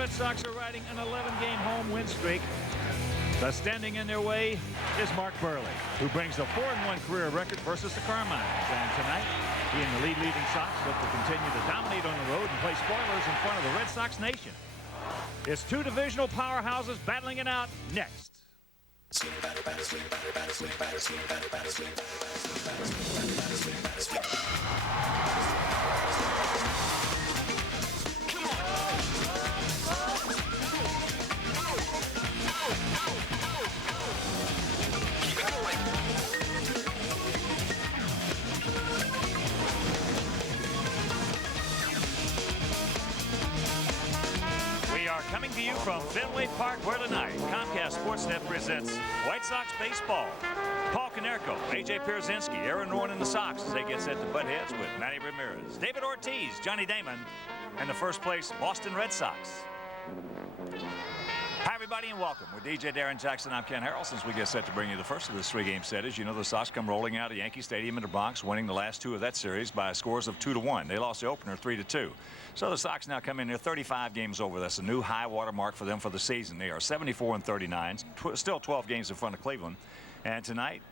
Red Sox are riding an 11-game home win streak. The standing in their way is Mark Buehrle, who brings a 4-1 career record versus the Carmines. And tonight, he and the leading Sox look to continue to dominate on the road and play spoilers in front of the Red Sox nation. It's two divisional powerhouses battling it out next. Coming to you from Fenway Park, where tonight Comcast Sports Net presents White Sox baseball. Paul Konerko, A.J. Pierzynski, Aaron Rowan and the Sox as they get set to butt heads with Manny Ramirez, David Ortiz, Johnny Damon, and the first place Boston Red Sox. Hi, everybody, and welcome. With DJ Darren Jackson, I'm Ken Harrell. Since we get set to bring you the first of this three-game set, as you know, the Sox come rolling out of Yankee Stadium in the Bronx, winning the last two of that series by scores of 2-1. They lost the opener 3-2. So the Sox now come in there 35 games over. That's a new high water mark for them for the season. They are 74-39, still 12 games in front of Cleveland. And tonight,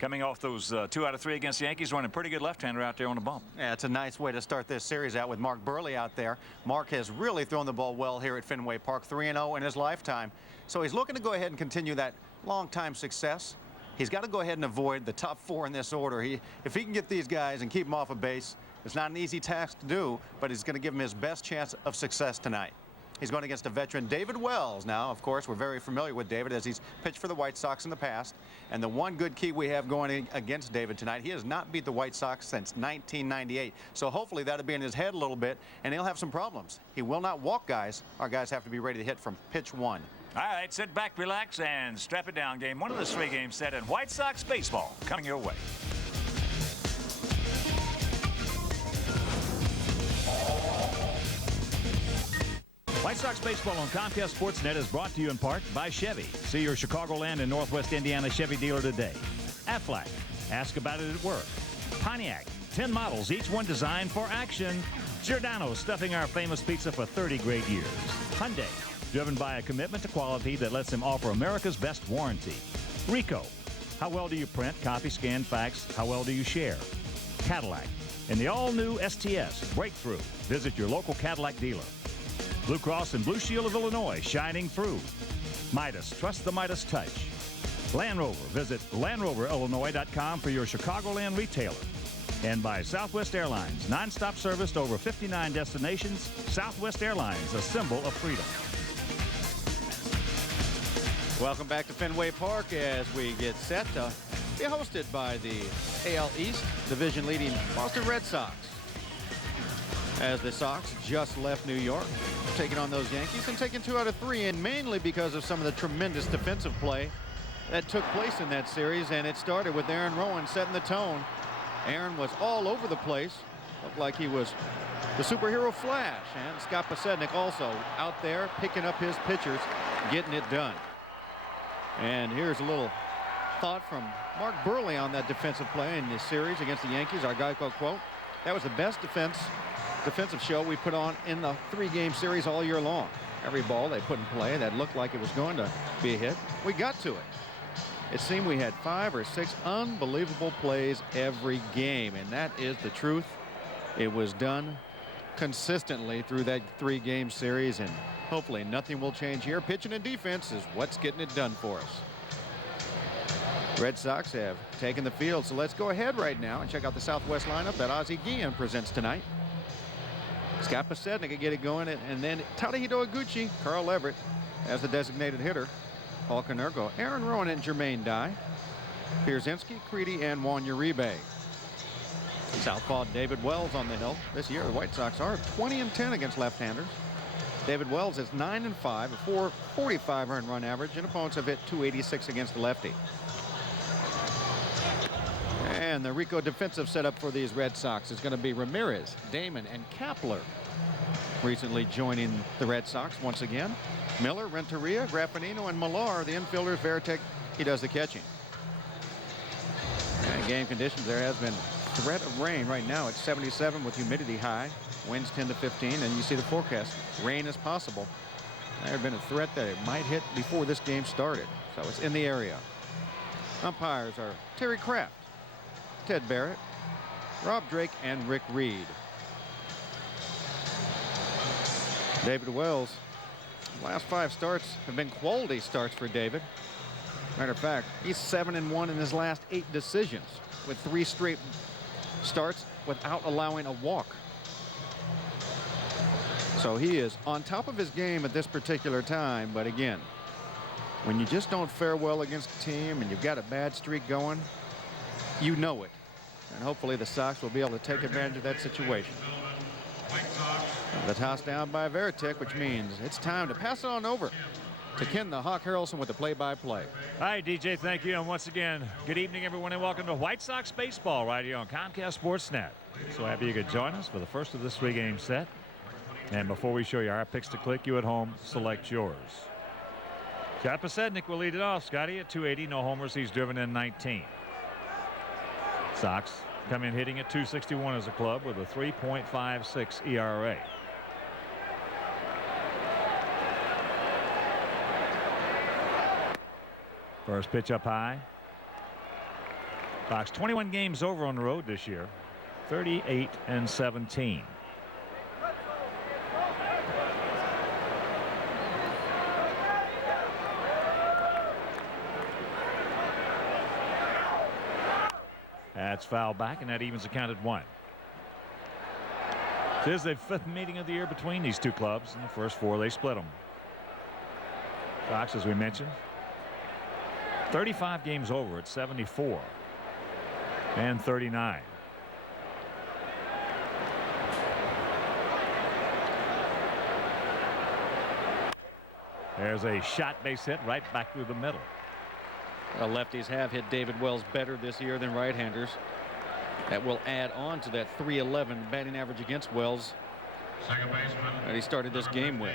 coming off those 2 out of 3 against the Yankees, running pretty good left-hander out there on the bump. Yeah, it's a nice way to start this series out with Mark Buehrle out there. Mark has really thrown the ball well here at Fenway Park, 3-0 in his lifetime. So he's looking to go ahead and continue that long-time success. He's got to go ahead and avoid the top 4 in this order. If he can get these guys and keep them off of base, it's not an easy task to do, but he's going to give him his best chance of success tonight. He's going against a veteran, David Wells. Now, of course, we're very familiar with David as he's pitched for the White Sox in the past. And the one good key we have going against David tonight, he has not beat the White Sox since 1998. So hopefully that'll be in his head a little bit, and he'll have some problems. He will not walk guys. Our guys have to be ready to hit from pitch 1. All right, sit back, relax, and strap it down. Game 1 of this three-game set in White Sox baseball coming your way. White Sox baseball on Comcast Sports Net is brought to you in part by Chevy. See your Chicagoland and Northwest Indiana Chevy dealer today. Aflac, ask about it at work. Pontiac, 10 models, each one designed for action. Giordano, stuffing our famous pizza for 30 great years. Hyundai, driven by a commitment to quality that lets them offer America's best warranty. Rico, how well do you print, copy, scan, fax? How well do you share? Cadillac, in the all-new STS, breakthrough. Visit your local Cadillac dealer. Blue Cross and Blue Shield of Illinois, shining through. Midas, trust the Midas touch. Land Rover, visit LandRoverIllinois.com for your Chicagoland retailer. And by Southwest Airlines, nonstop service to over 59 destinations. Southwest Airlines, a symbol of freedom. Welcome back to Fenway Park as we get set to be hosted by the AL East division leading Boston Red Sox. As the Sox just left New York, taking on those Yankees and taking 2 out of 3, and mainly because of some of the tremendous defensive play that took place in that series. And it started with Aaron Rowan setting the tone. Aaron was all over the place, looked like he was the superhero Flash. And Scott Pasednik also out there picking up his pitchers, getting it done. And here's a little thought from Mark Buehrle on that defensive play in this series against the Yankees. Our Geico quote: "That was the best defensive show we put on in the 3-game series all year long. Every ball they put in play that looked like it was going to be a hit, we got to it. It seemed we had 5 or 6 unbelievable plays every game, and that is the truth. It was done consistently through that 3-game series, and hopefully nothing will change here. Pitching and defense is what's getting it done for us." Red Sox have taken the field, so let's go ahead right now and check out the Southwest lineup that Ozzie Guillen presents tonight. Scott Pasednik can get it going, and then Tadahito Iguchi, Carl Everett as the designated hitter, Paul Konerko, Aaron Rowan, and Jermaine Dye, Pierzynski, Creedy, and Juan Uribe. Southpaw David Wells on the hill. This year, the White Sox are 20-10 against left-handers. David Wells is 9-5, a .445 earned run average, and opponents have hit .286 against the lefty. And the Rico defensive setup for these Red Sox is going to be Ramirez, Damon, and Kapler. Recently joining the Red Sox once again. Miller, Renteria, Graffinino, and Millar, the infielders. Veritek, he does the catching. And game conditions, there has been threat of rain right now. It's 77 with humidity high. Winds 10 to 15, and you see the forecast. Rain is possible. There had been a threat that it might hit before this game started, so it's in the area. Umpires are Terry Kraft, Ted Barrett, Rob Drake, and Rick Reed. David Wells, last 5 starts have been quality starts for David. Matter of fact, he's 7-1 in his last 8 decisions, with 3 straight starts without allowing a walk. So he is on top of his game at this particular time. But again, when you just don't fare well against a team and you've got a bad streak going, you know it. And hopefully the Sox will be able to take advantage of that situation. The toss down by Veritek, which means it's time to pass it on over to Ken the Hawk Harrelson with the play-by-play. All right, DJ, thank you. And once again, good evening, everyone, and welcome to White Sox baseball right here on Comcast Sports Net. So happy you could join us for the first of this 3-game set. And before we show you our picks to click, you at home select yours. Scott Posednik will lead it off. Scotty at 280, no homers. He's driven in 19. Sox come in hitting at 261 as a club with a 3.56 ERA. First pitch up high. Sox 21 games over on the road this year, 38-17. That's foul back, and that evens the count at 1. This is the 5th meeting of the year between these two clubs. In the first 4, they split them. Sox, as we mentioned, 35 games over at 74 and 39. There's a shot base hit right back through the middle. Lefties have hit David Wells better this year than right-handers. That will add on to that .311 batting average against Wells that he started this game with.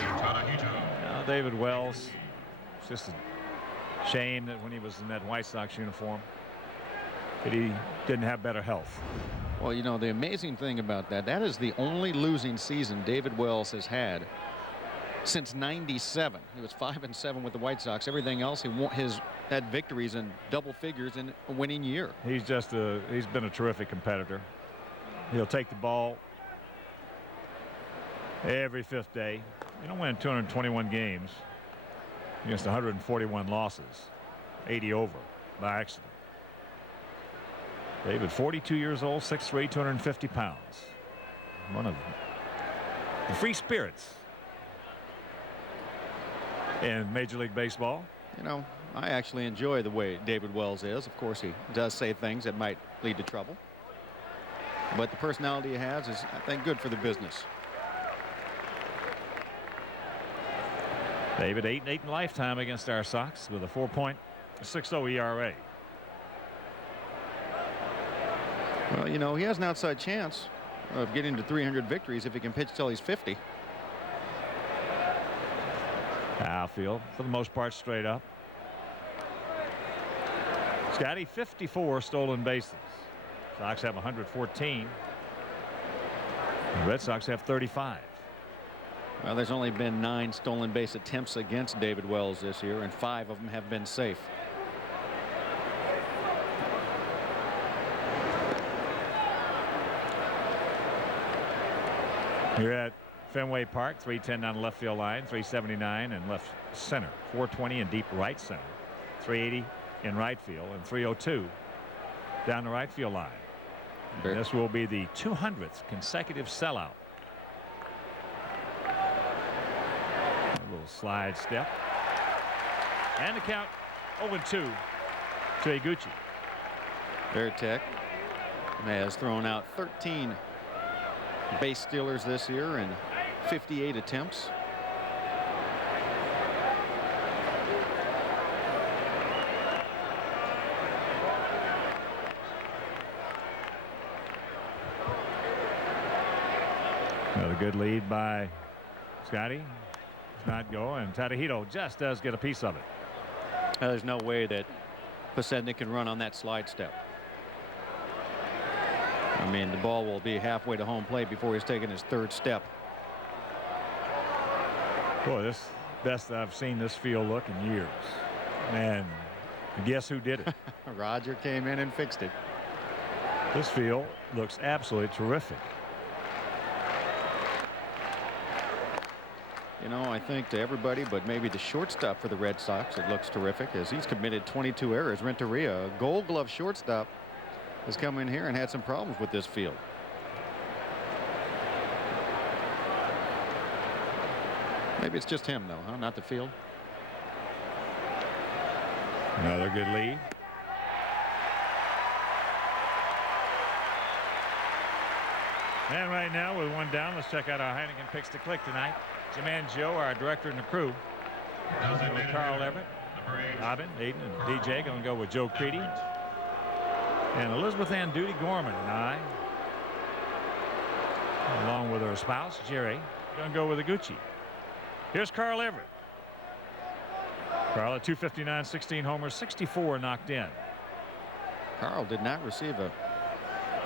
Now, David Wells, it's just a shame that when he was in that White Sox uniform that he didn't have better health. Well, you know, the amazing thing about that is the only losing season David Wells has had since '97. He was 5-7 with the White Sox. Everything else, he had victories in double figures in a winning year. He's been a terrific competitor. He'll take the ball every 5th day. You don't win 221 games against 141 losses, 80 over by accident. David, 42 years old, 6'3", 250 pounds. One of the free spirits in Major League Baseball. You know, I actually enjoy the way David Wells is. Of course, he does say things that might lead to trouble. But the personality he has is, I think, good for the business. David 8-8 in lifetime against our Sox with a 4.60 ERA. Well, you know, he has an outside chance of getting to 300 victories if he can pitch till he's 50. Outfield, for the most part, straight up. Scotty, 54 stolen bases. Sox have 114. The Red Sox have 35. Well, there's only been 9 stolen base attempts against David Wells this year, and 5 of them have been safe. Here at Fenway Park, 310 down the left field line, 379 in left center, 420 in deep right center, 380 in right field, and 302 down the right field line. This will be the 200th consecutive sellout. A little slide step. And the count 0-2 to Iguchi. Veritek has thrown out 13 base stealers this year and 58 attempts. Another good lead by Scotty. It's not going. Tadahito just does get a piece of it. There's no way that Posednik can run on that slide step. I mean, the ball will be halfway to home plate before he's taken his 3rd step. Boy, this best I've seen this field look in years. And guess who did it? Roger came in and fixed it. This field looks absolutely terrific. You know, I think to everybody but maybe the shortstop for the Red Sox, it looks terrific as he's committed 22 errors. Renteria, a Gold Glove shortstop, has come in here and had some problems with this field. Maybe it's just him, though, huh? Not the field. Another good lead. And right now, with one down, let's check out our Heineken Picks to Click tonight. Jim and Joe, our director and the crew. With Carl Everett, Robin, Aiden, and DJ going to go with Joe Creedy. And Elizabeth Ann Duty Gorman and I, along with her spouse, Jerry, going to go with Iguchi. Here's Carl Everett. Carl at 259, 16 homers, 64 knocked in. Carl did not receive a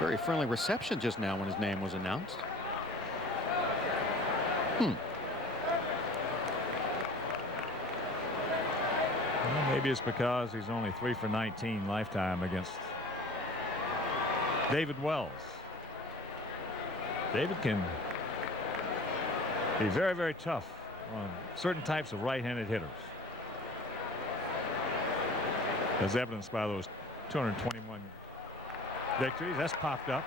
very friendly reception just now when his name was announced. Well, maybe it's because he's only 3 for 19 lifetime against David Wells. David can be very, very tough on certain types of right-handed hitters, as evidenced by those 221 victories. That's popped up.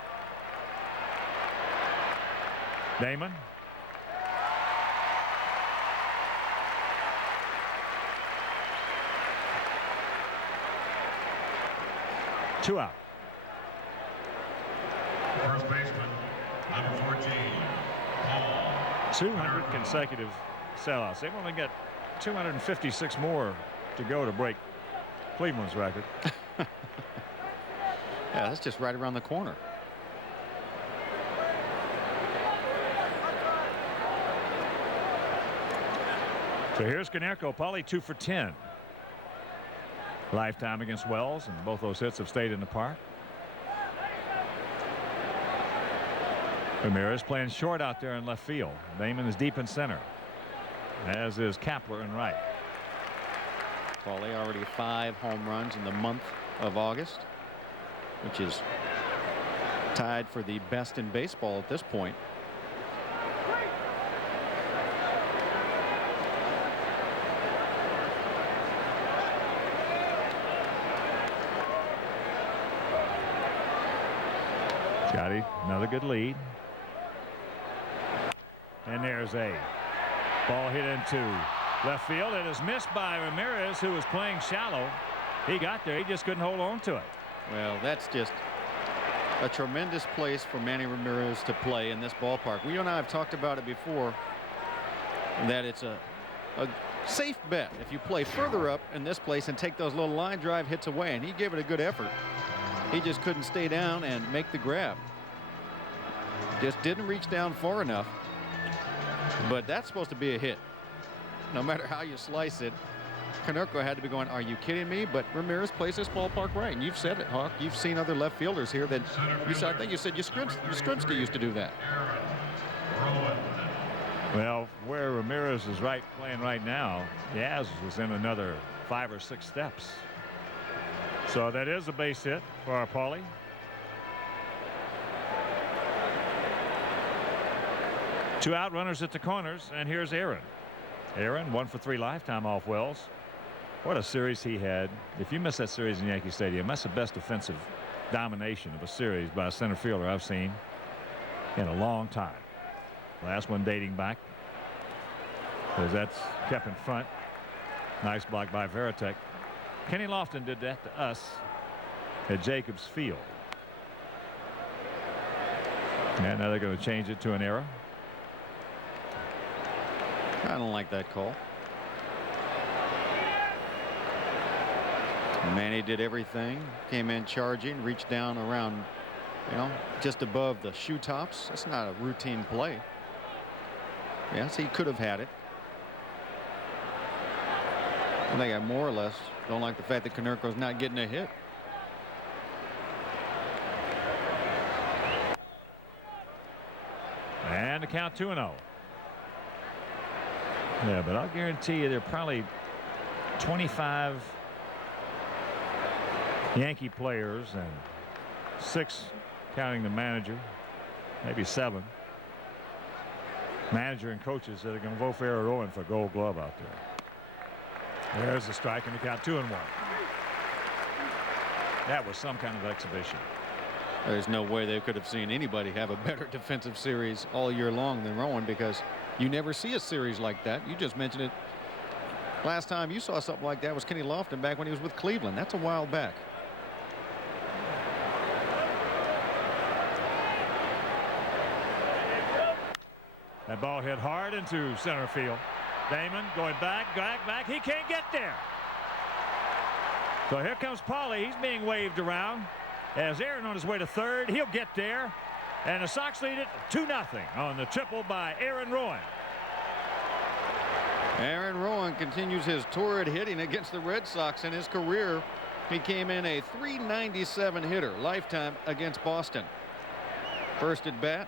Damon. Two out. First baseman, number 14, Paul. 200 consecutive sellouts. They've only got 256 more to go to break Cleveland's record. Yeah, that's just right around the corner. So here's Konerko. Paulie 2 for 10 lifetime against Wells, and both those hits have stayed in the park. Ramirez playing short out there in left field. Damon is deep in center, as is Kapler in right. Paulie already 5 home runs in the month of August, which is tied for the best in baseball at this point. Scotty, another good lead. And there's a ball hit into left field. It is missed by Ramirez, who was playing shallow. He got there. He just couldn't hold on to it. Well, that's just a tremendous place for Manny Ramirez to play in this ballpark. You and I have talked about it before, that it's a safe bet if you play further up in this place and take those little line drive hits away, and he gave it a good effort. He just couldn't stay down and make the grab. Just didn't reach down far enough. But that's supposed to be a hit. No matter how you slice it, Konerko had to be going, are you kidding me? But Ramirez plays this ballpark right. And you've said it, Hawk. You've seen other left fielders here that you said, I think you said Yastrzemski used to do that. Well, where Ramirez is playing right now, Yaz was in another 5 or 6 steps. So that is a base hit for our Paulie. Two out, runners at the corners, and here's Aaron. Aaron 1 for 3 lifetime off Wells. What a series he had. If you miss that series in Yankee Stadium, that's the best offensive domination of a series by a center fielder I've seen in a long time. Last one dating back, as that's kept in front. Nice block by Veritek. Kenny Lofton did that to us at Jacobs Field. And now they're going to change it to an error. I don't like that call. Manny did everything. Came in charging, reached down around, just above the shoe tops. That's not a routine play. Yes, he could have had it. I think I more or less don't like the fact that Konerko's not getting a hit. And the count 2-0. Yeah, but I'll guarantee you there are probably 25 Yankee players and 6 counting the manager, maybe 7 manager and coaches that are going to vote for Aaron Rowan for Gold Glove out there. There's the strike, and the count 2-1. That was some kind of exhibition. There's no way they could have seen anybody have a better defensive series all year long than Rowan, because you never see a series like that. You just mentioned it. Last time you saw something like that was Kenny Lofton back when he was with Cleveland. That's a while back. That ball hit hard into center field. Damon going back. He can't get there. So here comes Paulie. He's being waved around. As Aaron on his way to third, he'll get there. And the Sox lead it 2-0 on the triple by Aaron Rowan. Aaron Rowan continues his torrid hitting against the Red Sox in his career. He came in a .397 hitter lifetime against Boston. First at bat,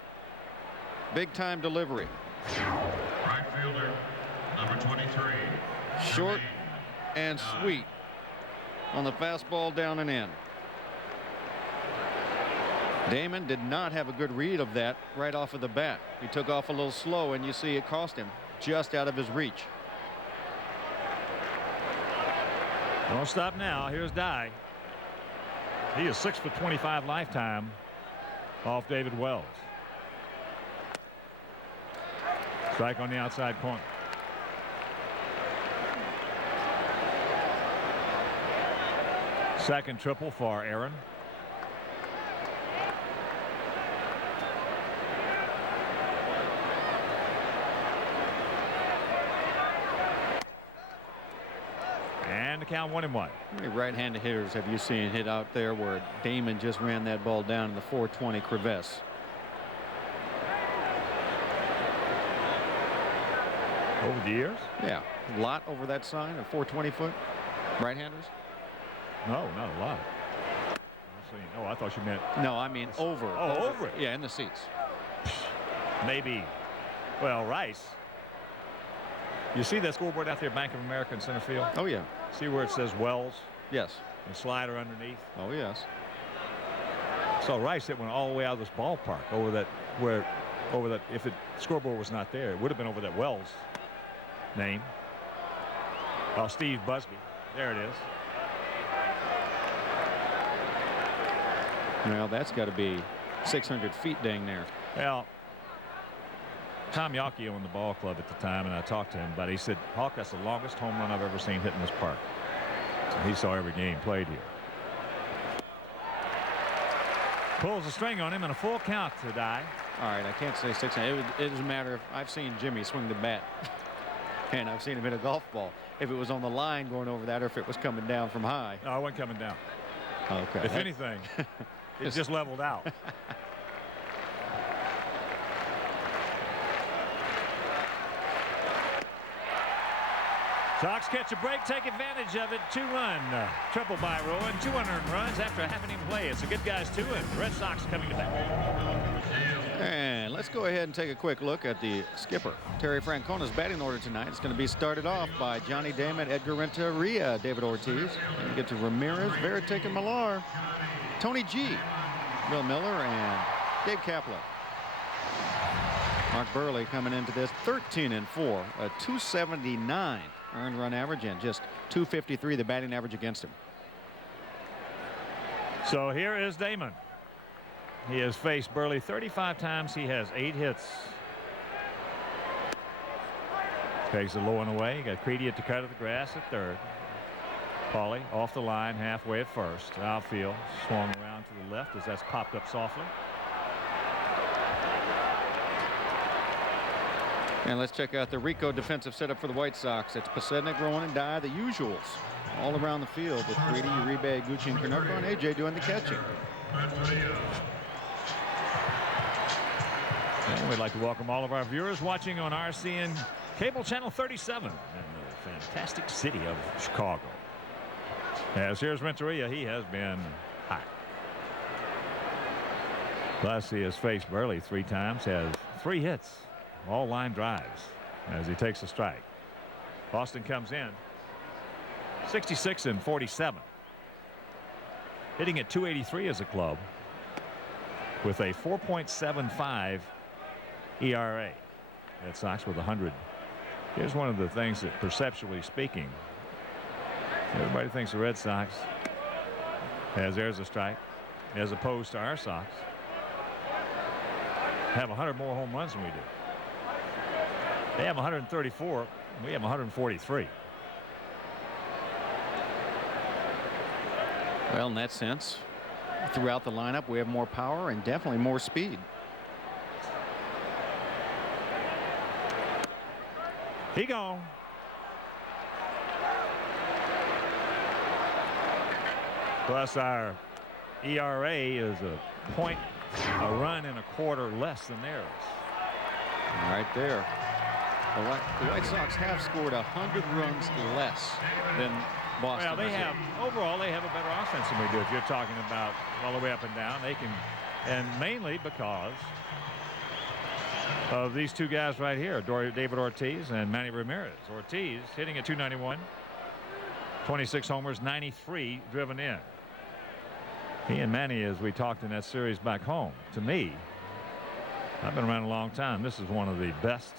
big time delivery. Right fielder, number 23. Short and sweet on the fastball down and in. Damon did not have a good read of that right off of the bat. He took off a little slow, and you see it cost him just out of his reach. Don't stop now. Here's Dye. He is 6 for 25 lifetime off David Wells. Strike on the outside corner. Second triple for Aaron. And the count 1-1. How many right-handed hitters have you seen hit out there where Damon just ran that ball down in the 420 crevice? Over the years? Yeah, a lot over that sign at 420 foot. Right-handers? No, not a lot. Oh, I thought you meant. No, I mean over. Oh, over it. Yeah, in the seats. Maybe. Well, Rice. You see that scoreboard out there, Bank of America in center field? Oh, yeah. See where it says Wells? Yes. And slider underneath? Oh, yes. So Rice hit one all the way out of this ballpark if the scoreboard was not there, it would have been over that Wells name. Oh, Steve Busby. There it is. Well, that's got to be 600 feet dang there. Well, Tom Yawkey owned the ball club at the time, and I talked to him about it. He said, Hawk, that's the longest home run I've ever seen hit in this park. And he saw every game played here. Pulls a string on him and a full count to Die. All right, I can't say 600. It doesn't matter if I've seen Jimmy swing the bat. And I've seen him hit a golf ball. If it was on the line going over that, or if it was coming down from high. No, it wasn't coming down. Okay. If anything, it just leveled out. Sox catch a break, take advantage of it. 2-run triple by Rowan. 200 runs after a half inning play. It's a good guys 2, and the Red Sox coming to bat. And let's go ahead and take a quick look at the skipper. Terry Francona's batting order tonight. It's going to be started off by Johnny Damon, Edgar Renteria, David Ortiz. And you get to Ramirez, Veritek, and Millar. Tony G, Bill Miller, and Dave Kaplan. Mark Buehrle coming into this 13-4, a .279 earned run average, and just .253 the batting average against him. So here is Damon. He has faced Buehrle 35 times. He has 8 hits. Takes it low and away. You got Creedy at the cut of the grass at third. Paulie off the line halfway at first. Outfield swung around to the left as that's popped up softly. And let's check out the Rico defensive setup for the White Sox. It's Pasednik, Rowan, and Dye, the usuals, all around the field with Creedy, Uribe, Gucci, and Canucco, and AJ doing the catching. And we'd like to welcome all of our viewers watching on RCN Cable Channel 37 in the fantastic city of Chicago. As here's Renteria, he has been hot. Plus, he has faced Buehrle 3 times, has 3 hits, all line drives as he takes a strike. Boston comes in 66-47. Hitting at .283 as a club with a 4.75 ERA. Red Sox with 100. Here's one of the things that, perceptually speaking, everybody thinks the Red Sox, as there's a strike, as opposed to our Sox, have 100 more home runs than we do. They have 134. We have 143. Well, in that sense, throughout the lineup, we have more power and definitely more speed. He gone. Plus our ERA is a run and a quarter less than theirs. Right there. The White Sox have scored 100 runs less than Boston. Well, they have, overall, they have a better offense than we do. If you're talking about all the way up and down, they can, and mainly because of these two guys right here, David Ortiz and Manny Ramirez. Ortiz hitting at .291, 26 homers, 93 driven in. He and Manny, as we talked in that series back home, to me, I've been around a long time. This is one of the best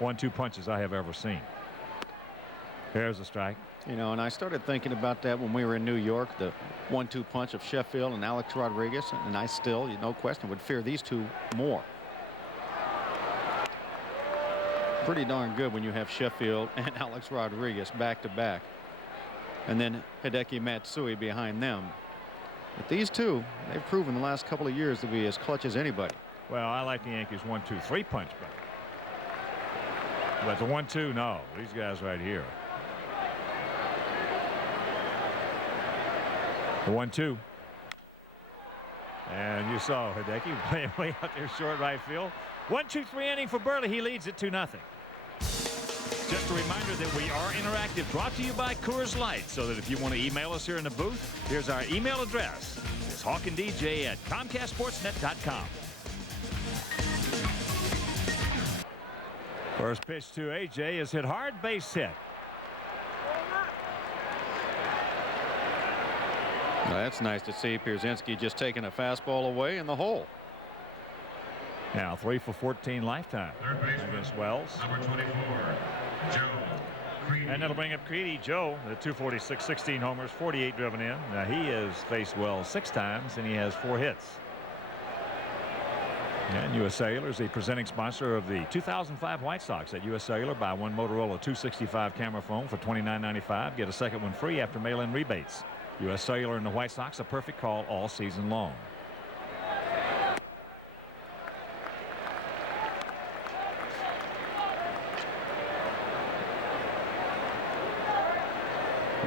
1-2 punches I have ever seen. There's a strike. You know, and I started thinking about that when we were in New York, the 1-2 punch of Sheffield and Alex Rodriguez, and I still, no question, would fear these two more. Pretty darn good when you have Sheffield and Alex Rodriguez back to back, and then Hideki Matsui behind them. But these two, they've proven the last couple of years to be as clutch as anybody. Well, I like the Yankees 1-2-3 punch better. But the 1-2, no. These guys right here. The 1-2. And you saw Hideki playing way out there short right field. 1-2-3 inning for Buehrle. He leads at 2-0. Just a reminder that we are interactive, brought to you by Coors Light, so that if you want to email us here in the booth, here's our email address. It's hawkandDJ@ComcastSportsNet.com. First pitch to A.J. is hit hard, base hit. Well, that's nice to see. Pierzynski just taking a fastball away in the hole. Now 3 for 14 lifetime against Wells. Number 24, Joe Creedy. And that'll bring up Creedy. Joe, the 246, 16 homers, 48 driven in. Now he has faced Wells 6 times and he has 4 hits. And U.S. Cellular is the presenting sponsor of the 2005 White Sox. At U.S. Cellular, buy one Motorola 265 camera phone for $29.95. Get a second one free after mail-in rebates. U.S. Cellular and the White Sox, a perfect call all season long.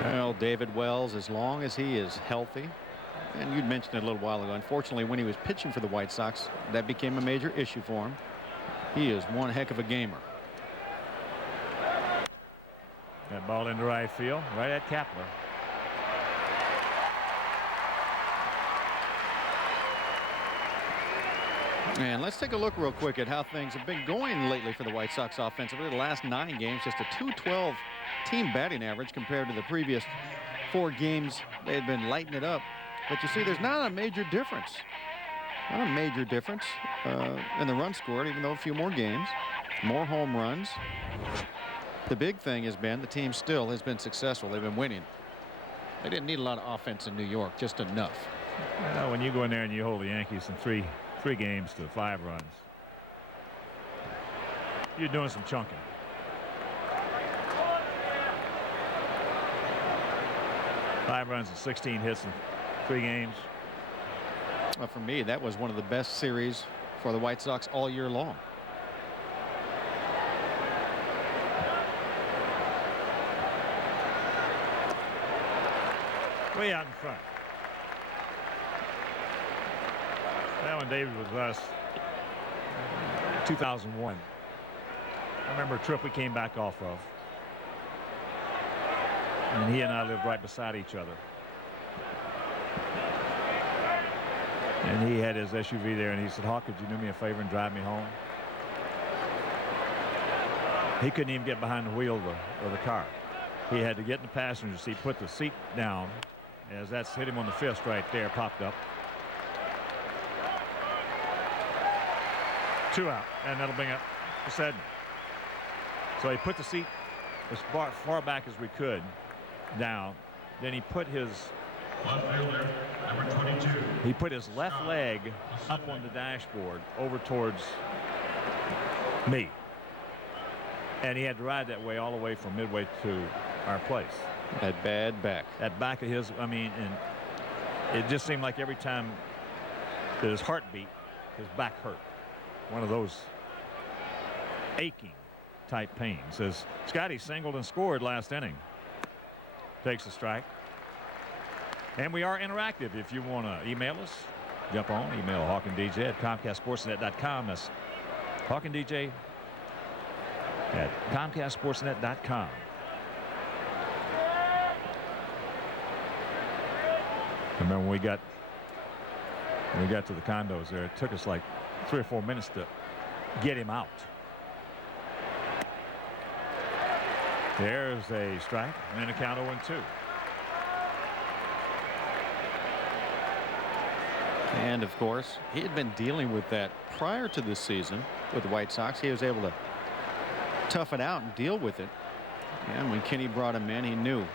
Well, David Wells, as long as he is healthy, and you'd mentioned it a little while ago, unfortunately when he was pitching for the White Sox, that became a major issue for him. He is one heck of a gamer. That ball into right field, right at Kapler. And let's take a look real quick at how things have been going lately for the White Sox offensively. The last 9 games, just a .212 team batting average compared to the previous 4 games. They had been lighting it up. But you see, there's not a major difference. Not a major difference in the run scored, even though a few more games, more home runs. The big thing has been the team still has been successful. They've been winning. They didn't need a lot of offense in New York, just enough. Well, when you go in there and you hold the Yankees in three games to 5 runs, you're doing some chunking. Five runs and 16 hits in 3 games. Well, for me, that was one of the best series for the White Sox all year long. Way out in front. That when David was with us, 2001. I remember a trip we came back off of. And he and I lived right beside each other. And he had his SUV there and he said, Hawk, could you do me a favor and drive me home? He couldn't even get behind the wheel of the car. He had to get in the passenger seat, put the seat down, as that's hit him on the fist right there, popped up. 2 out, and that'll bring up Poseidon. So he put the seat as far back as we could down. Then he put his Number 22. He put his left leg up on the dashboard over towards me. And he had to ride that way all the way from midway to our place. That bad back. That back of his, I mean, and it just seemed like every time that his heart beat, his back hurt. One of those aching type pains. As Scotty singled and scored last inning. Takes a strike. And we are interactive. If you want to email us, jump on, email HawkandDJ at ComcastSportsNet.com. That's HawkandDJ at ComcastSportsNet.com. I remember when we got to the condos there, it took us like 3 or 4 minutes to get him out. There's a strike, and then a count 0-2. And of course, he had been dealing with that prior to this season with the White Sox. He was able to tough it out and deal with it. And when Kenny brought him in, he knew,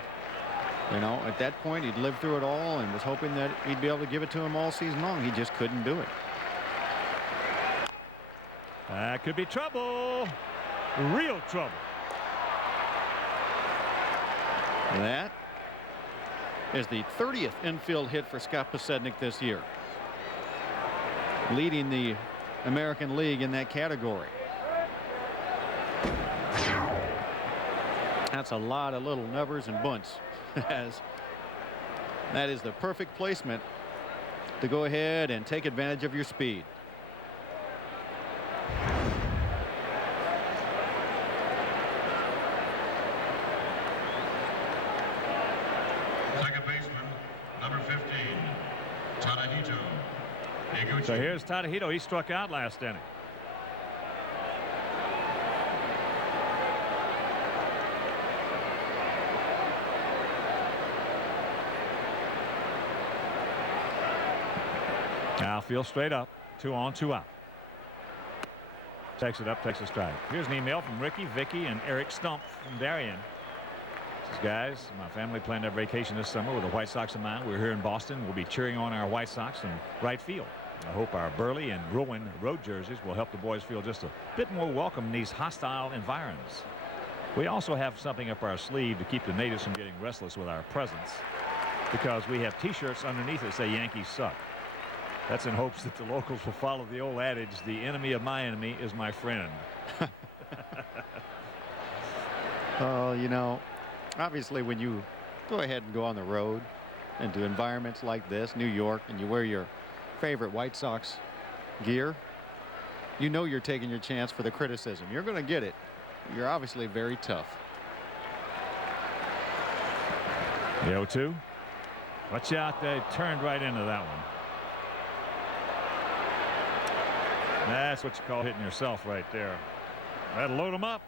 you know, at that point he'd lived through it all and was hoping that he'd be able to give it to him all season long. He just couldn't do it. That could be trouble. Real trouble. That is the 30th infield hit for Scott Posednik this year, leading the American League in that category. That's a lot of little nubbers and bunts, as that is the perfect placement to go ahead and take advantage of your speed. Second baseman, number 15, Tadahito. So here's Tadahito. He struck out last inning. Outfield straight up. 2 on, 2 out. Takes it up, takes a strike. Here's an email from Ricky, Vicky, and Eric Stump from Darien. Says, guys, my family planned our vacation this summer with the White Sox in mind. We're here in Boston. We'll be cheering on our White Sox in right field. I hope our Buehrle and Ruin road jerseys will help the boys feel just a bit more welcome in these hostile environs. We also have something up our sleeve to keep the natives from getting restless with our presence, because we have T-shirts underneath that say Yankees suck. That's in hopes that the locals will follow the old adage, the enemy of my enemy is my friend. Oh, you know, obviously when you go ahead and go on the road into environments like this, New York, and you wear your favorite White Sox gear, you know you're taking your chance for the criticism. You're going to get it. You're obviously very tough. The 0-2. Watch out, they turned right into that one. That's what you call hitting yourself right there. That'll load them up.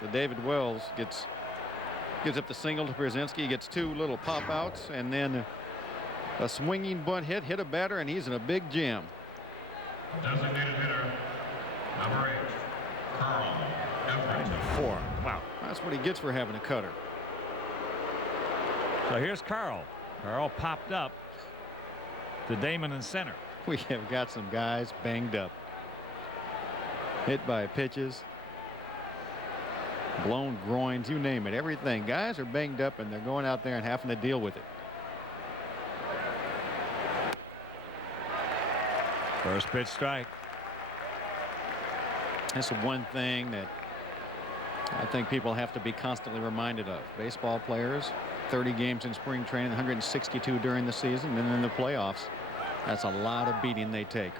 So David Wells gives up the single to Brzezinski, gets 2 little pop outs, and then a swinging bunt hit a batter, and he's in a big jam. Designated hitter, number 8, Carl Everett. 4. Wow. That's what he gets for having a cutter. So here's Carl. Carl popped up to Damon in center. We have got some guys banged up, hit by pitches, blown groins, you name it, everything. Guys are banged up and they're going out there and having to deal with it. First pitch strike. That's the one thing that I think people have to be constantly reminded of. Baseball players, 30 games in spring training, 162 during the season, and in the playoffs. That's a lot of beating they take.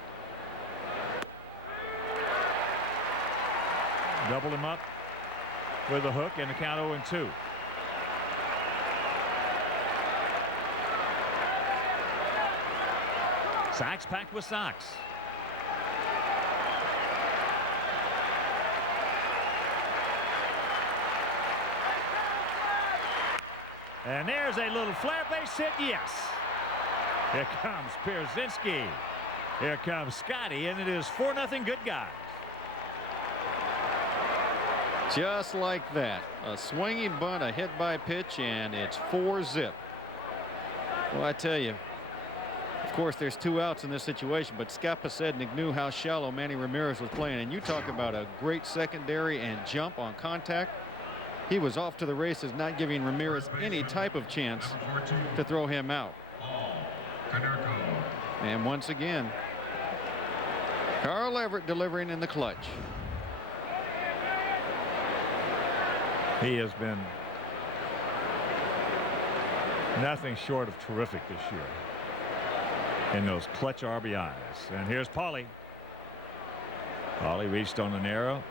Double him up with a hook and a count 0-2. Sox packed with Sox. And there's a little flare base hit. Yes. Here comes Pierzynski. Here comes Scotty, and it is 4-0 good guys. Just like that. A swinging bunt, a hit by pitch, and it's 4-zip. Well, I tell you, of course, there's 2 outs in this situation, but Scott Pasednik knew how shallow Manny Ramirez was playing. And you talk about a great secondary and jump on contact. He was off to the races, not giving Ramirez any type of chance to throw him out. And once again, Carl Everett delivering in the clutch. He has been nothing short of terrific this year in those clutch RBIs. And here's Paulie. Paulie reached on an arrow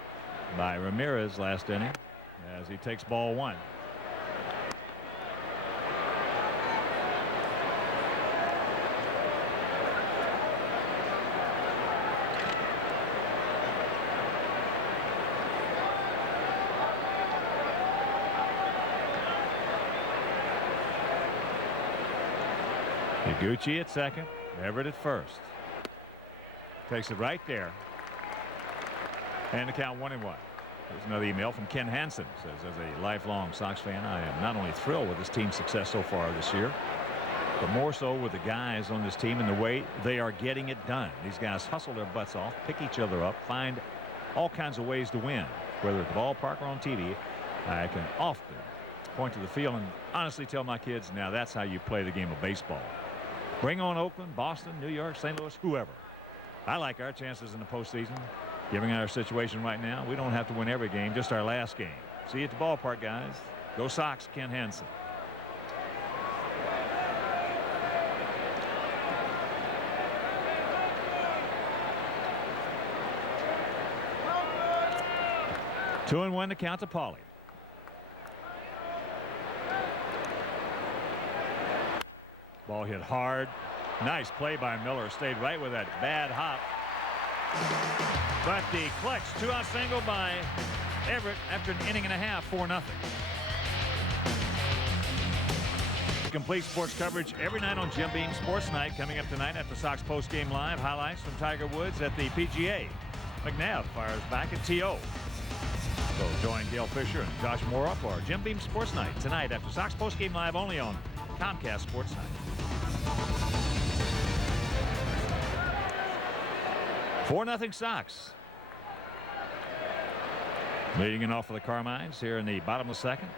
by Ramirez last inning as he takes ball 1. Higuchi at second, Everett at first. Takes it right there. And the count 1-1. There's another email from Ken Hansen. Says, as a lifelong Sox fan, I am not only thrilled with this team's success so far this year, but more so with the guys on this team and the way they are getting it done. These guys hustle their butts off, pick each other up, find all kinds of ways to win, whether at the ballpark or on TV. I can often point to the field and honestly tell my kids, now that's how you play the game of baseball. Bring on Oakland, Boston, New York, St. Louis, whoever. I like our chances in the postseason. Given our situation right now, we don't have to win every game, just our last game. See you at the ballpark, guys. Go Sox, Ken Hansen. Two and 1 to count to Paulie. Ball hit hard. Nice play by Miller. Stayed right with that bad hop. But the clutch 2-out single by Everett after an inning and a half, 4-0. Complete sports coverage every night on Jim Beam Sports Night. Coming up tonight after Sox post-game live. Highlights from Tiger Woods at the PGA. McNabb fires back at T.O. So join Gail Fisher and Josh Moore for Jim Beam Sports Night tonight after Sox post-game live only on Comcast Sports Net. 4-0 Sox. Leading it off for the Carmines here in the bottom of the second.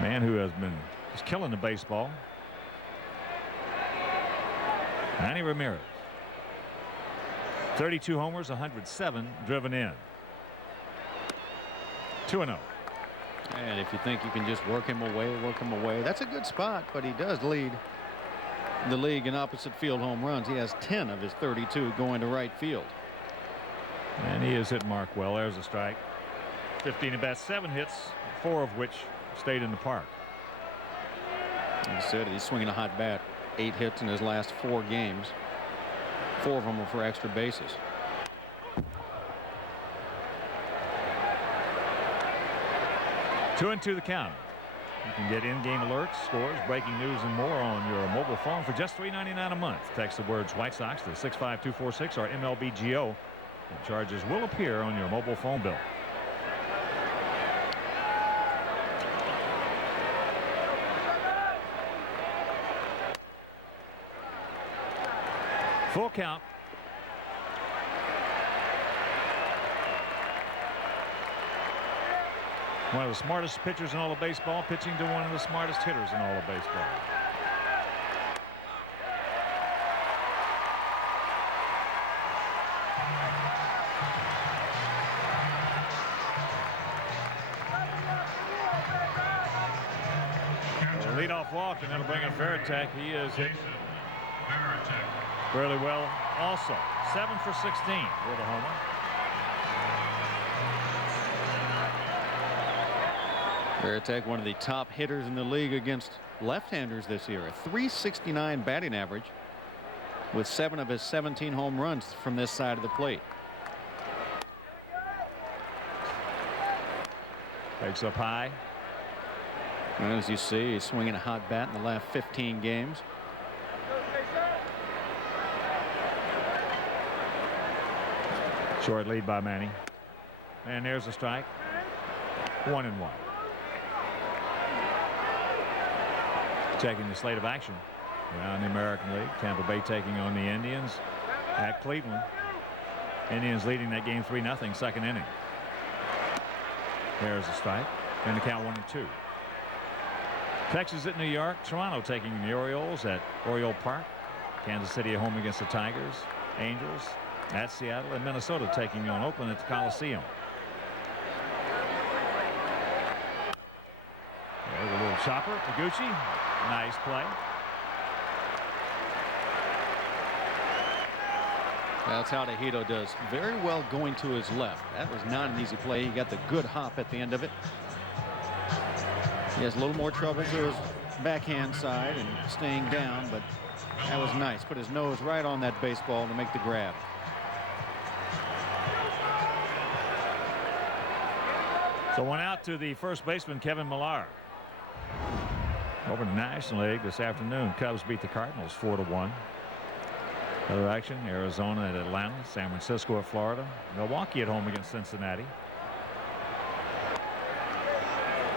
Man who has been just killing the baseball. Manny Ramirez. 32 homers, 107 driven in. 2-0. And if you think you can just work him away, that's a good spot, but he does lead the league in opposite field home runs. He has 10 of his 32 going to right field. And he has hit Mark well. There's a strike. 15 at bats, 7 hits, 4 of which stayed in the park. Like I said, he's swinging a hot bat. 8 hits in his last 4 games. 4 of them were for extra bases. Two and 2 the count. You can get in-game alerts, scores, breaking news, and more on your mobile phone for just $3.99 a month. Text the words White Sox to 65246 or MLBGO, and charges will appear on your mobile phone bill. Full count. One of the smartest pitchers in all of baseball pitching to one of the smartest hitters in all of baseball. A leadoff walk, and that'll bring in Veritek. He is hit fairly well also. 7 for 16 with a homer. Veritek, one of the top hitters in the league against left-handers this year. A .369 batting average with 7 of his 17 home runs from this side of the plate. Takes up high. And as you see, he's swinging a hot bat in the last 15 games. Short lead by Manny. And there's a strike. 1-1. Checking the slate of action around the American League. Tampa Bay taking on the Indians at Cleveland. Indians leading that game 3-0, second inning. There's a strike. And the count 1-2. Texas at New York. Toronto taking the Orioles at Oriole Park. Kansas City at home against the Tigers. Angels at Seattle, and Minnesota taking on Oakland at the Coliseum. There's a little chopper. Taguchi. Nice play. That's how Tejito does very well going to his left. That was not an easy play. He got the good hop at the end of it. He has a little more trouble to his backhand side and staying down, but that was nice. Put his nose right on that baseball to make the grab. So one out to the first baseman, Kevin Millar. Over in the National League this afternoon, Cubs beat the Cardinals 4-1. Other action, Arizona at Atlanta, San Francisco at Florida, Milwaukee at home against Cincinnati.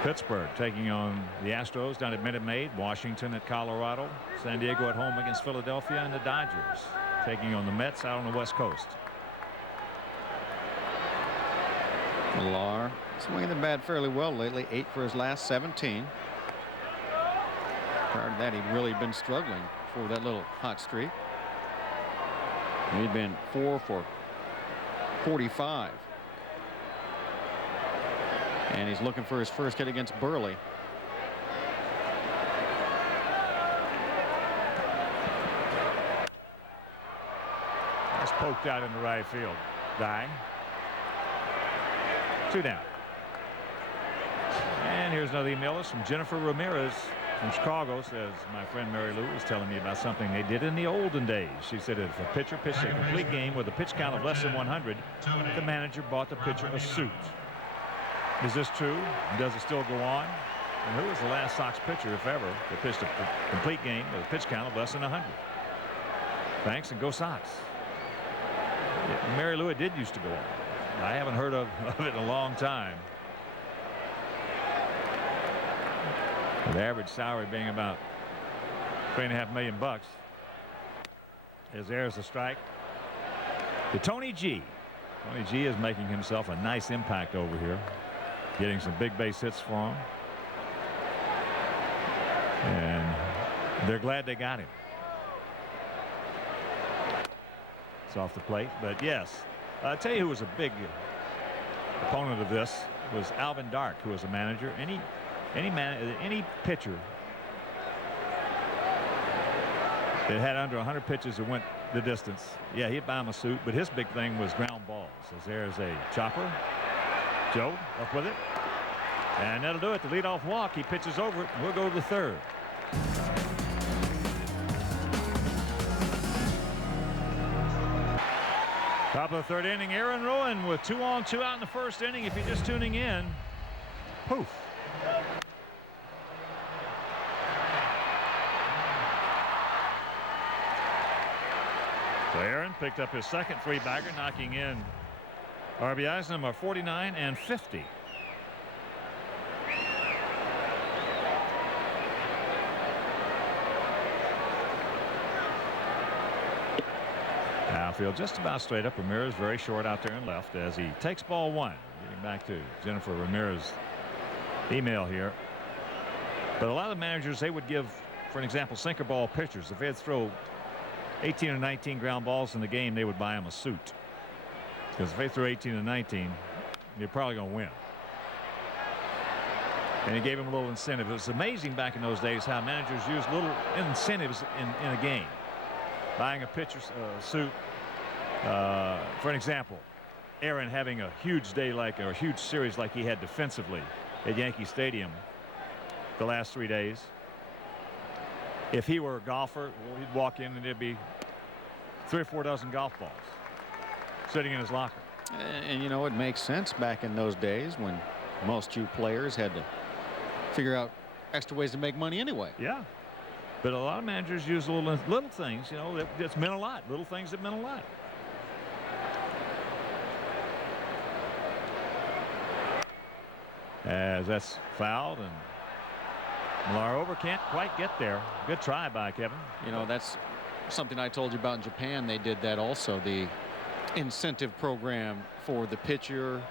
Pittsburgh taking on the Astros down at Minute Maid, Washington at Colorado, San Diego at home against Philadelphia, and the Dodgers taking on the Mets out on the West Coast. Millar swinging the bat fairly well lately, 8 for his last 17. Prior to that, he'd really been struggling for that little hot streak. He'd been 4 for 45. And he's looking for his first hit against Buehrle. That's poked out in the right field. Die. 2 down. And here's another email from Jennifer Ramirez from Chicago. Says, my friend Mary Lou was telling me about something they did in the olden days. She said if a pitcher pitched a complete game with a pitch count of less than 100, the manager bought the pitcher a suit. Is this true? Does it still go on? And who was the last Sox pitcher, if ever, that pitched a complete game with a pitch count of less than 100? Thanks, and go Sox. Mary Lou, it did used to go on. I haven't heard of it in a long time. With the average salary being about $3.5 million. As there's a strike to Tony G. Tony G is making himself a nice impact over here, getting some big base hits for him, and they're glad they got him. It's off the plate, but yes, I'll tell you who was a big opponent of this was Alvin Dark, who was a manager. Any pitcher that had under 100 pitches that went the distance, yeah, he'd buy him a suit, but his big thing was ground balls. As there's a chopper. Joe up with it, and that'll do it. The leadoff walk. He pitches over it. We'll go to the third. Top of the third inning, Aaron Rowan with 2 on, 2 out in the first inning. If you're just tuning in, poof. So Aaron picked up his second 3-bagger, knocking in RBIs number 49 and 50. Outfield just about straight up. Ramirez very short out there and left as he takes ball 1. Getting back to Jennifer Ramirez email here. But a lot of managers, they would give, for an example, sinker ball pitchers. If they had to throw 18 or 19 ground balls in the game, they would buy them a suit. Because if they threw 18 and 19, they're probably going to win. And he gave him a little incentive. It was amazing back in those days how managers used little incentives in a game. Buying a pitcher's suit. For an example, Aaron having a huge day or a huge series like he had defensively at Yankee Stadium the last 3 days. If he were a golfer, well, he'd walk in and there'd be 3 or 4 dozen golf balls sitting in his locker. And you know, it makes sense back in those days when most you players had to figure out extra ways to make money anyway. Yeah. But a lot of managers use little things, you know, that's meant a lot. Little things that meant a lot. As that's fouled, and Millar can't quite get there. Good try by Kevin. You know, that's something I told you about in Japan. They did that also. The incentive program for the pitcher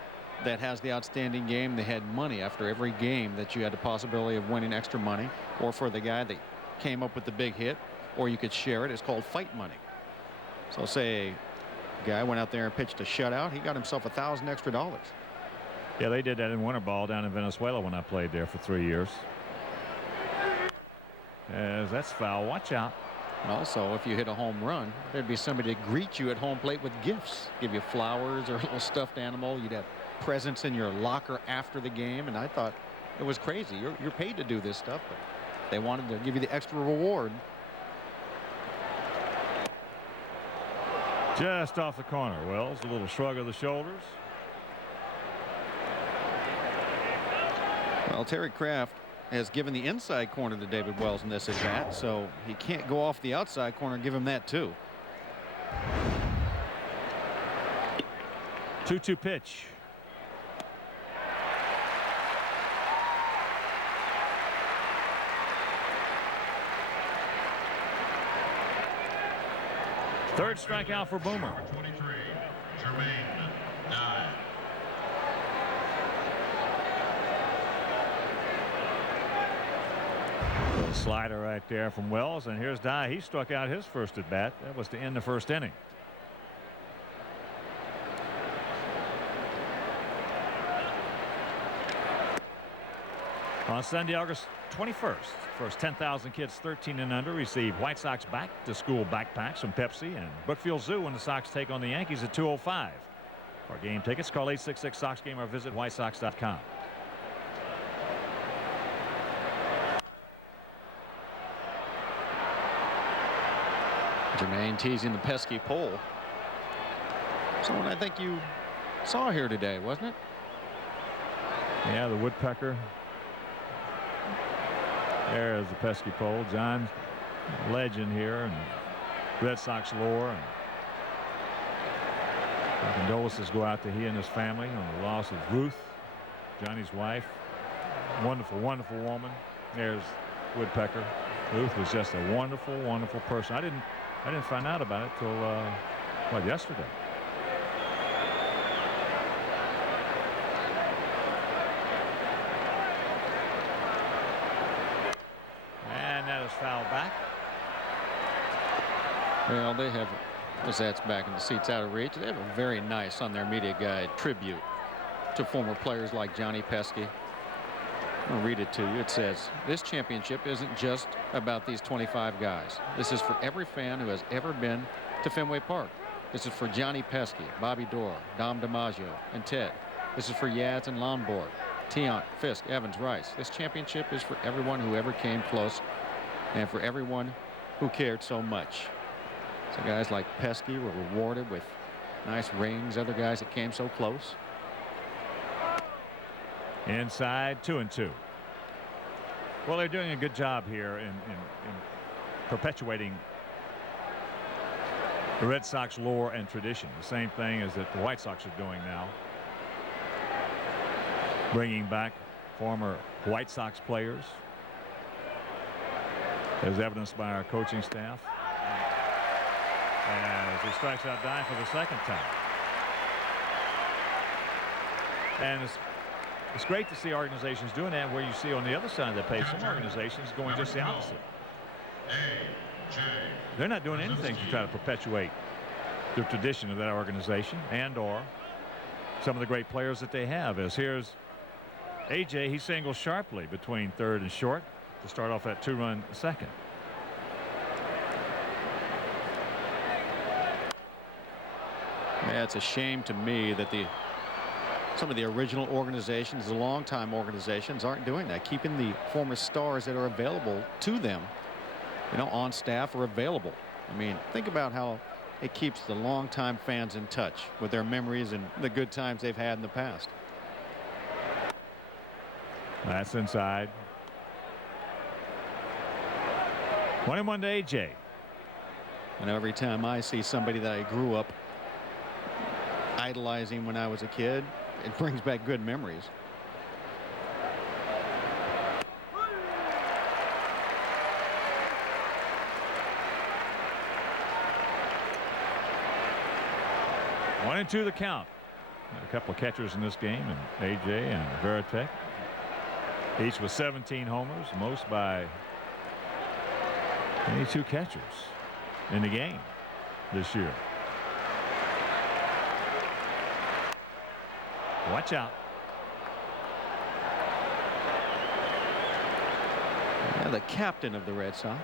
that has the outstanding game. They had money after every game that you had the possibility of winning extra money, or for the guy that came up with the big hit, or you could share it. It's called fight money. So say a guy went out there and pitched a shutout. He got himself $1,000 extra. Yeah, they did that in winter ball down in Venezuela when I played there for 3 years. As that's foul. Watch out. Also, if you hit a home run, there'd be somebody to greet you at home plate with gifts, give you flowers or a little stuffed animal. You'd have presents in your locker after the game, and I thought it was crazy. You're paid to do this stuff, but they wanted to give you the extra reward. Just off the corner. Wells, a little shrug of the shoulders. Well, Terry Kraft has given the inside corner to David Wells in this at bat, so he can't go off the outside corner and give him that too. 2-2 pitch. Third strikeout for Boomer. Number 23, Jermaine Nye. Little slider right there from Wells, and here's Dye. He struck out his first at bat. That was to end the first inning. On Sunday, August 21st, first 10,000 kids 13 and under receive White Sox back to school backpacks from Pepsi and Brookfield Zoo when the Sox take on the Yankees at 2:05. For game tickets, call 866-SOX game or visit whitesox.com. Jermaine teasing the pesky pole. Someone I think you saw here today, wasn't it? Yeah, the woodpecker. There's the pesky pole. John, legend here, and Red Sox lore. And our condolences go out to he and his family on the loss of Ruth, Johnny's wife. Wonderful, wonderful woman. There's woodpecker. Ruth was just a wonderful, wonderful person. I didn't find out about it till yesterday. Foul back. Well, they have, as that's back in the seats out of reach, they have a very nice on their media guide tribute to former players like Johnny Pesky. I'll read it to you. It says, this championship isn't just about these 25 guys. This is for every fan who has ever been to Fenway Park. This is for Johnny Pesky, Bobby Dorr, Dom DiMaggio, and Ted. This is for Yaz and Lonborg, Tiant, Fisk, Evans, Rice. This championship is for everyone who ever came close and for everyone who cared so much. So guys like Pesky were rewarded with nice rings. Other guys that came so close. Inside, 2-2. Well, they're doing a good job here in perpetuating the Red Sox lore and tradition. The same thing as that the White Sox are doing now. Bringing back former White Sox players, as evidenced by our coaching staff. As he strikes out Dye for the second time. And it's great to see organizations doing that, where you see on the other side of the page some organizations going just the opposite. They're not doing anything to try to perpetuate the tradition of that organization and or some of the great players that they have. As here's AJ, he singles sharply between third and short to start off that 2-run second. Yeah, it's a shame to me that some of the original organizations, the longtime organizations, aren't doing that, keeping the former stars that are available to them, on staff or available. I mean, think about how it keeps the longtime fans in touch with their memories and the good times they've had in the past. That's inside. 21 to AJ. And every time I see somebody that I grew up idolizing when I was a kid, it brings back good memories. One and two the count. Had a couple of catchers in this game, and AJ and Veritek, each with 17 homers, most by any two catchers in the game this year. Watch out. Yeah, the captain of the Red Sox.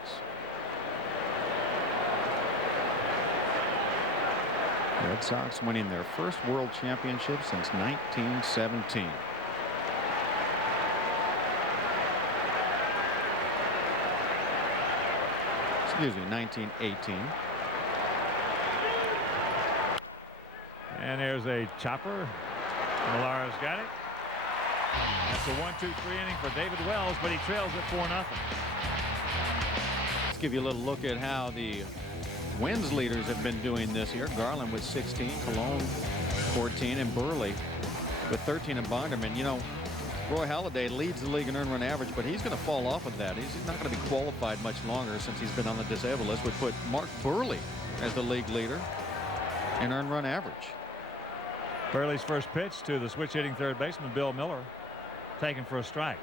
Red Sox winning their first world championship since 1917. Excuse me, 1918. And there's a chopper. Millar's got it. That's a 1-2-3 inning for David Wells, but he trails it 4-0. Let's give you a little look at how the wins leaders have been doing this year. Garland with 16, Cologne 14, and Buehrle with 13, and Bonderman. You know, Roy Halladay leads the league in earned run average, but he's going to fall off of that. He's not going to be qualified much longer since he's been on the disabled list. Would put Mark Buehrle as the league leader in earned run average. Buehrle's first pitch to the switch hitting third baseman Bill Miller, taken for a strike.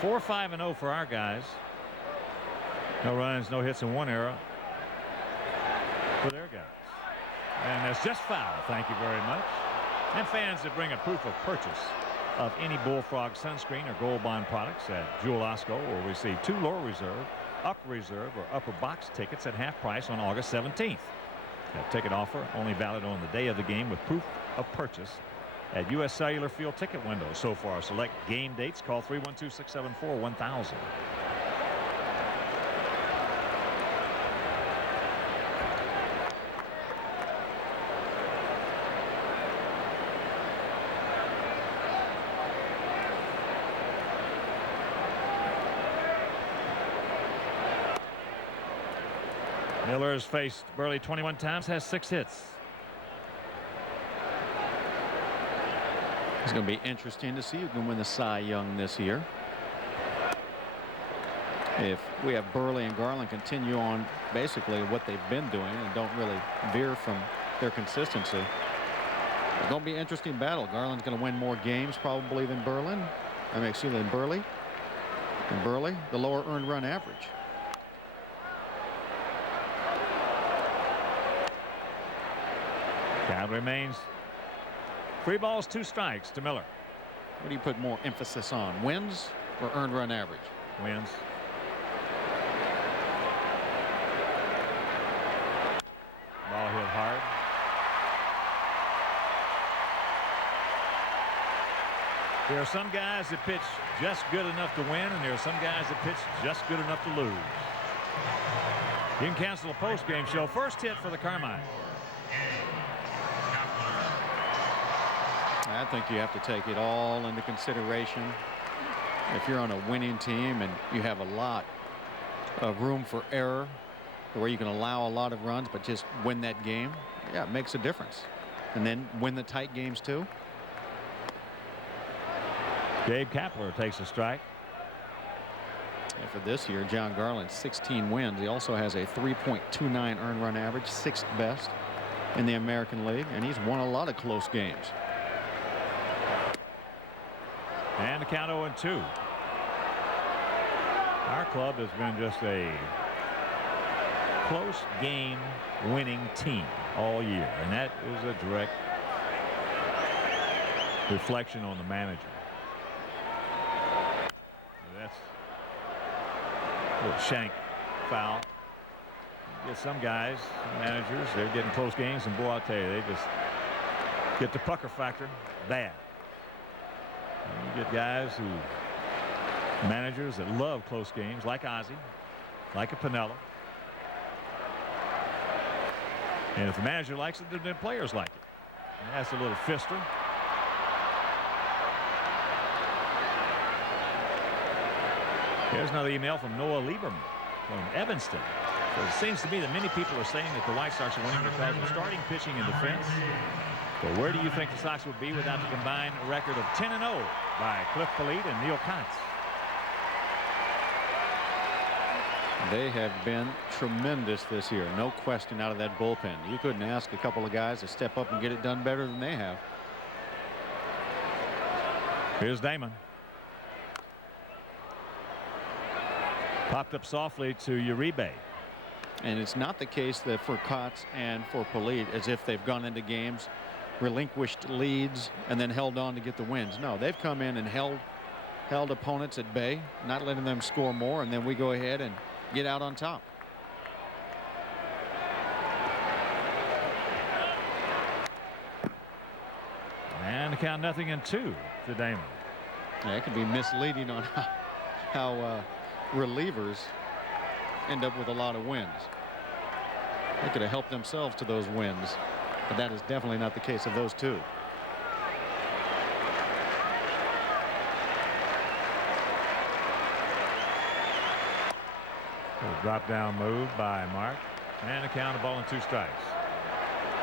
4-5-0 for our guys. No runs, no hits, and one error for their guys. And that's just foul. Thank you very much. And fans that bring a proof of purchase of any Bullfrog sunscreen or Gold Bond products at Jewel Osco will receive 2 lower reserve, upper reserve, or upper box tickets at half price on August 17th. That ticket offer only valid on the day of the game with proof of purchase at U.S. Cellular Field ticket windows. So far, select game dates. Call 312-674-1000. Miller has faced Buehrle 21 times, has 6 hits. It's going to be interesting to see who can win the Cy Young this year. If we have Buehrle and Garland continue on basically what they've been doing and don't really veer from their consistency, it's going to be an interesting battle. Garland's going to win more games probably than Buehrle. Than Buehrle. And Buehrle, the lower earned run average. Count remains 3 balls, 2 strikes to Miller. What do you put more emphasis on, wins or earned run average? Wins. Ball hit hard. There are some guys that pitch just good enough to win, and there are some guys that pitch just good enough to lose. You can cancel a post-game show. First hit for the Carmine. I think you have to take it all into consideration. If you're on a winning team and you have a lot of room for error where you can allow a lot of runs but just win that game, yeah, it makes a difference. And then win the tight games too. Gabe Kapler takes a strike. And for this year, John Garland 16 wins. He also has a 3.29 earned run average, 6th best in the American League, and he's won a lot of close games. And the count 0-2. Our club has been just a close game winning team all year, and that is a direct reflection on the manager. That's a little shank foul. Get some guys, some managers, they're getting close games, and boy, I'll tell you, they just get the pucker factor bad. You get guys managers that love close games, like Ozzie, like a Pinella. And if the manager likes it, then the players like it. And that's a little fister. Here's another email from Noah Lieberman. from Evanston. So it seems to me that many people are saying that the White Sox are winning because of starting pitching and defense. But where do you think the Sox would be without the combined record of 10-0 by Cliff Polite and Neil Kotz? They have been tremendous this year. No question out of that bullpen. You couldn't ask a couple of guys to step up and get it done better than they have. Here's Damon. Popped up softly to Uribe. And it's not the case that for Kotz and for Polite as if they've gone into games, relinquished leads, and then held on to get the wins. No, they've come in and held opponents at bay, not letting them score more, and then we go ahead and get out on top. And the count 0-2 to Damon. Yeah, it can be misleading on how relievers end up with a lot of wins. They could have helped themselves to those wins, but that is definitely not the case of those two. Drop down move by Mark, and a count of 1-2 strikes.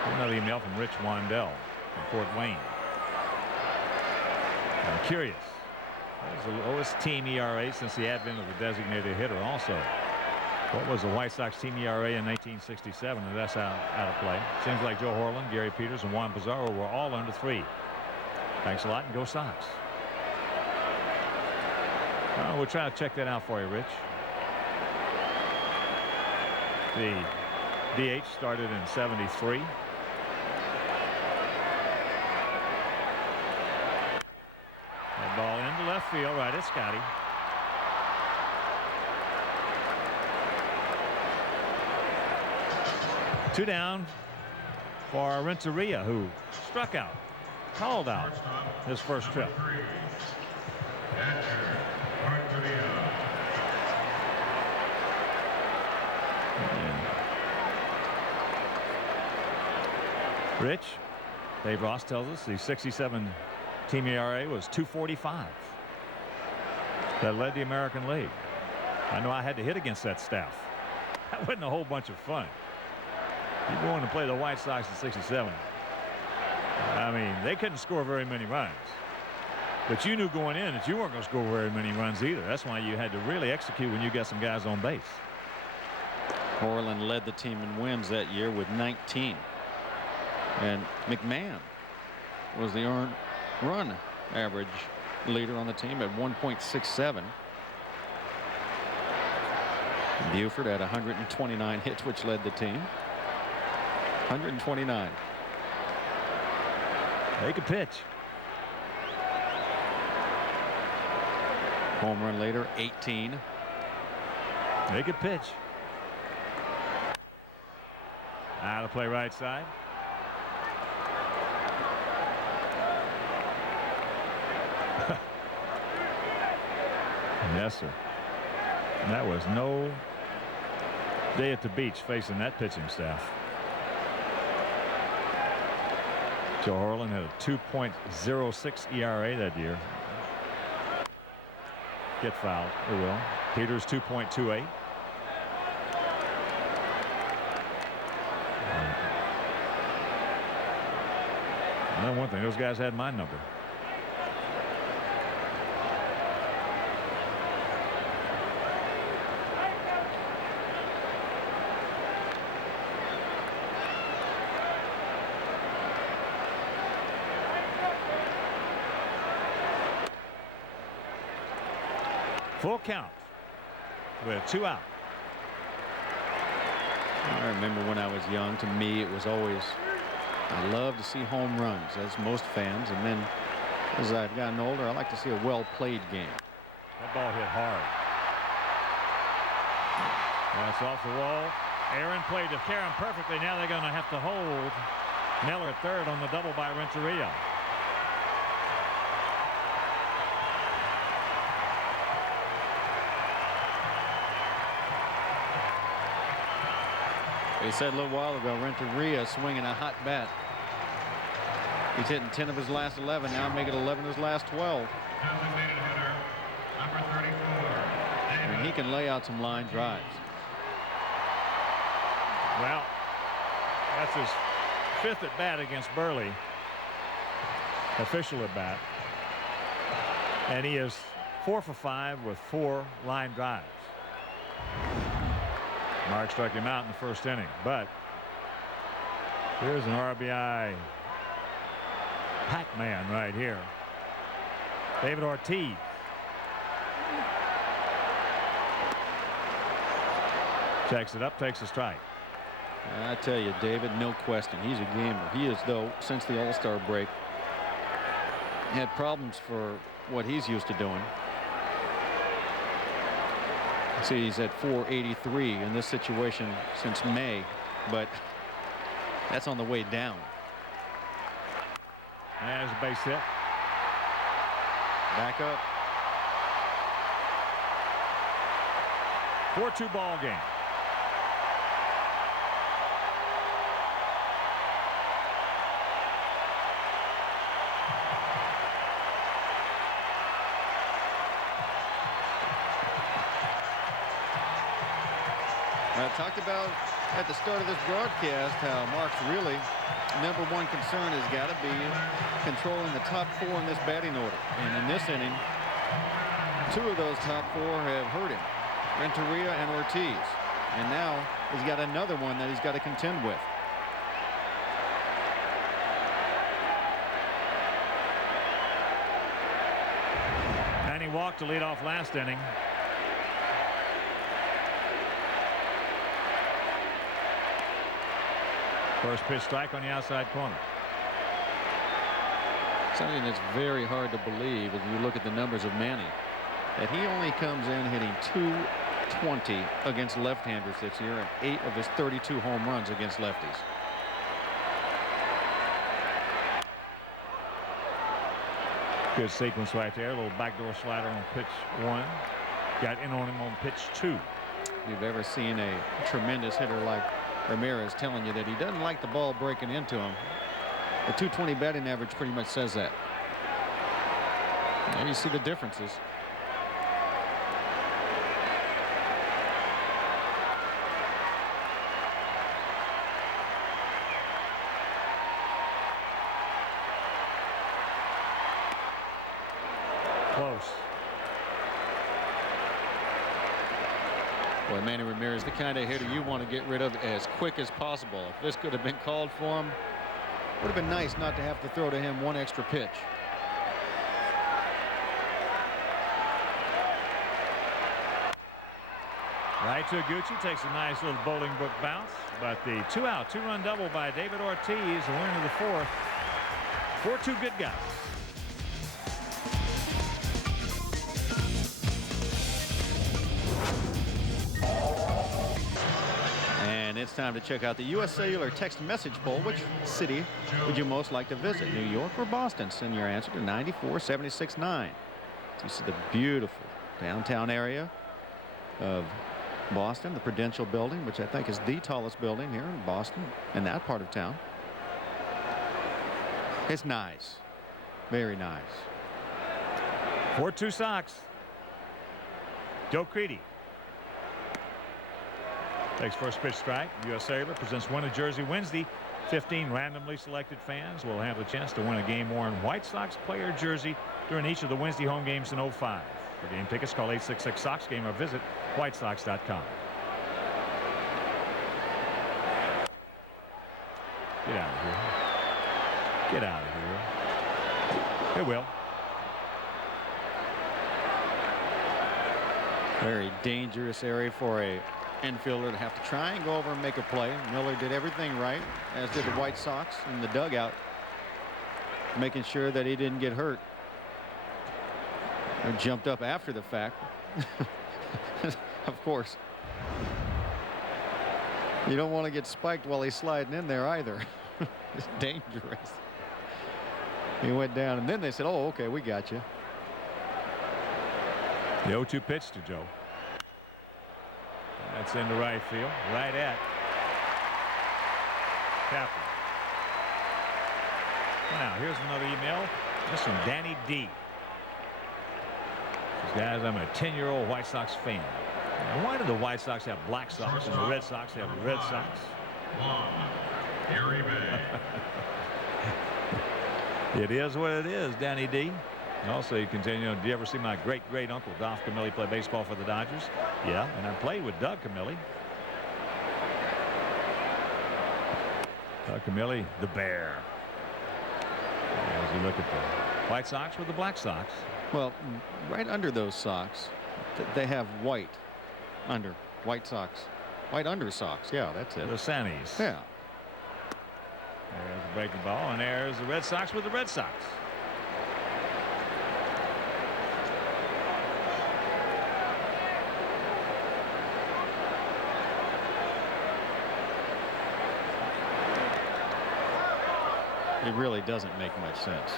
Another email from Rich Wandell from Fort Wayne. I'm curious. That was the lowest team ERA since the advent of the designated hitter. Also, what was the White Sox team ERA in 1967? And that's out of play. Seems like Joe Horland, Gary Peters, and Juan Pizarro were all under 3. Thanks a lot, and go Sox. We'll try to check that out for you, Rich. The DH started in 73. That ball into left field. Right at Scotty. Two down for Renteria, who struck out, called out his first trip. Rich, Dave Ross tells us the 67 team ERA was 2.45. That led the American League. I know I had to hit against that staff. That wasn't a whole bunch of fun. You go in and play the White Sox in 67. I mean, they couldn't score very many runs. But you knew going in that you weren't going to score very many runs either. That's why you had to really execute when you got some guys on base. Horland led the team in wins that year with 19. And McMahon was the earned run average leader on the team at 1.67. Buford had 129 hits, which led the team. 129. They could pitch. Home run leader, 18. They could pitch. Out of play right side. Yes, sir. And that was no day at the beach facing that pitching staff. Joe Horland had a 2.06 ERA that year. Get fouled. It will. Peters 2.28. Another one thing, those guys had my number. Full count with 2 out. I remember when I was young, to me it was always, I love to see home runs, as most fans, and then as I've gotten older, I like to see a well-played game. That ball hit hard. That's off the wall. Aaron played to Karen perfectly. Now they're going to have to hold Miller at third on the double by Renteria. They said a little while ago, Renteria swinging a hot bat. He's hitting 10 of his last 11, now making 11 of his last 12. And he can lay out some line drives. Well, that's his 5th at bat against Buehrle. Official at bat. And he is 4 for 5 with 4 line drives. Mark struck him out in the first inning, but here's an RBI Pac-Man right here. David Ortiz. Checks it up, takes a strike. I tell you, David, no question, he's a gamer. He is, though, since the All-Star break, had problems for what he's used to doing. See, he's at 483 in this situation since May, but that's on the way down. There's a base hit. Back up. 4-2 ball game. I talked about at the start of this broadcast how Mark's really #1 concern has got to be controlling the top 4 in this batting order. And in this inning, 2 of those top 4 have hurt him, Renteria and Ortiz. And now he's got another one that he's got to contend with. And he walked to lead off last inning. First pitch strike on the outside corner. Something that's very hard to believe if you look at the numbers of Manny, that he only comes in hitting .220 against left-handers this year and 8 of his 32 home runs against lefties. Good sequence right there. A little backdoor slider on pitch 1. Got in on him on pitch 2. If you've ever seen a tremendous hitter like Ramirez telling you that he doesn't like the ball breaking into him, the .220 batting average pretty much says that. And you see the differences. Close. Boy, Manny Ramirez, the kind of hitter you want to get rid of as quick as possible. If this could have been called for him, would have been nice not to have to throw to him 1 extra pitch. Right to Gucci, takes a nice little bowling book bounce, but the 2-out, 2-run double by David Ortiz, the winner of the 4th. 4-2 good guys. And it's time to check out the U.S. Cellular text message poll. Which city would you most like to visit, New York or Boston? Send your answer to 94769. So you see the beautiful downtown area of Boston, the Prudential Building, which I think is the tallest building here in Boston, in that part of town. It's nice. Very nice. 4-2 Sox. Joe Creedy. Takes first pitch strike. U.S. Cellular presents Win a Jersey Wednesday. 15 randomly selected fans will have a chance to win a game-worn White Sox player jersey during each of the Wednesday home games in '05. For game tickets, call 866-SOX-GAME or visit whitesox.com. Get out of here. Get out of here. It will. Very dangerous area for a infielder to have to try and go over and make a play. Miller did everything right, as did the White Sox in the dugout, making sure that he didn't get hurt. Or jumped up after the fact. Of course. You don't want to get spiked while he's sliding in there either. It's dangerous. He went down, and then they said, oh, okay, we got you. The 0-2 pitch to Joe. That's into right field, right at Kapler. Now, here's another email. This from Danny D. Says, guys, I'm a 10-year-old White Sox fan. Now, why do the White Sox have black socks and the Red Sox have red socks? 1, Uribe. It is what it is, Danny D. Also, you continue. Do you ever see my great uncle Dolph Camilli play baseball for the Dodgers? Yeah, and I played with Doug Camilli. Doug Camilli, the Bear. As you look at the White Sox with the Black Sox. Well, right under those socks, they have white under White Sox. White under socks. Yeah, that's it. The Sannies. Yeah. There's the breaking ball, and there's the Red Sox with the Red Sox. It really doesn't make much sense.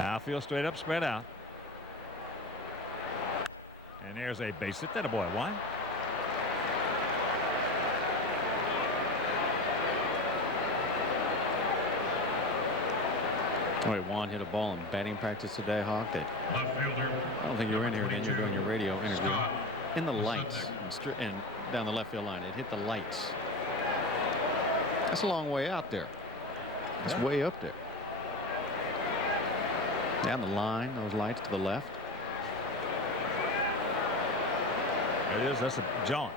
Outfield straight up, spread out. And there's a base hit. That a boy. One. Oh, wait, Juan hit a ball in batting practice today, Hawk. That Left fielder. I don't think you were in here then. You're doing your radio interview. Scott. In the lights and down the left field line. It hit the lights. That's a long way out there. It's Yeah. way up there. Down the line, those lights to the left. There it is. That's a jaunt.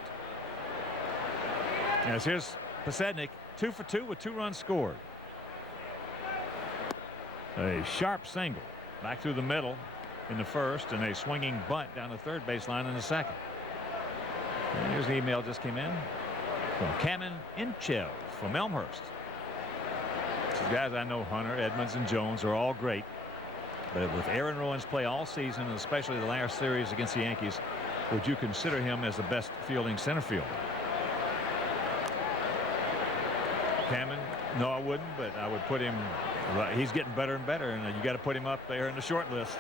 Yes, here's Posednik, 2 for 2 with 2 runs scored. A sharp single back through the middle in the first, and a swinging bunt down the third baseline in the second. And here's the email just came in from Kamen Inchev from Elmhurst. These guys I know, Hunter, Edmonds, and Jones, are all great. But with Aaron Rowan's play all season, and especially the last series against the Yankees, would you consider him as the best fielding center fielder? Kamen, no, I wouldn't, but I would put him. He's getting better and better, and you got to put him up there in the short list.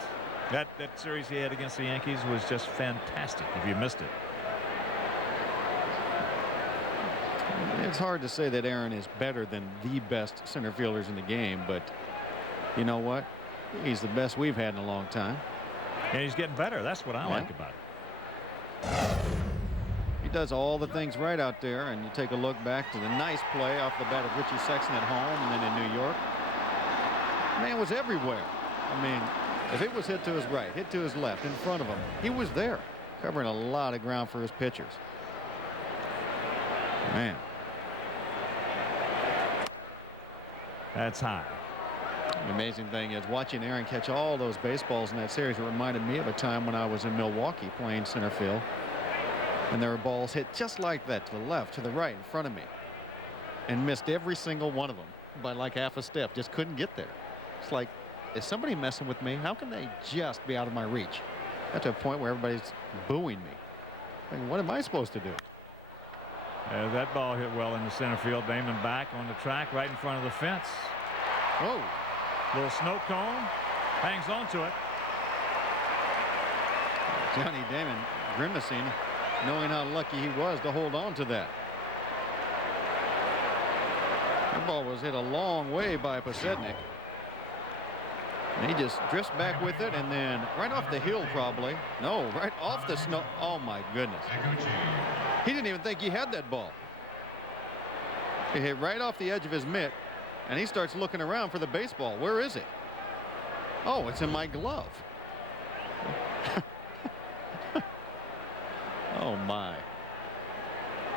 That series he had against the Yankees was just fantastic. If you missed it, It's hard to say that Aaron is better than the best center fielders in the game, but you know what? He's the best we've had in a long time. and he's getting better. That's what I like about it. He does all the things right out there, and you take a look back to the nice play off the bat of Richie Sexton at home and then in New York. Man was everywhere. I mean, if it was hit to his right, hit to his left, in front of him, he was there, covering a lot of ground for his pitchers. Man. That's high. The amazing thing is watching Aaron catch all those baseballs in that series. It reminded me of a time when I was in Milwaukee playing center field, and there were balls hit just like that, to the left, to the right, in front of me, and missed every single one of them by like half a step. Just couldn't get there. It's like, is somebody messing with me? How can they just be out of my reach? Got to a point where everybody's booing me. I mean, what am I supposed to do? That ball hit well in the center field. Damon back on the track right in front of the fence. Oh, Little snow cone, hangs on to it. Johnny Damon grimacing, knowing how lucky he was to hold on to that. That ball was hit a long way by Posednik. And he just drifts back with it, and then right off the hill probably. No, right off the snow. Oh, my goodness. He didn't even think he had that ball. It hit right off the edge of his mitt, and he starts looking around for the baseball. Where is it? Oh, it's in my glove. Oh, my.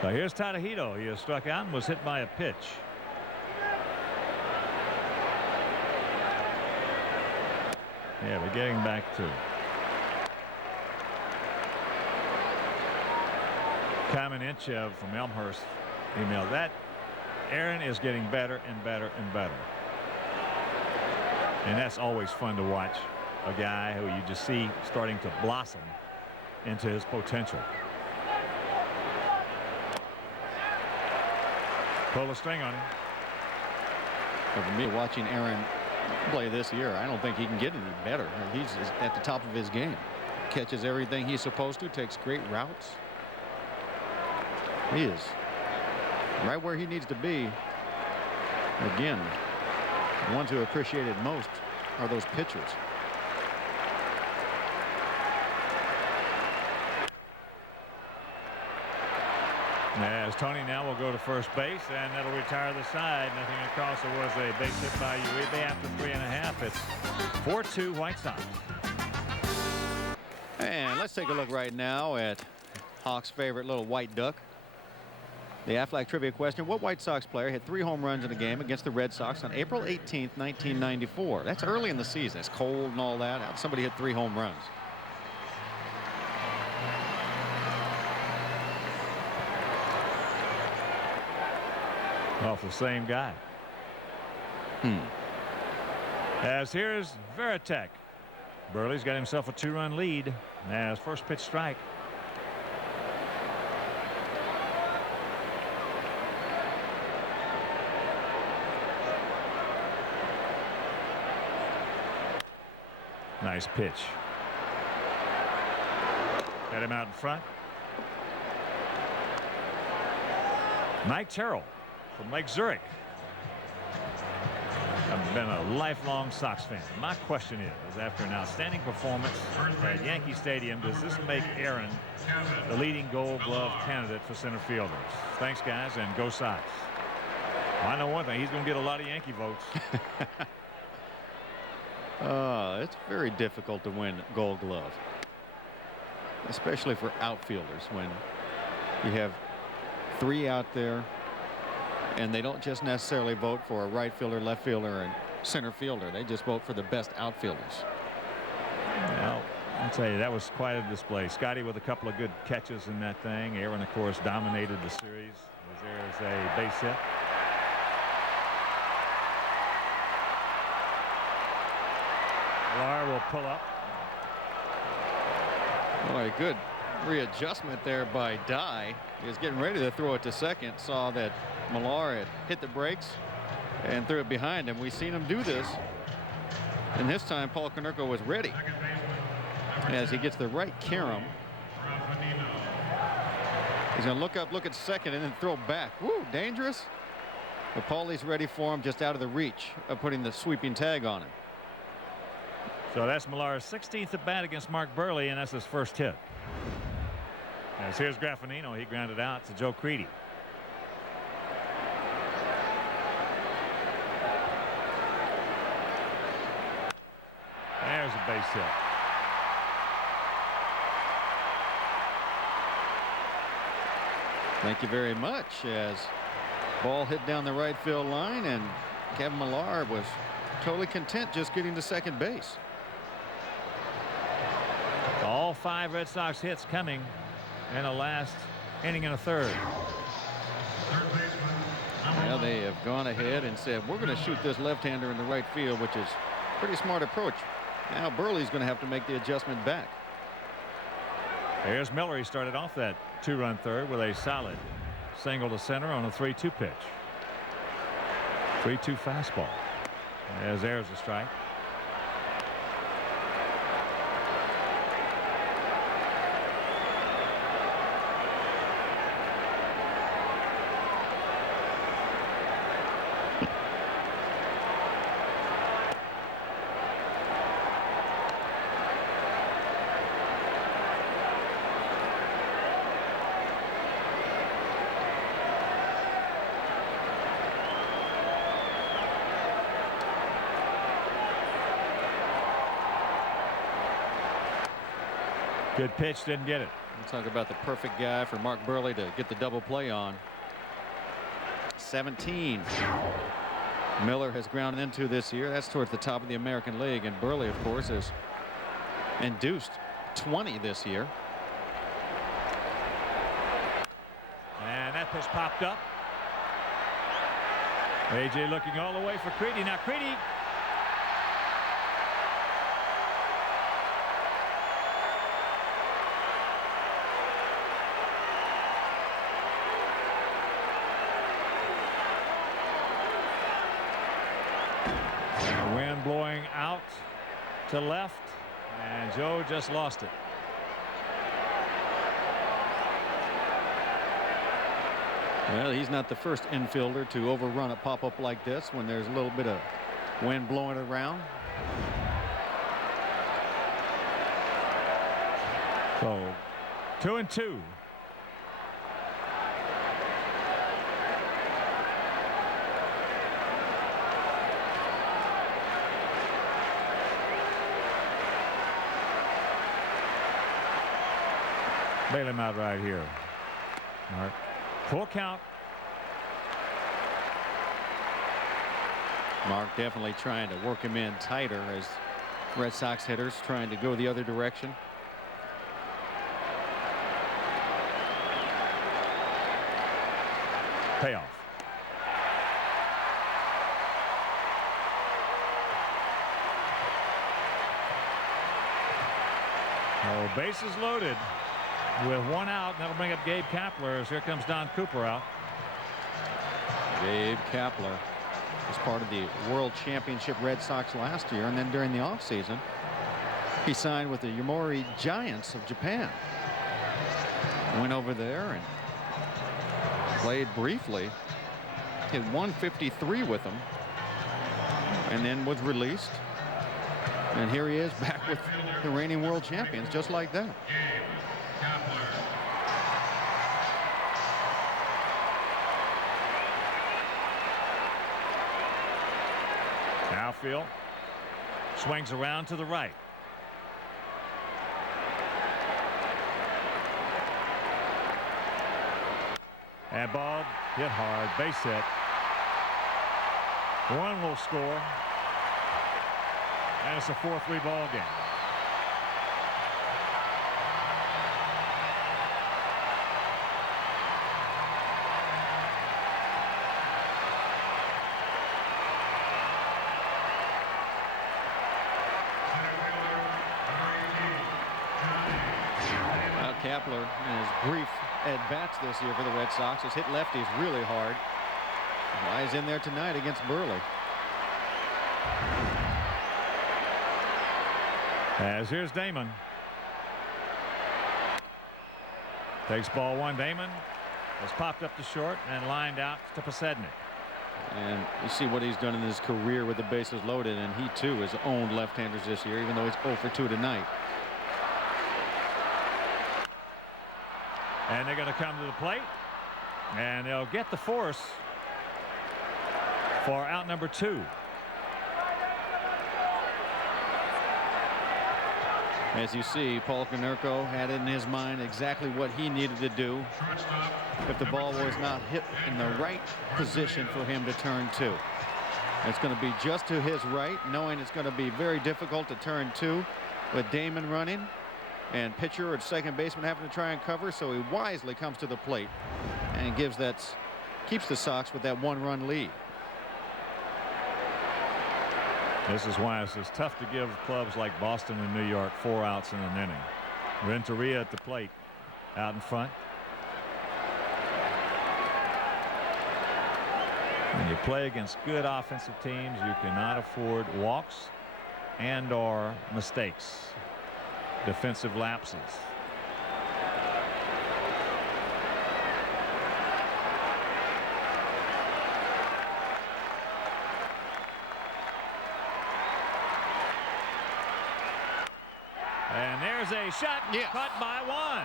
So here's Tadahito. He has struck out and was hit by a pitch. Yeah, we're getting back to Kamen Inchev from Elmhurst email that Aaron is getting better and better and better. And that's always fun to watch a guy who you just see starting to blossom into his potential. Pull a string on him. But for me, watching Aaron play this year, I don't think he can get any better. He's at the top of his game. Catches everything he's supposed to, takes great routes. He is right where he needs to be. Again, the ones who appreciate it most are those pitchers. As Tony now will go to first base, and that'll retire the side. Nothing across. It was a base hit by Uribe after 3.5. It's 4-2 White Sox. And let's take a look right now at Hawk's favorite little white duck. The Aflac trivia question: what White Sox player hit 3 home runs in a game against the Red Sox on April 18th, 1994? That's early in the season. It's cold and all that. How'd somebody hit 3 home runs? Off the same guy. As here's Veritek. Buehrle's got himself a 2-run lead as first pitch strike. Nice pitch. Got him out in front. Mike Terrell from Lake Zurich. I've been a lifelong Sox fan. My question is, after an outstanding performance at Yankee Stadium, does this make Aaron the leading Gold Glove candidate for center fielders? Thanks, guys, and go Sox. Well, I know one thing. He's going to get a lot of Yankee votes. It's very difficult to win Gold Glove, especially for outfielders when you have 3 out there and they don't just necessarily vote for a right fielder, left fielder, and center fielder. They just vote for the best outfielders. Well, I'll tell you, that was quite a display. Scotty with a couple of good catches in that thing. Aaron, of course, dominated the series. There's a base hit. Millar will pull up. Boy, good readjustment there by Dye. He was getting ready to throw it to second. Saw that Millar had hit the brakes and threw it behind him. We've seen him do this. And this time, Paul Konerko was ready as he gets the right carom. He's going to look up, look at second, and then throw back. Woo, dangerous. But Paulie's ready for him, just out of the reach of putting the sweeping tag on him. So that's Millar's 16th at bat against Mark Buehrle, and that's his first hit. As here's Graffinino. He grounded out to Joe Creedy. There's a base hit. Thank you very much. As ball hit down the right field line, and Kevin Millar was totally content just getting to second base. All 5 Red Sox hits coming in the last inning and a third. Well, they have gone ahead and said, we're going to shoot this left-hander in the right field, which is a pretty smart approach. Now Buehrle's going to have to make the adjustment back. Here's Miller. He started off that 2-run third with a solid single to center on a 3-2 pitch. 3-2 fastball. As there's a strike. Good pitch, didn't get it. We'll talk about the perfect guy for Mark Buehrle to get the double play on. 17 Miller has grounded into this year. That's towards the top of the American League, and Buehrle, of course, has induced 20 this year. And that pitch popped up. AJ looking all the way for Creedy. Now Creedy. Wind blowing out to left, and Joe just lost it. Well, he's not the first infielder to overrun a pop-up like this when there's a little bit of wind blowing around. So 2-2. Bail him out right here. Mark. Full count. Mark definitely trying to work him in tighter as Red Sox hitters trying to go the other direction. Payoff. Oh, bases loaded with one out. That'll bring up Gabe Kapler as here comes Don Cooper out. Gabe Kapler was part of the World Championship Red Sox last year, and then during the offseason he signed with the Yomiuri Giants of Japan. Went over there and played briefly, hit 153 with them, and then was released. And here he is back with the reigning world champions just like that. Outfield swings around to the right. And ball hit hard, base hit. One will score. And it's a 4-3 ball game. Kapler, in his brief at-bats this year for the Red Sox, has hit lefties really hard. Why he's in there tonight against Buehrle. As here's Damon. Takes ball one. Damon has popped up to short and lined out to Posednik. And you see what he's done in his career with the bases loaded, and he too has owned left-handers this year, even though he's 0 for 2 tonight. And they're going to come to the plate, and they'll get the force for out number 2. As you see, Paul Konerko had in his mind exactly what he needed to do if the ball was not hit in the right position for him to turn 2. It's going to be just to his right, knowing it's going to be very difficult to turn 2 with Damon running and pitcher or second baseman having to try and cover, so he wisely comes to the plate and keeps the Sox with that 1-run lead. This is why it's tough to give clubs like Boston and New York 4 outs in an inning. Renteria at the plate out in front. When you play against good offensive teams, you cannot afford walks and or mistakes. Defensive lapses. And there's a shot caught by one.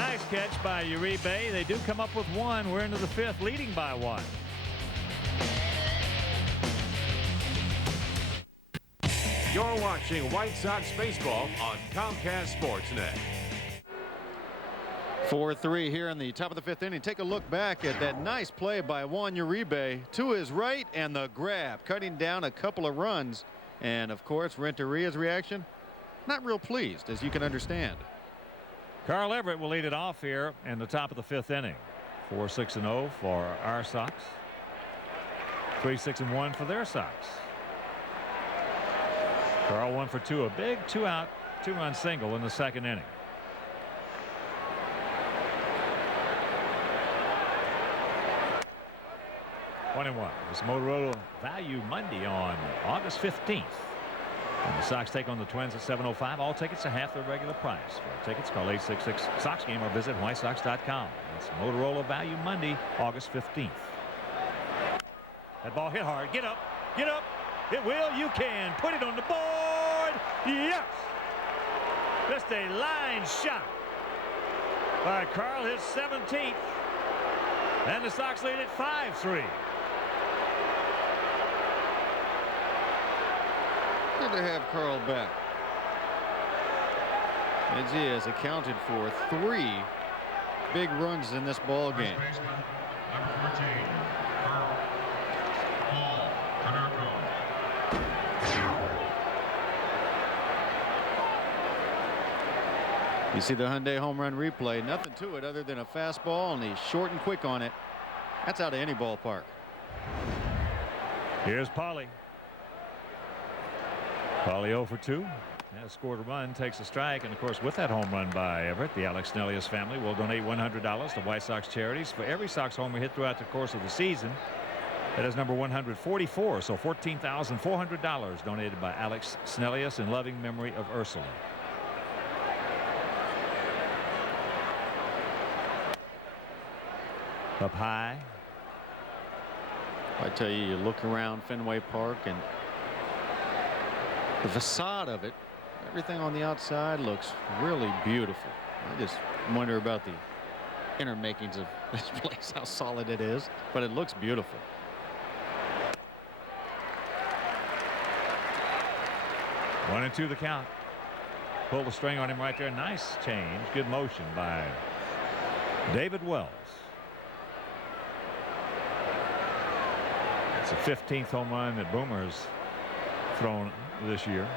Nice catch by Uribe. They do come up with one. We're into the 5th, leading by 1. You're watching White Sox baseball on Comcast Sports Net. 4-3 here in the top of the 5th inning. Take a look back at that nice play by Juan Uribe to his right, and the grab, cutting down a couple of runs. And of course, Renteria's reaction, not real pleased, as you can understand. Carl Everett will lead it off here in the top of the 5th inning. 4-6-0 for our Sox. 3-6-1 for their Sox. Carl 1 for 2, a big 2-out, 2-run single in the 2nd inning. This Motorola Value Monday on August 15th. And the Sox take on the Twins at 7:05. All tickets are half their regular price. For tickets, call 866-SOX-GAME or visit whitesox.com. It's Motorola Value Monday, August 15th. That ball hit hard. Get up. Get up. It will. You can. Put it on the board. Yes. Just a line shot by Carl, his 17th. And the Sox lead at 5-3. Good to have Carl back, as he has accounted for 3 big runs in this ball game. First baseman, number 14, Paul Canerco. You see the Hyundai home run replay. Nothing to it other than a fastball, and he's short and quick on it. That's out of any ballpark. Here's Paulie. Paulie 0 for 2. Has scored a run, takes a strike, and of course with that home run by Everett, the Alex Snellius family will donate $100 to White Sox charities for every Sox homer hit throughout the course of the season. That is number 144, so $14,400 donated by Alex Snellius in loving memory of Ursula. Up high. I tell you, you look around Fenway Park and the facade of it, everything on the outside looks really beautiful. I just wonder about the inner makings of this place, how solid it is, but it looks beautiful. One and 2 the count. Pull the string on him right there. Nice change. Good motion by David Wells. It's the 15th home run that Boomer's thrown this year.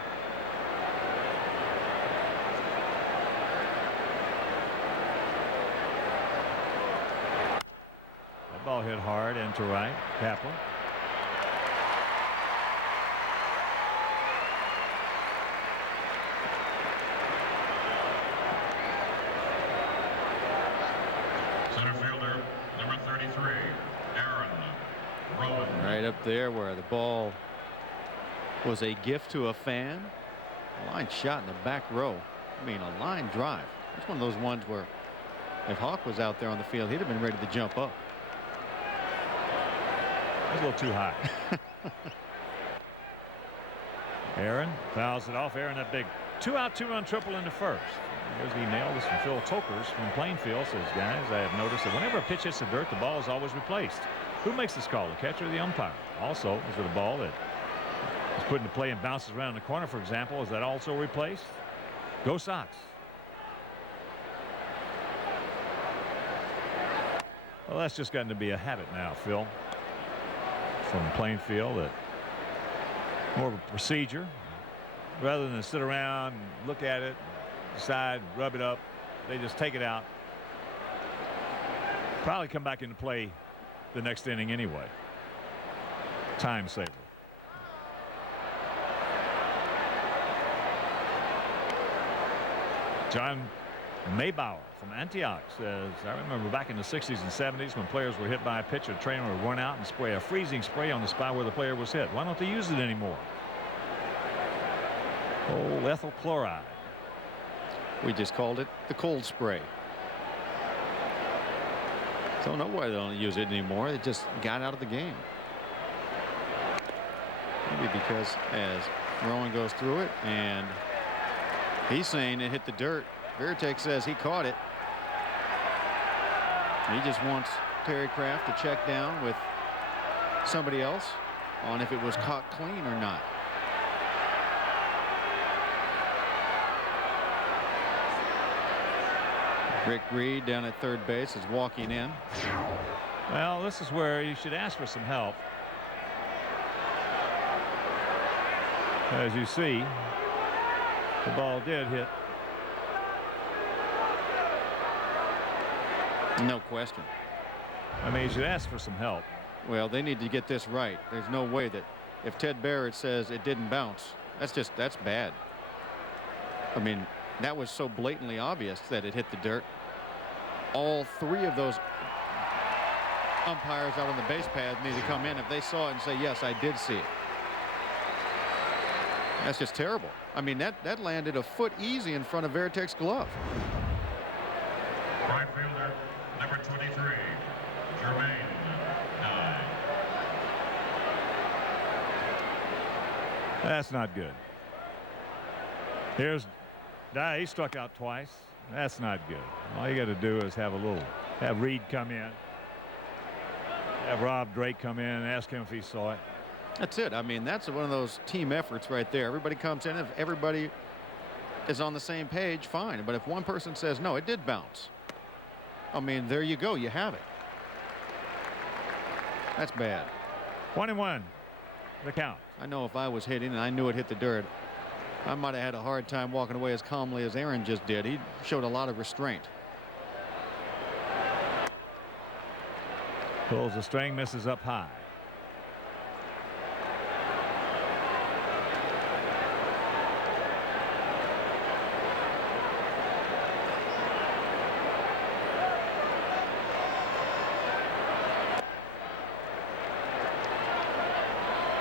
That ball hit hard into right. Kaplan. Center fielder, number 33, Aaron Rowan. Right up there where the ball was a gift to a fan. A line shot in the back row. I mean, a line drive. That's one of those ones where if Hawk was out there on the field, he'd have been ready to jump up. That's a little too high. Aaron fouls it off. Aaron, that big 2-out 2-run triple into first. Here's the email. This from Phil Tokers from Plainfield. Says, guys, I have noticed that whenever a pitch hits the dirt, the ball is always replaced. Who makes this call, the catcher or the umpire? Also, is it a ball that is put into play and bounces around the corner, for example? Is that also replaced? Go Sox. Well, that's just gotten to be a habit now, Phil, from Plainfield, that more of a procedure rather than sit around and look at it, decide, rub it up. They just take it out. Probably come back into play the next inning anyway. Time saver. John Maybauer from Antioch says, I remember back in the 60s and 70s when players were hit by a pitcher, a trainer would run out and spray a freezing spray on the spot where the player was hit. Why don't they use it anymore? Oh, ethyl chloride. We just called it the cold spray. Don't know why they don't use it anymore. It just got out of the game. Maybe because as Rowan goes through it and he's saying it hit the dirt. Veritek says he caught it. He just wants Terry Kraft to check down with somebody else on if it was caught clean or not. Rick Reed down at third base is walking in. Well, this is where you should ask for some help. As you see, the ball did hit. No question. I mean, you should ask for some help. Well, they need to get this right. There's no way that if Ted Barrett says it didn't bounce, that's bad. I mean, that was so blatantly obvious that it hit the dirt. All 3 of those umpires out on the base pad need to come in if they saw it and say, yes, I did see it. That's just terrible. I mean, that landed a foot easy in front of Veritek's glove. Right fielder, number 23, Jermaine Nye. That's not good. Here's Dye. He struck out twice. That's not good. All you got to do is have Reed come in, have Rob Drake come in and ask him if he saw it. That's it. I mean, that's one of those team efforts right there. Everybody comes in. If everybody is on the same page, fine. But if one person says, no, it did bounce, I mean, there you go. You have it. That's bad. 1-1, the count. I know if I was hitting and I knew it hit the dirt, I might have had a hard time walking away as calmly as Aaron just did. He showed a lot of restraint. Pulls the string, misses up high.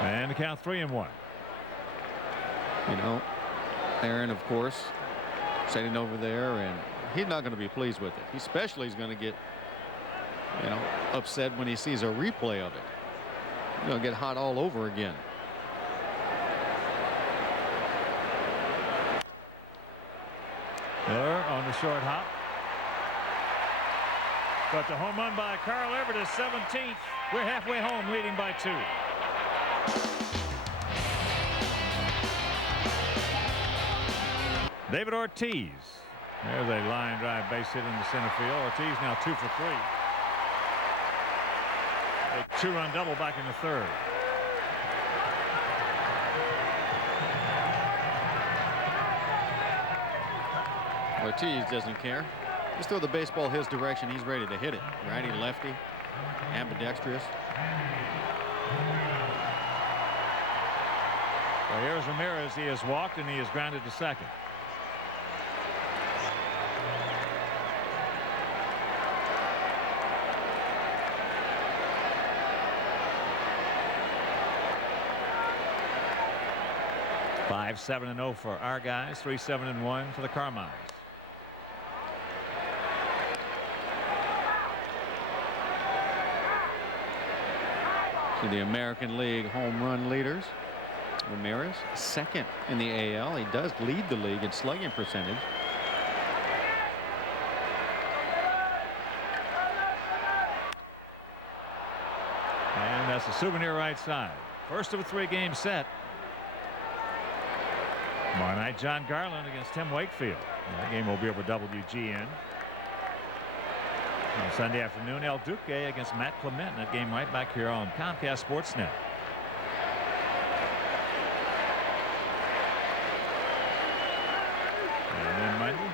And the count 3-1. You know, Aaron, of course, sitting over there, and he's not going to be pleased with it. He especially is going to get, you know, upset when he sees a replay of it. He's going to get hot all over again. Miller on the short hop. But the home run by Carl Everett is 17th. We're halfway home, leading by 2. David Ortiz. There's a line drive base hit into center field. Ortiz now 2 for 3. A 2-run double back in the third. Ortiz doesn't care. Just throw the baseball his direction. He's ready to hit it. Righty, lefty, ambidextrous. Well, here's Ramirez. He has walked and he is grounded to second. Five 7-0 for our guys. 3-7-1 for the Carmines. To the American League home run leaders. Ramirez, second in the AL. He does lead the league in slugging percentage. And that's a souvenir right side. First of a 3-game set. Tomorrow night, John Garland against Tim Wakefield. That game will be over WGN. On Sunday afternoon, El Duque against Matt Clement. That game right back here on Comcast Sports Net. And then Monday,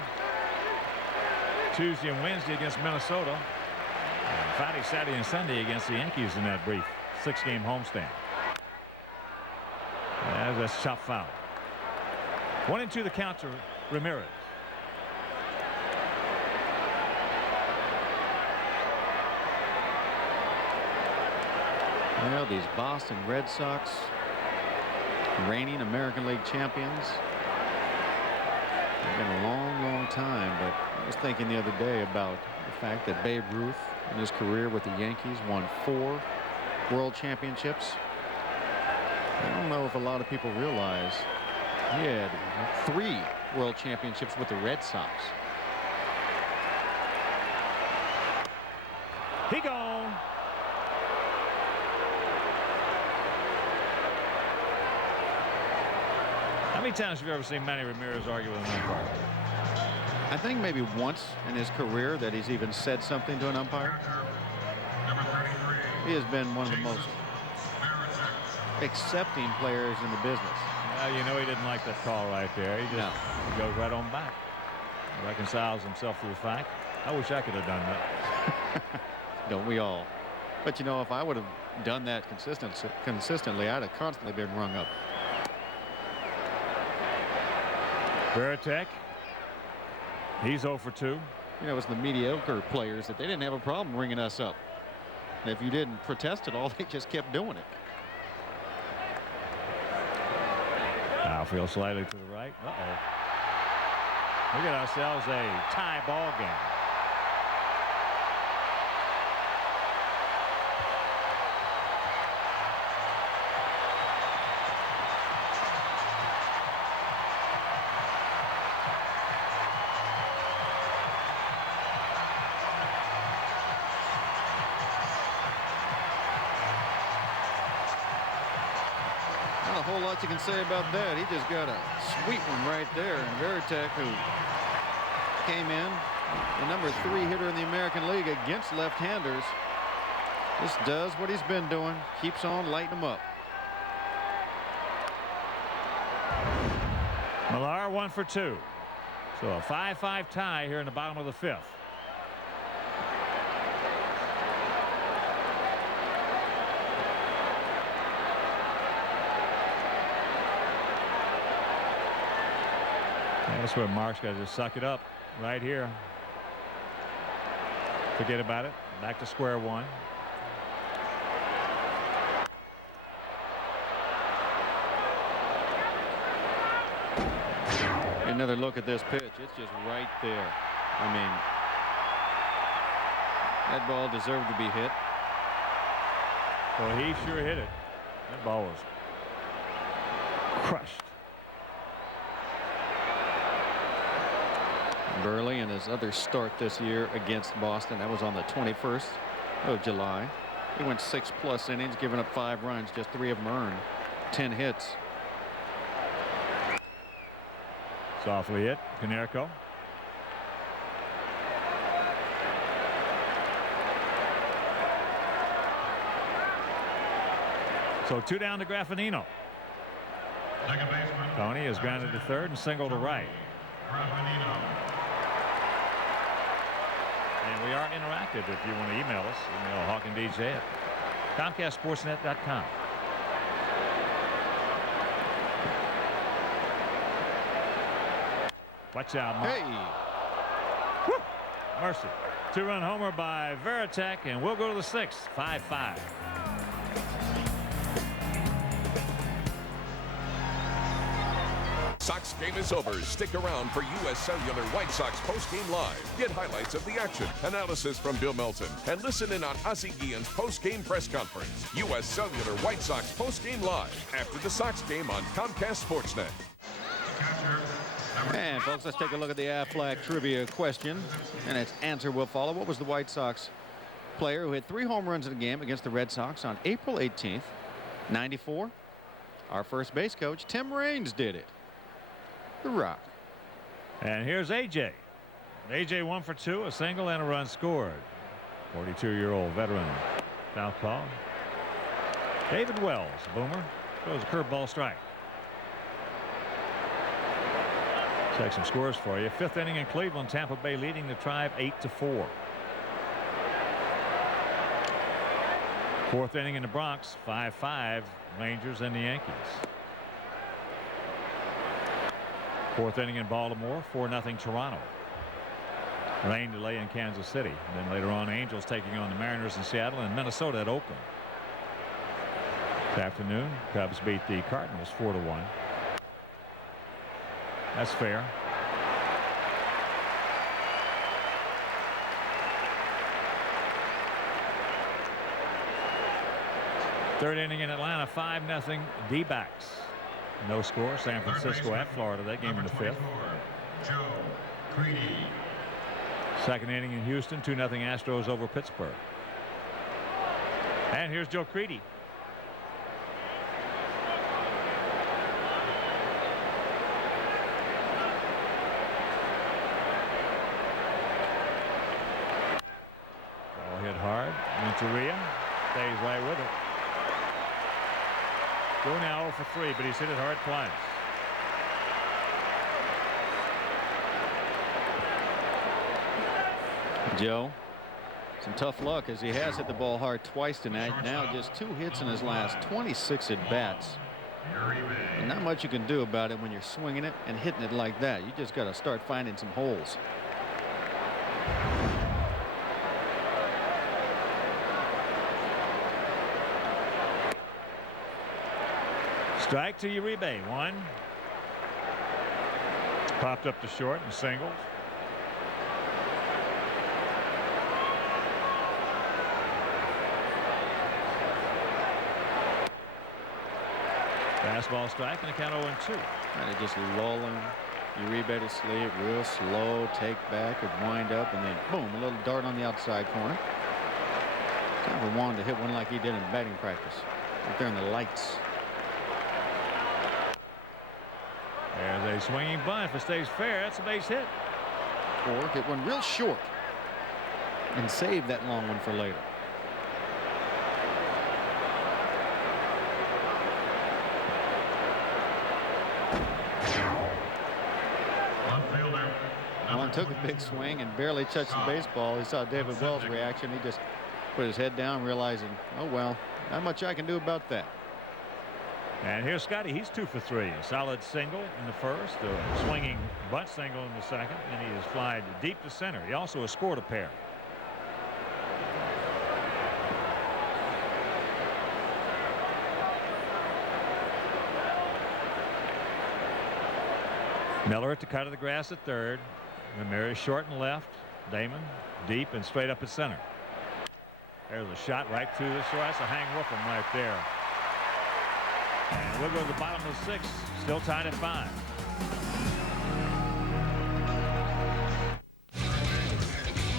Tuesday and Wednesday against Minnesota. And Friday, Saturday, and Sunday against the Yankees in that brief 6-game homestand. As that's chop foul. 1-2 the count to Ramirez. Well, these Boston Red Sox, reigning American League champions. It's been a long, long time, but I was thinking the other day about the fact that Babe Ruth in his career with the Yankees won 4 world championships. I don't know if a lot of people realize he had 3 world championships with the Red Sox. He gone. How many times have you ever seen Manny Ramirez argue with an umpire? I think maybe once in his career that he's even said something to an umpire. He has been one of the most accepting players in the business. Well, you know he didn't like that call right there. He just goes right on back. Reconciles himself to the fact. I wish I could have done that. Don't we all? But you know, if I would have done that consistently, I'd have constantly been rung up. Veritek. He's 0 for 2. You know, it's the mediocre players that they didn't have a problem ringing us up. And if you didn't protest at all, they just kept doing it. Outfield slightly to the right. Uh-oh. We get ourselves a tie ball game. Not a whole lot you can say about that. He just got a sweet one right there. And Varitek, who came in, the number 3 hitter in the American League against left-handers, just does what he's been doing. Keeps on lighting them up. Millar 1 for 2. So a 5-5 tie here in the bottom of the 5th. That's where Mark's got to just suck it up right here. Forget about it. Back to square one. Another look at this pitch. It's just right there. I mean, that ball deserved to be hit. Well, he sure hit it. That ball was crushed. Buehrle in his other start this year against Boston. That was on the 21st of July. He went 6+ innings, giving up 5 runs. Just 3 of them earned. 10 hits. Softly hit. Konerko. So 2 down to Graffinino. Second baseman. Tony is grounded to third and single to right. Graffinino. And we are interactive if you want to email us. Email Hawk and DJ at ComcastSportsNet.com. Watch out, Mark. Hey! Woo! Mercy. 2-run homer by Varitek, and we'll go to the 6th. 5-5. Sox game is over. Stick around for U.S. Cellular White Sox postgame live. Get highlights of the action, analysis from Bill Melton, and listen in on Ozzie Guillen's postgame press conference. U.S. Cellular White Sox postgame live after the Sox game on Comcast Sports Net. And folks, let's take a look at the Aflac trivia question, and its answer will follow. What was the White Sox player who hit 3 home runs in a game against the Red Sox on April 18th, 94? Our first base coach, Tim Raines, did it. The Rock. And here's AJ. AJ 1 for 2, a single and a run scored. 42-year-old veteran southpaw. David Wells, boomer, throws a curveball strike. Check some scores for you. 5th inning in Cleveland, Tampa Bay leading the Tribe 8-4. 4th inning in the Bronx, 5-5, Rangers and the Yankees. 4th inning in Baltimore, 4-0 Toronto. Rain delay in Kansas City. And then later on, Angels taking on the Mariners in Seattle and Minnesota at Oakland. This afternoon, Cubs beat the Cardinals 4-1. That's fair. Third inning in Atlanta, 5-0 D-backs. No score. San Francisco at Florida. That game in the 5th. Joe Creedy. 2nd inning in Houston, 2-0 Astros over Pittsburgh. And here's Joe Creedy. Ball hit hard. Renteria stays right with it. Go now 0 for 3, but he's hit it hard twice. Joe, some tough luck as he has hit the ball hard twice tonight. Now just 2 hits in his last 26 at-bats. And not much you can do about it when you're swinging it and hitting it like that. You just got to start finding some holes. Strike to Uribe. 1. Popped up to short and singled. Fastball strike and a count 0-2. Kind of just lulling Uribe to sleep, real slow, take back and wind up, and then boom, a little dart on the outside corner. Kind of wanted to hit one like he did in batting practice, up there in the lights. There's a swinging bunt. If it stays fair, that's a base hit. Or hit one real short and save that long one for later. Allen took a big swing and barely touched the baseball. He saw David Wells' reaction. He just put his head down, realizing, oh, well, not much I can do about that. And here's Scotty. He's 2 for 3. A solid single in the first, a swinging bunt single in the second, and he has flied deep to center. He also has scored a pair. Miller at the cut of the grass at third. Ramirez short and left. Damon deep and straight up at center. There's a shot right to the short. That's a hang Wolfram right there. And we'll go to the bottom of the 6th. Still tied at 5.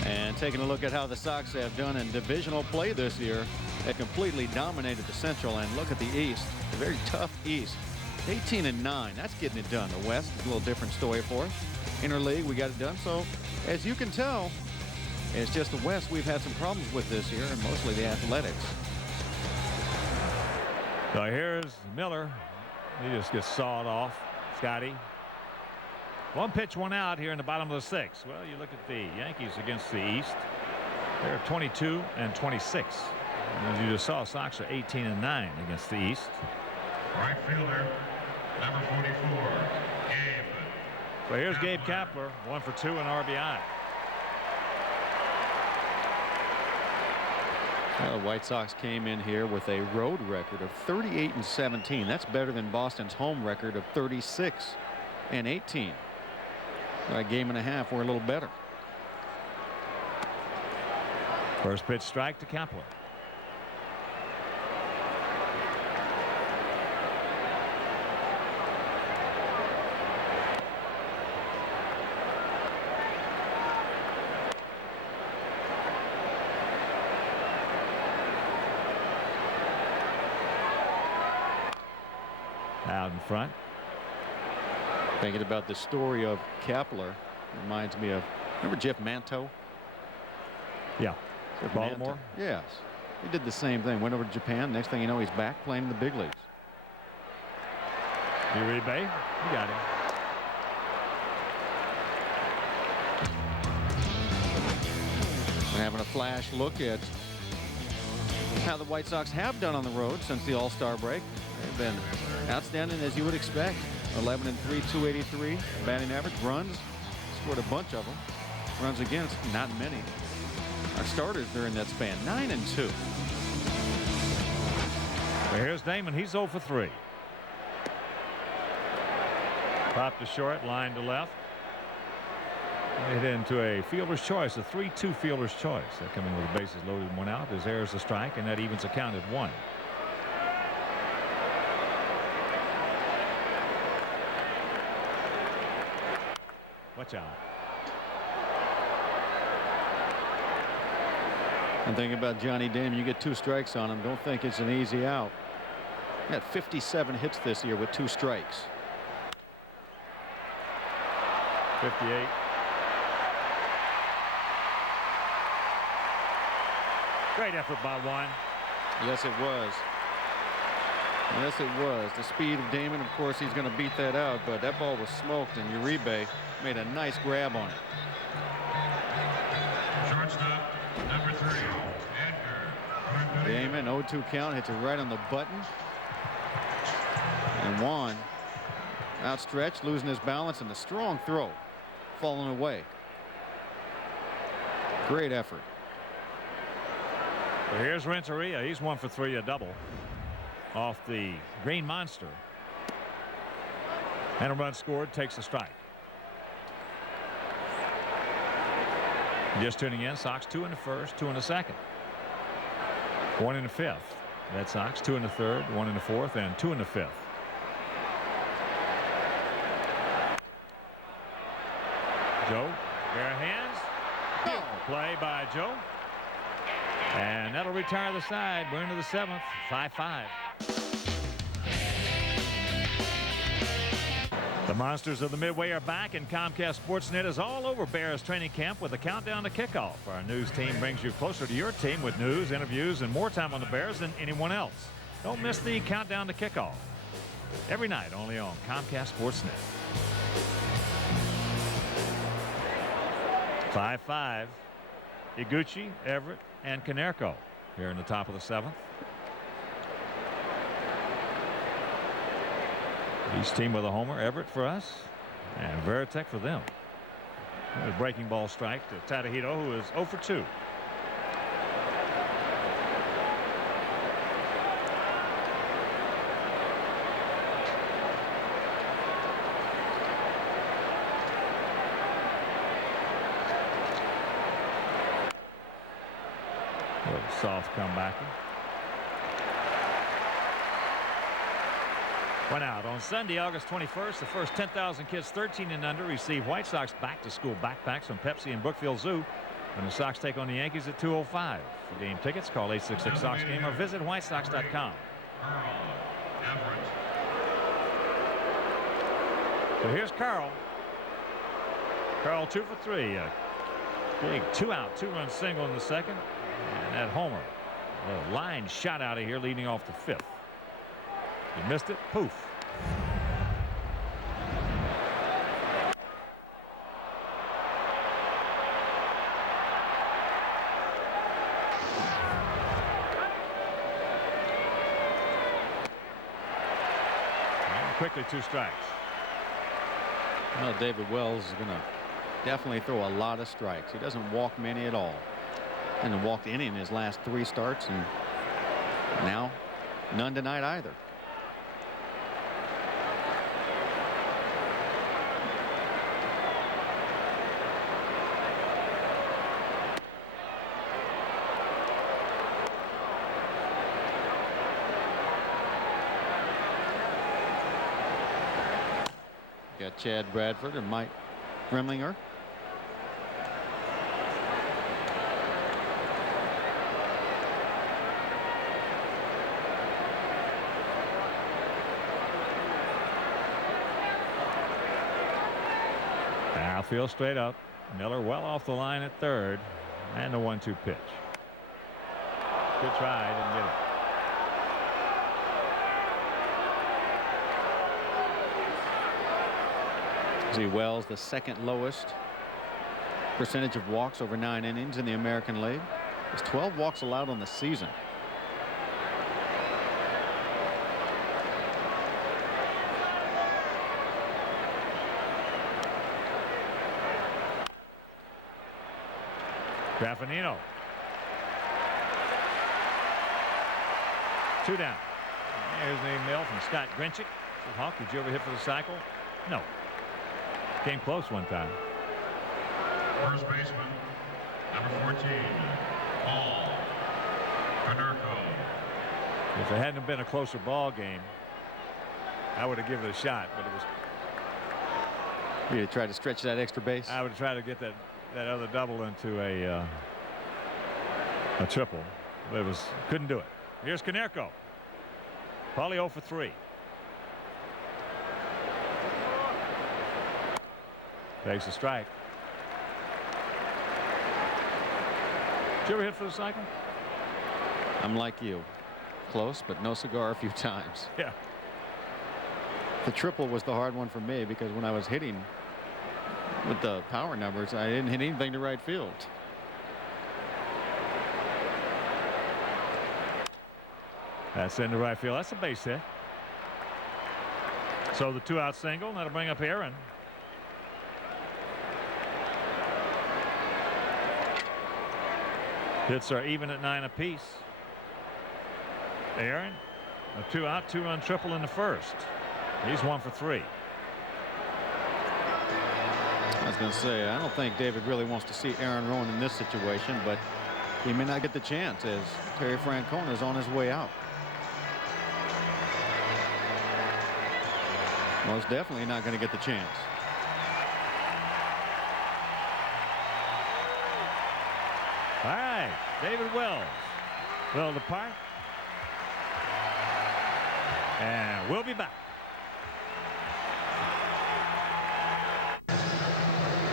And taking a look at how the Sox have done in divisional play this year, they completely dominated the Central. And look at the East, a very tough East. 18-9. That's getting it done. The West is a little different story for us. Interleague, we got it done. So, as you can tell, it's just the West we've had some problems with this year, and mostly the Athletics. So here's Miller. He just gets sawed off. Scotty. 1 pitch, 1 out here in the bottom of the 6th. Well, you look at the Yankees against the East. They're 22 and 26. And as you just saw, Sox are 18-9 against the East. Right fielder, number 44, Gabe. So here's Gabe Kapler, 1 for 2 in RBI. Well, the White Sox came in here with a road record of 38-17. That's better than Boston's home record of 36-18. A game and a half, we're a little better. First pitch strike to Kapler. Out in front. Thinking about the story of Kapler reminds me of, remember Jeff Manto? Yeah. Jeff Baltimore? Manto. Yes. He did the same thing. Went over to Japan. Next thing you know, he's back playing in the big leagues. Uribe, you got him. We're having a flash look at how the White Sox have done on the road since the All-Star break. They've been outstanding, as you would expect. 11-3, 283 batting average. Runs, scored a bunch of them. Runs against, not many. Our starters during that span, 9-2. Well, here's Damon. He's 0 for 3. Pop to short, line to left. Hit into a fielder's choice, a 3-2 fielder's choice. They're coming with the bases loaded and 1 out. There's errors a strike, and that evens a count at 1. Watch out. One thing about Johnny Damon, you get 2 strikes on him. Don't think it's an easy out. He had 57 hits this year with 2 strikes. 58. Great effort by one. Yes, it was. Yes, it was. The speed of Damon, of course, he's going to beat that out, but that ball was smoked, and Uribe made a nice grab on it. Shortstop, number 3, Edgar. Damon, 0-2 count, hits it right on the button. And Juan, outstretched, losing his balance, and the strong throw, falling away. Great effort. Well, here's Renteria. He's 1 for 3, a double off the Green Monster. And a run scored, takes a strike. Just tuning in, Sox 2 in the first, 2 in the second. 1 in the fifth. Red Sox 2 in the third, 1 in the fourth, and 2 in the fifth. Joe, bare hands. Play by Joe. And that'll retire the side. We're into the seventh. 5-5. The Monsters of the Midway are back, and Comcast Sports Net is all over Bears training camp with a countdown to kickoff. Our news team brings you closer to your team with news, interviews, and more time on the Bears than anyone else. Don't miss the countdown to kickoff. Every night only on Comcast Sports Net. 5-5. Iguchi, Everett, and Konerko here in the top of the seventh. Each team with a homer. Everett for us and Veritek for them. A breaking ball strike to Tadahito, who is 0 for 2. A little soft comebacker. One out. On Sunday, August 21st, the first 10,000 kids 13 and under receive White Sox back-to-school backpacks from Pepsi and Brookfield Zoo when the Sox take on the Yankees at 2:05. For game tickets, call 866-SOX-GAME or visit whitesox.com. So here's Carl. Carl 2 for 3. A big 2-out, 2-run single in the second. And that homer. A line shot out of here leading off the fifth. You missed it. Poof. And quickly 2 strikes. Well, David Wells is going to definitely throw a lot of strikes. He doesn't walk many at all. And walked any in his last 3 starts, and now none tonight either. Got Chad Bradford and Mike Remlinger. Outfield straight up. Miller well off the line at third. And the 1-2 pitch. Good try. Didn't get it. See Wells, the second lowest percentage of walks over 9 innings in the American League. There's 12 walks allowed on the season. Graffinino. 2 down. There's the mail from Scott Grinchick. Said, Hawk, did you ever hit for the cycle? No. Came close one time. First baseman, number 14, Paul Konerko. If it hadn't been a closer ball game, I would have given it a shot, but it was. You try to stretch that extra base. I would try to get that other double into a triple, but it was couldn't do it. Here's Konerko. Paulie 0 for 3. Takes a strike. Did you ever hit for the cycle? I'm like you. Close, but no cigar a few times. Yeah. The triple was the hard one for me because when I was hitting with the power numbers, I didn't hit anything to right field. That's into right field. That's a base hit. So the 2-out single, and that'll bring up Aaron. Hits are even at 9 apiece. Aaron, a 2-out, 2-run triple in the first. He's 1 for 3. was going to say, I don't think David really wants to see Aaron Rowan in this situation, but he may not get the chance as Terry Francona is on his way out. Most definitely not going to get the chance. All right, David Wells will depart. And we'll be back.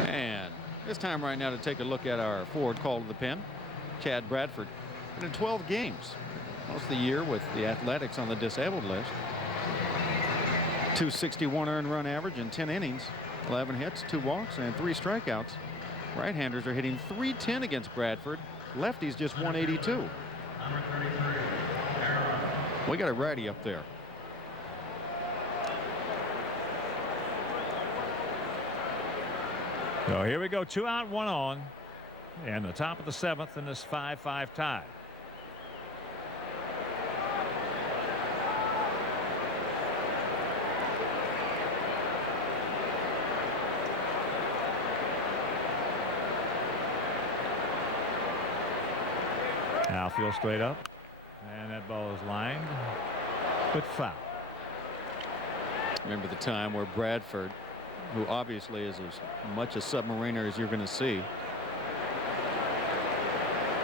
And it's time right now to take a look at our forward call to the pen, Chad Bradford. In 12 games, most of the year with the Athletics on the disabled list. 261 earned run average in 10 innings, 11 hits, 2 walks, and 3 strikeouts. Right-handers are hitting .310 against Bradford. Lefties just .182. We got a righty up there. So here we go, 2 out, 1 on, and the top of the 7th in this 5-5 tie. Outfield straight up, and that ball is lined with foul. Remember the time where Bradford, who obviously is as much a submariner as you're going to see,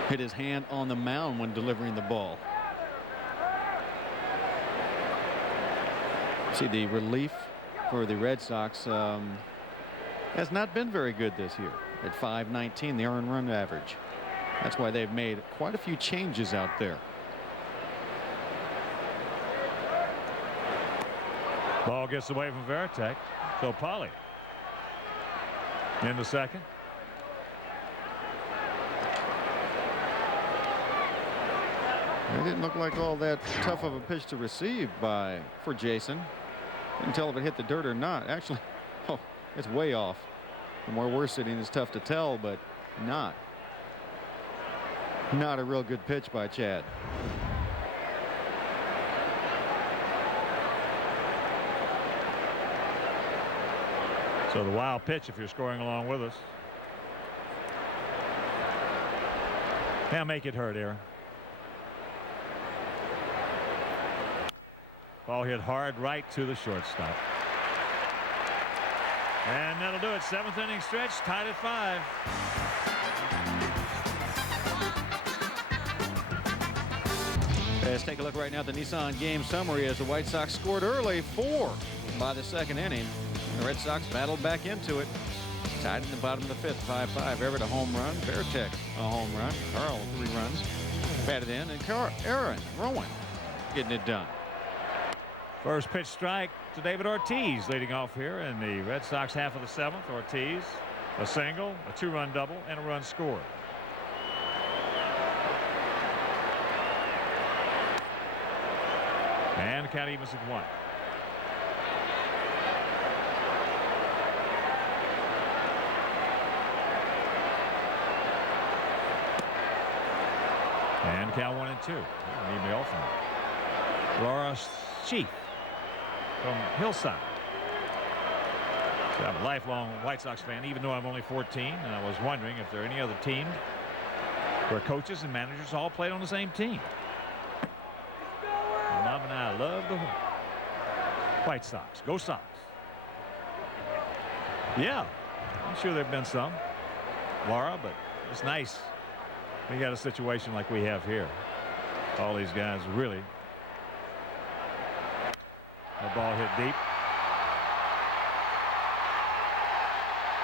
hit his hand on the mound when delivering the ball. See, the relief for the Red Sox has not been very good this year at .519, the earned run average. That's why they've made quite a few changes out there. Ball gets away from Veritek. So Pauly in the second. It didn't look like all that tough of a pitch to receive for Jason. Couldn't tell if it hit the dirt or not. Actually, oh, it's way off. From where we're sitting, it's tough to tell, but not a real good pitch by Chad. So the wild pitch if you're scoring along with us. Now make it hurt, Aaron. Ball hit hard right to the shortstop. And that'll do it. 7th inning stretch, tied at 5. Let's take a look right now at the Nissan game summary as the White Sox scored early, 4 by the 2nd inning. The Red Sox battled back into it. Tied in the bottom of the 5th, 5-5. Everett a home run. Veritek a home run. Carl 3 runs. Batted in. And Aaron Rowan getting it done. First pitch strike to David Ortiz leading off here in the Red Sox half of the 7th. Ortiz, a single, a 2-run double, and a run scored. And the count evens at 1. And count 1-2. Email from Laura Chief from Hillside. So I'm a lifelong White Sox fan, even though I'm only 14, and I was wondering if there are any other teams where coaches and managers all played on the same team. Mom and I love the White Sox. Go Sox. Yeah, I'm sure there have been some, Laura, but it's nice. We got a situation like we have here. All these guys really. The ball hit deep.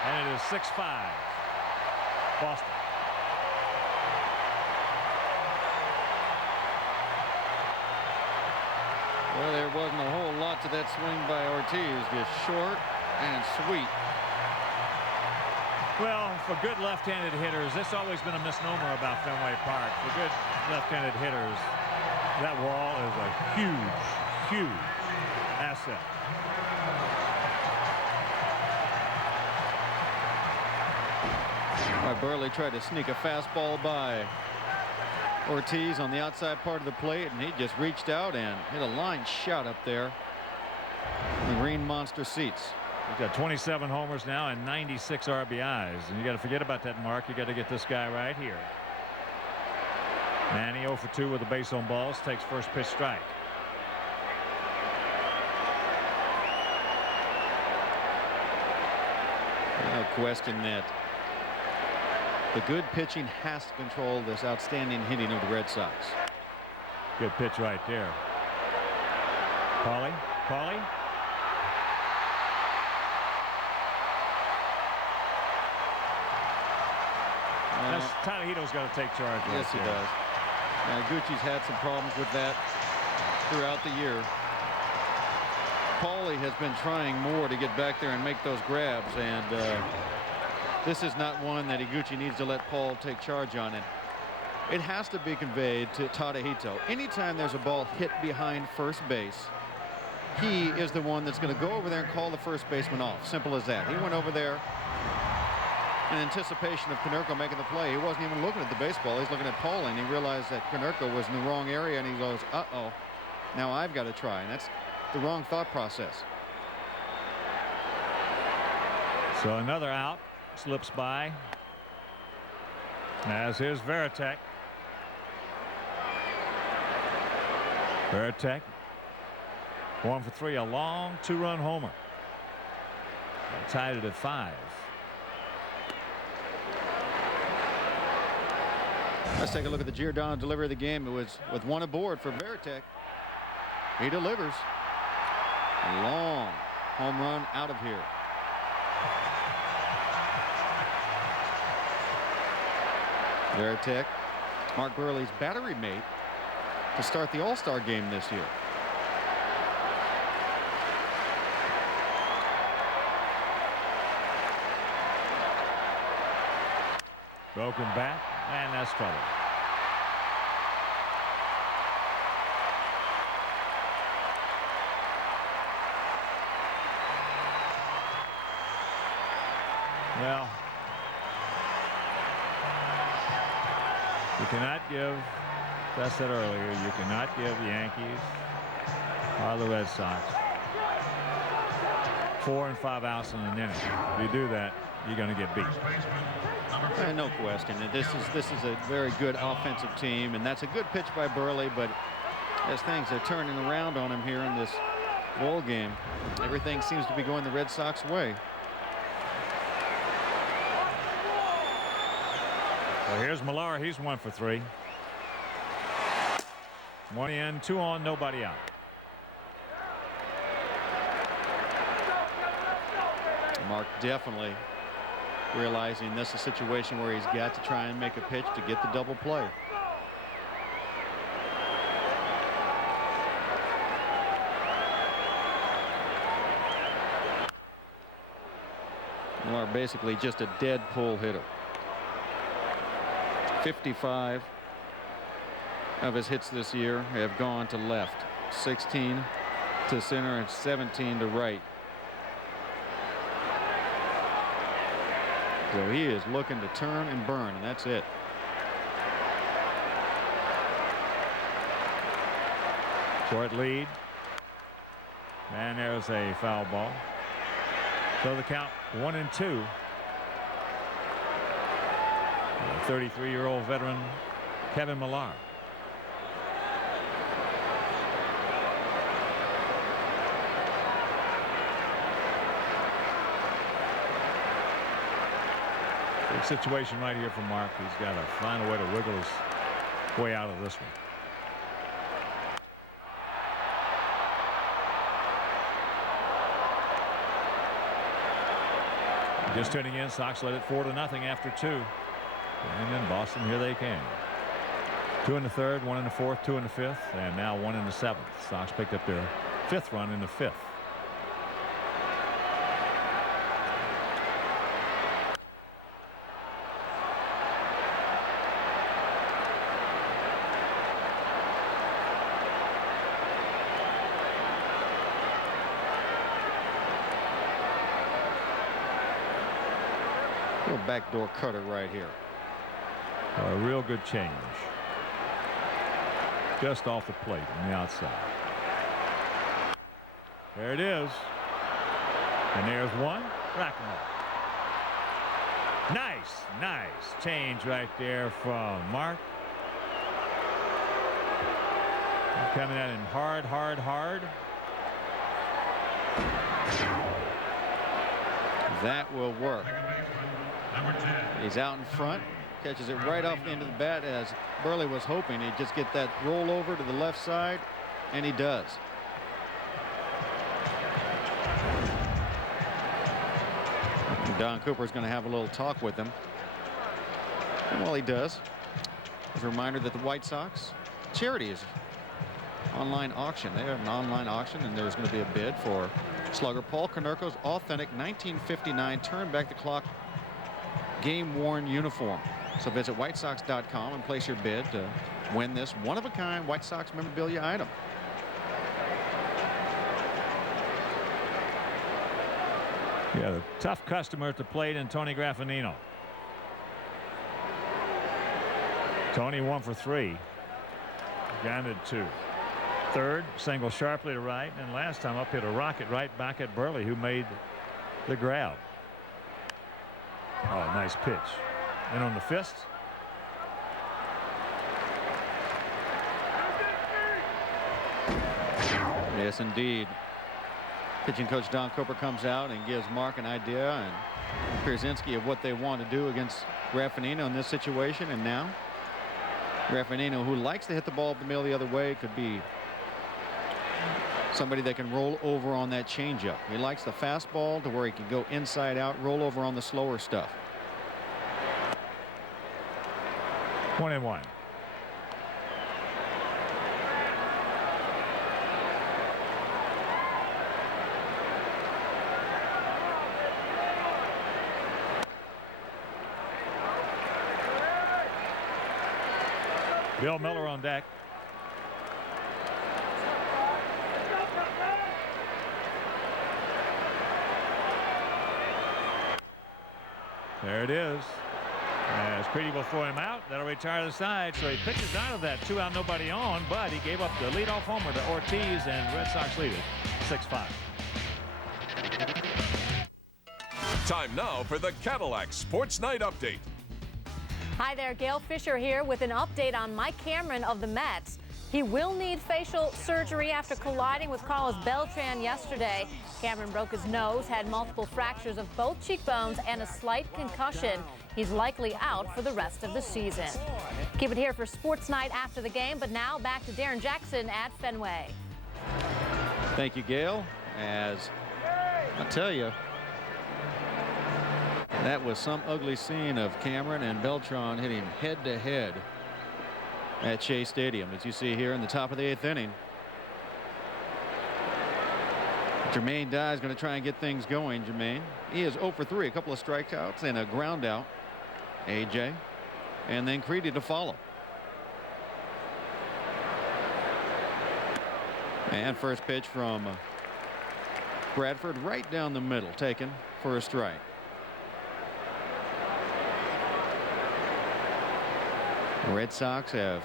And it is 6-5. Boston. Well, there wasn't a whole lot to that swing by Ortiz. Just short and sweet. Well, for good left-handed hitters, it's always been a misnomer about Fenway Park. For good left-handed hitters, that wall is a huge, huge asset. Buehrle tried to sneak a fastball by Ortiz on the outside part of the plate, and he just reached out and hit a line shot up there. The green monster seats. He's got 27 homers now and 96 RBIs. And you got to forget about that, Mark. You got to get this guy right here. Manny 0 for 2 with the base on balls. Takes first pitch strike. No question that the good pitching has to control this outstanding hitting of the Red Sox. Good pitch right there. Paulie. Tadahito's got to take charge. Yes, he does. Now, Gucci's had some problems with that throughout the year. Paulie has been trying more to get back there and make those grabs, and this is not one that Iguchi needs to let Paul take charge on it. It has to be conveyed to Tadahito. Anytime there's a ball hit behind first base, he is the one that's going to go over there and call the first baseman off. Simple as that. He went over there in anticipation of Konerko making the play. He wasn't even looking at the baseball. He's looking at Paulie, and he realized that Konerko was in the wrong area, and he goes, uh-oh, now I've got to try. And that's the wrong thought process. So another out slips by. As here's Veritek. Veritek 1 for 3, a long 2-run homer. Tied it at 5. Let's take a look at the Giordano delivery of the game. It was with 1 aboard for Veritek. He delivers. A long home run out of here. Veritek, Mark Buehrle's battery mate to start the All-Star game this year. Broken bat, and that's trouble. Well, you cannot give, as I said earlier, you cannot give the Yankees or the Red Sox 4 and 5 outs in an inning. If you do that, you're going to get beat. No question. This is a very good offensive team, and that's a good pitch by Buehrle, but as things are turning around on him here in this ball game, everything seems to be going the Red Sox way. Well, here's Millar. He's 1 for 3. 1 in, 2 on, nobody out. Mark definitely realizing this is a situation where he's got to try and make a pitch to get the double play. Millar basically just a dead pull hitter. 55 of his hits this year have gone to left, 16 to center and 17 to right. So he is looking to turn and burn, and that's it. Short lead. And there's a foul ball. So the count 1-2. 33-year-old veteran Kevin Millar. Big situation right here for Mark. He's got to find a way to wiggle his way out of this one. Just tuning in, Sox led it 4-0 after 2. And then Boston, here they came. 2 in the third, 1 in the fourth, 2 in the fifth, and now 1 in the seventh. Sox picked up their 5th run in the 5th. Little backdoor cutter right here. A real good change. Just off the plate on the outside. There it is. And there's one. Rack 'em up. Nice change right there from Mark. Coming at him hard. That will work. He's out in front. Catches it right off the end of the bat, as Buehrle was hoping he'd just get that roll over to the left side, and he does. Don Cooper's going to have a little talk with him. And while he does, as a reminder that the White Sox charity is online auction. They have an online auction, and there's going to be a bid for slugger Paul Konerko's authentic 1959 turn back the clock game-worn uniform. So visit whitesox.com and place your bid to win this one-of-a-kind White Sox memorabilia item. Yeah, the tough customer at the plate in Tony Graffinino. Tony 1 for 3. Grounded 2. Third, single sharply to right, and last time up hit a rocket right back at Buehrle, who made the grab. Oh, nice pitch. And on the fist. Yes, indeed. Pitching coach Don Cooper comes out and gives Mark an idea and Pierzynski of what they want to do against Graffinino in this situation. And now Graffinino, who likes to hit the ball up the middle the other way, could be somebody that can roll over on that changeup. He likes the fastball to where he can go inside out, roll over on the slower stuff. 1-1. Bill Miller on deck. There it is. As Creedy will throw him out, that'll retire the side. So he pitches out of that 2 out, nobody on, but he gave up the leadoff homer to Ortiz, and Red Sox lead it 6-5. Time now for the Cadillac Sports Night Update. Hi there, Gail Fisher here with an update on Mike Cameron of the Mets. He will need facial surgery after colliding with Carlos Beltran yesterday. Cameron broke his nose, had multiple fractures of both cheekbones, and a slight concussion. He's likely out for the rest of the season. Keep it here for Sports Night after the game, but now back to Darren Jackson at Fenway. Thank you, Gail. As I tell you, that was some ugly scene of Cameron and Beltran hitting head-to-head at Shea Stadium, as you see here in the top of the 8th inning. Jermaine Dye is going to try and get things going. Jermaine, he is 0 for 3, a couple of strikeouts and a ground out. AJ, and then Creedy to follow. And first pitch from Bradford right down the middle, taken for a strike. The Red Sox have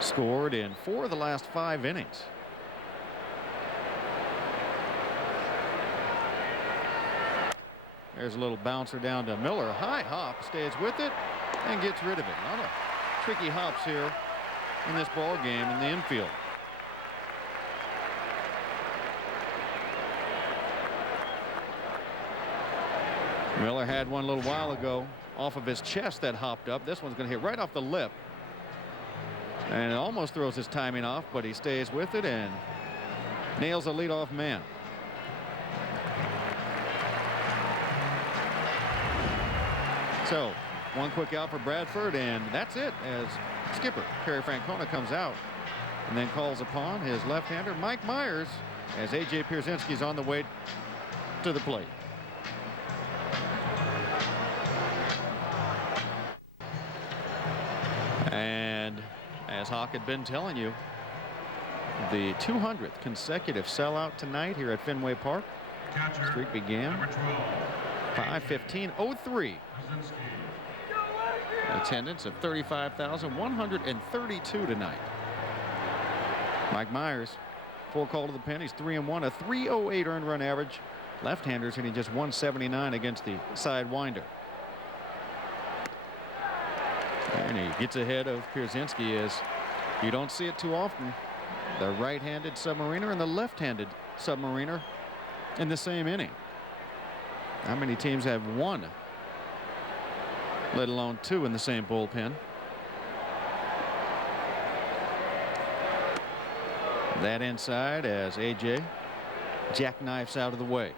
scored in 4 of the last 5 innings. There's a little bouncer down to Miller. High hop, stays with it and gets rid of it. A lot of tricky hops here in this ball game in the infield. Miller had one a little while ago off of his chest that hopped up. This one's going to hit right off the lip. And it almost throws his timing off, but he stays with it and nails a leadoff man. So one quick out for Bradford, and that's it, as skipper Terry Francona comes out and then calls upon his left-hander Mike Myers as A.J. Pierzynski's on the way to the plate. And as Hawk had been telling you, the 200th consecutive sellout tonight here at Fenway Park. Catcher, Streak began 5:15:03. Attendance of 35,132 tonight. Mike Myers, 4 call to the pen. He's 3-1, a 3.08 earned run average, Left-handers hitting just 179 against the sidewinder. And he gets ahead of Pierzynski, as you don't see it too often. The right-handed submariner and the left-handed submariner in the same inning. How many teams have one, let alone two, in the same bullpen? That inside as AJ jackknifes out of the way.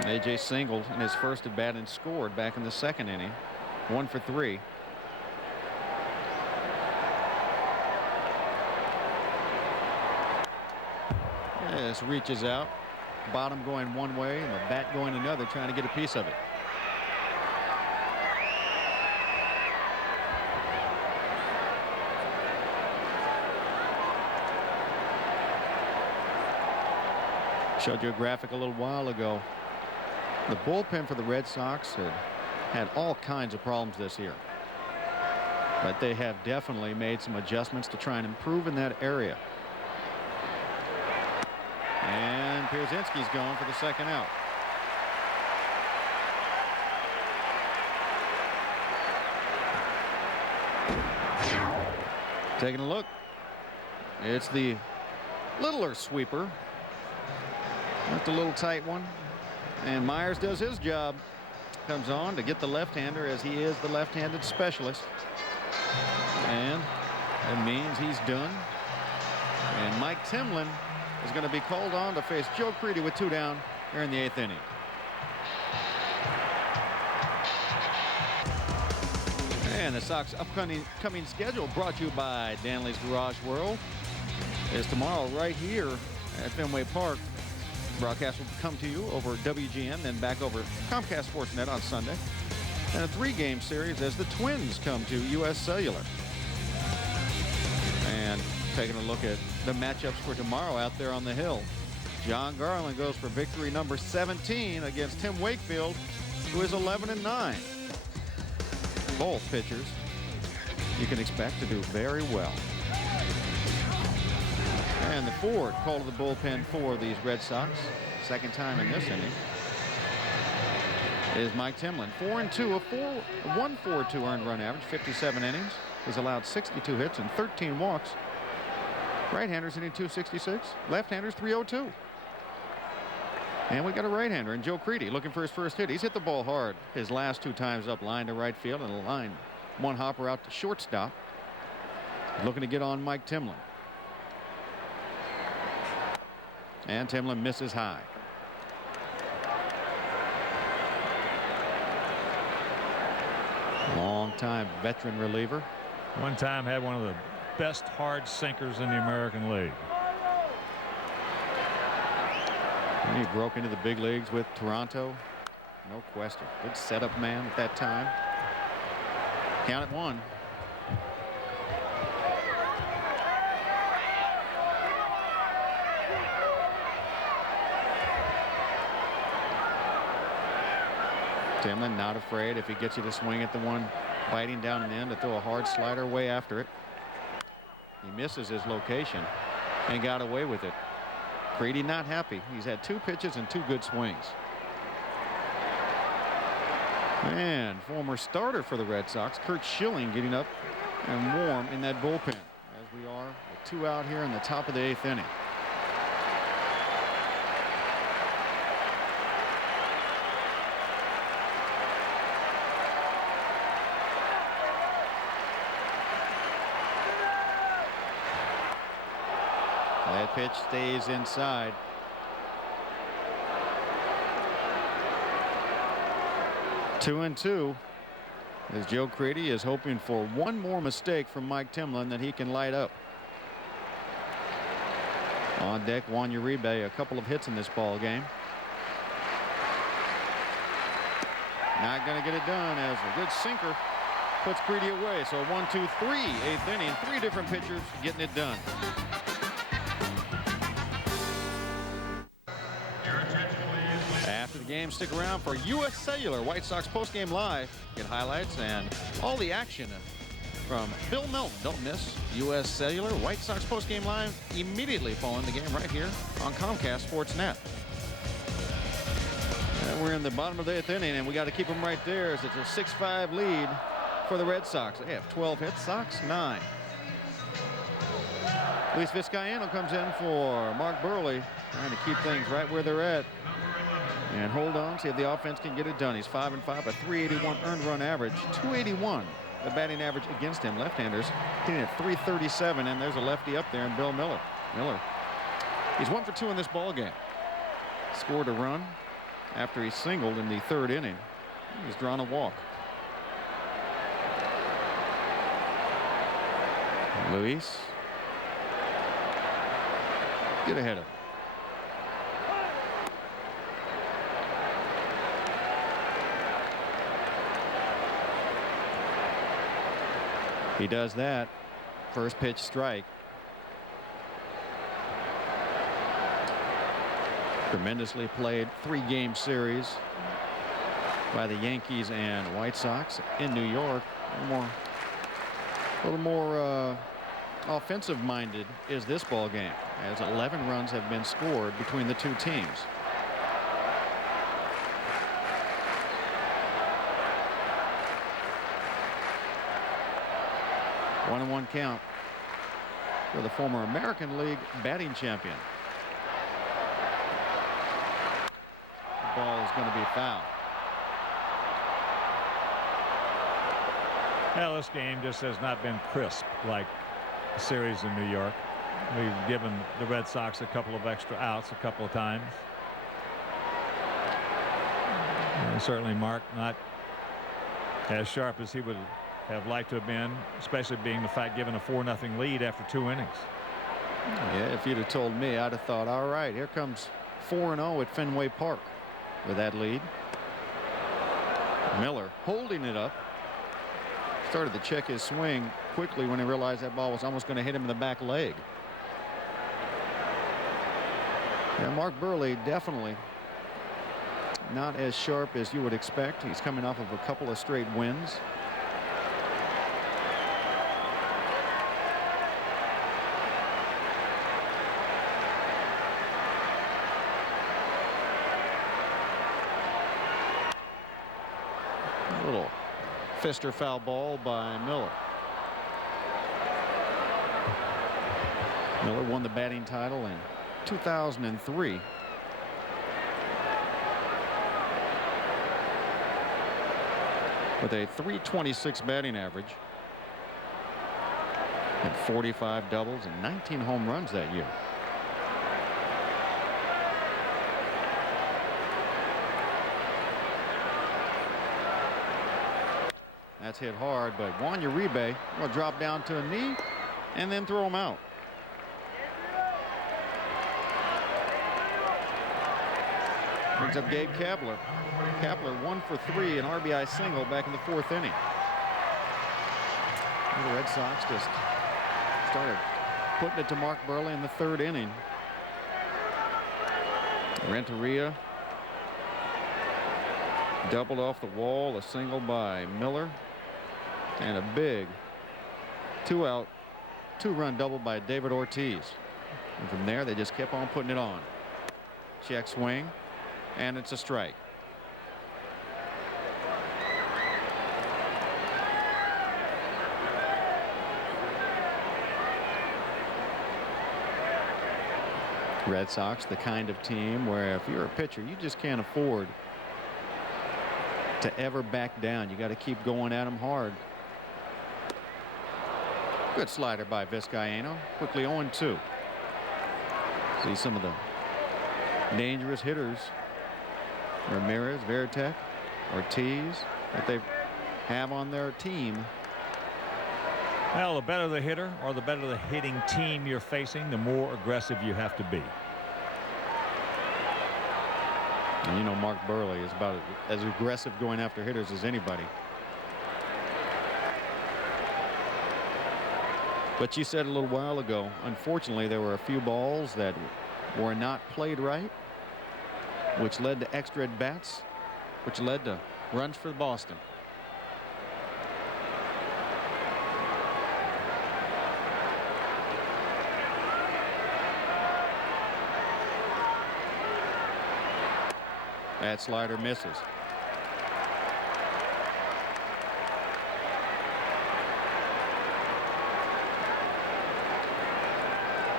AJ singled in his first at bat and scored back in the second inning. 1 for 3. This reaches out. Bottom going one way and the bat going another, trying to get a piece of it. Showed you a graphic a little while ago. The bullpen for the Red Sox had all kinds of problems this year, but they have definitely made some adjustments to try and improve in that area. And Pierzynski's going for the second out. Taking a look. It's the littler sweeper. That's a little tight one. And Myers does his job. Comes on to get the left-hander, as he is the left-handed specialist. And that means he's done. And Mike Timlin is going to be called on to face Joe Creedy with 2 down here in the 8th inning. And the Sox upcoming schedule, brought to you by Danley's Garage World, is tomorrow right here at Fenway Park. Broadcast will come to you over WGN, then back over Comcast Sports Net on Sunday. And a 3-game series as the Twins come to U.S. Cellular. And taking a look at the matchups for tomorrow out there on the hill. John Garland goes for victory number 17 against Tim Wakefield, who is 11-9. Both pitchers you can expect to do very well. And the Ford called to the bullpen for these Red Sox. Second time in this inning is Mike Timlin. 4-2, a 1.42 earned run average, 57 innings. He's allowed 62 hits and 13 walks. Right-handers hitting 266. Left-handers 302. And we got a right-hander in Joe Creedy looking for his first hit. He's hit the ball hard his last 2 times up, line to right field, and a line one hopper out to shortstop. Looking to get on Mike Timlin. And Timlin misses high. Long-time veteran reliever. One time had one of the best hard sinkers in the American League. And he broke into the big leagues with Toronto. No question. Good setup man at that time. Count at 1. Timlin not afraid, if he gets you to swing at the one biting down in the end, to throw a hard slider way after it. He misses his location and got away with it. Creedy not happy. He's had 2 pitches and 2 good swings. And former starter for the Red Sox, Curt Schilling, getting up and warm in that bullpen, as we are with 2 out here in the top of the 8th inning. That pitch stays inside. Two and two, as Joe Creedy is hoping for one more mistake from Mike Timlin that he can light up. On deck, Juan Uribe, a couple of hits in this ball game. Not going to get it done, as a good sinker puts Creedy away. So 1-2-3, 8th inning, 3 different pitchers getting it done. After the game, stick around for U.S. Cellular White Sox postgame live. Get highlights and all the action from Bill Milton. Don't miss U.S. Cellular White Sox postgame live immediately following the game right here on Comcast Sports Net. And we're in the bottom of the 8th inning, and we got to keep them right there as it's a 6-5 lead for the Red Sox. They have 12 hits, Sox 9. Luis Vizcaino comes in for Mark Buehrle, trying to keep things right where they're at. And hold on, see if the offense can get it done. He's 5-5, a .381 earned run average, .281 the batting average against him. Left-handers hitting at .337, and there's a lefty up there, and Bill Miller. He's 1 for 2 in this ball game. Scored a run after he singled in the 3rd inning. He's drawn a walk. Luis. Get ahead of him. He does that. First pitch strike. Tremendously played 3-game series by the Yankees and White Sox in New York. A little more offensive minded is this ball game, as 11 runs have been scored between the two teams. One and one count for the former American League batting champion. The ball is going to be foul. Well, this game just has not been crisp like the series in New York. We've given the Red Sox a couple of extra outs a couple of times. And certainly Mark not as sharp as he would have liked to have been, especially being the fact given a 4-0 lead after 2 innings. Yeah, if you'd have told me, I'd have thought, all right, here comes 4-0 at Fenway Park with that lead. Miller holding it up. Started to check his swing quickly when he realized that ball was almost going to hit him in the back leg. Yeah, Mark Buehrle definitely not as sharp as you would expect. He's coming off of a couple of straight wins. A little fister foul ball by Miller. Miller won the batting title in 2003. With a .326 batting average and 45 doubles and 19 home runs that year. That's hit hard, but Juan Uribe will drop down to a knee and then throw him out. Brings up Gabe Kapler. Kapler 1 for 3, an RBI single back in the 4th inning. The Red Sox just started putting it to Mark Buehrle in the 3rd inning. Renteria doubled off the wall, a single by Miller, and a big 2-out, 2-run double by David Ortiz. And from there, they just kept on putting it on. Check swing, and it's a strike. Red Sox, the kind of team where if you're a pitcher, you just can't afford to ever back down. You got to keep going at them hard. Good slider by Vizcaino. Quickly 0-2. See some of the dangerous hitters. Ramirez, Veritek, Ortiz that they have on their team. Well, the better the hitter or the better the hitting team you're facing, the more aggressive you have to be. And you know Mark Buehrle is about as aggressive going after hitters as anybody. But you said a little while ago, unfortunately, there were a few balls that were not played right, which led to extra at-bats, which led to runs for Boston. That slider misses.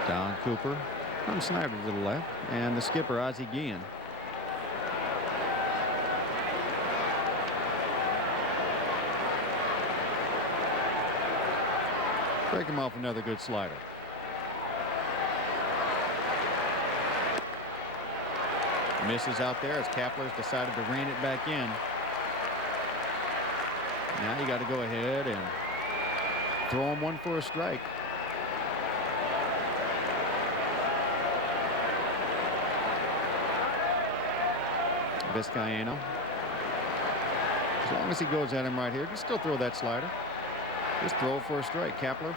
Don Cooper from Snyder to the left, and the skipper Ozzie Guillen. Break him off another good slider. Misses out there as Kapler's decided to rein it back in. Now you got to go ahead and throw him one for a strike. Vizcaino. As long as he goes at him right here, just still throw that slider. Just throw it for a strike. Kapler,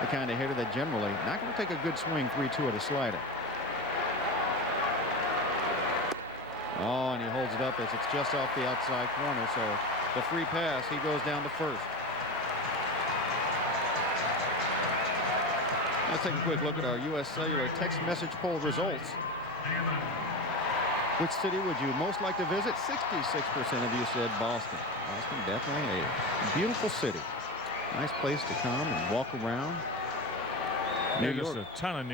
the kind of hitter that generally not going to take a good swing 3-2 at a slider. Oh, and he holds it up as it's just off the outside corner. So the free pass, he goes down to first. Let's take a quick look at our U.S. Cellular text message poll results. Which city would you most like to visit? 66% of you said Boston. Boston, definitely a beautiful city. Nice place to come and walk around. There's just a ton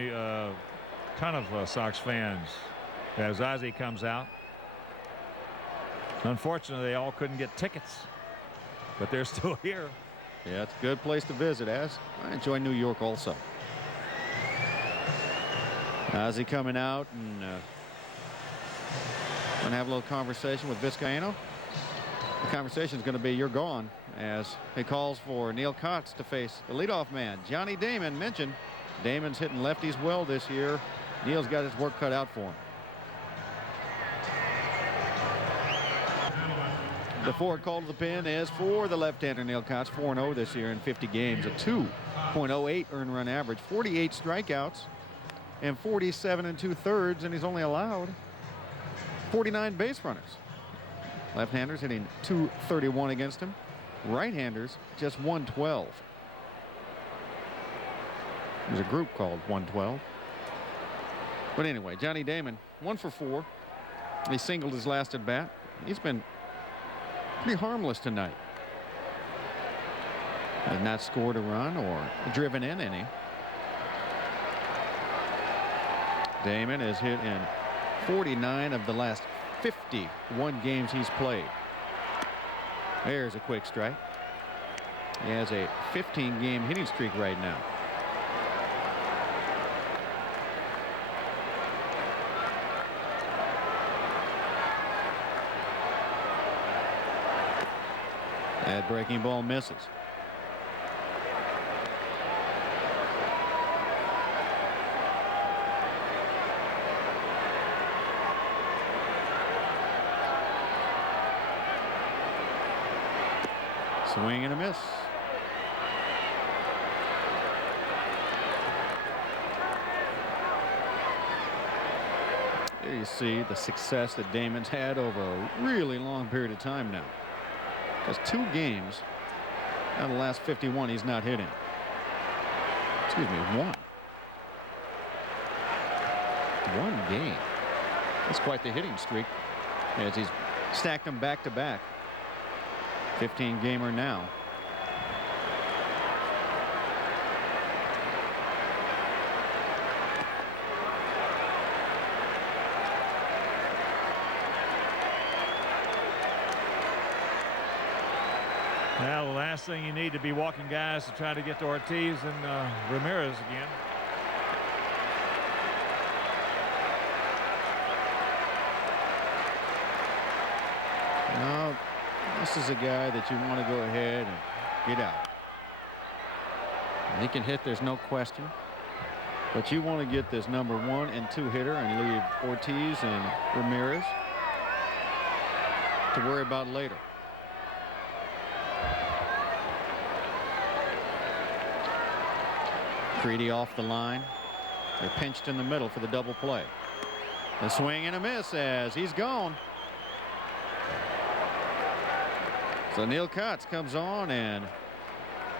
of Sox fans as Ozzie comes out. Unfortunately, they all couldn't get tickets, but they're still here. Yeah, it's a good place to visit, as I enjoy New York also. Ozzie coming out and going to have a little conversation with Vizcaino. The conversation is going to be, you're gone, as he calls for Neil Kotz to face the leadoff man. Johnny Damon mentioned Damon's hitting lefties well this year. Neil's got his work cut out for him. The forward call to the pen is for the left-hander Neil Kotz, 4-0 this year in 50 games, a 2.08 earned run average, 48 strikeouts, and 47 2/3, and he's only allowed 49 base runners. Left-handers hitting .231 against him. Right-handers just .112. There's a group called 112. But anyway, Johnny Damon 1 for 4. He singled his last at bat. He's been pretty harmless tonight. Has not scored a run or driven in any. Damon has hit in 49 of the last 51 games he's played. There's a quick strike. He has a 15-game hitting streak right now. That breaking ball misses. Swing and a miss. There you see the success that Damon's had over a really long period of time now. Just 2 games out of the last 51 he's not hitting. Excuse me, 1. 1 game. That's quite the hitting streak as he's stacked them back to back. 15-gamer now. Now, the last thing you need to be walking guys to try to get to Ortiz and Ramirez again. No, this is a guy that you want to go ahead and get out. He can hit, there's no question. But you want to get this number 1 and 2 hitter and leave Ortiz and Ramirez to worry about later. Creedy off the line. They're pinched in the middle for the double play. A swing and a miss as he's gone. So Neil Kotz comes on and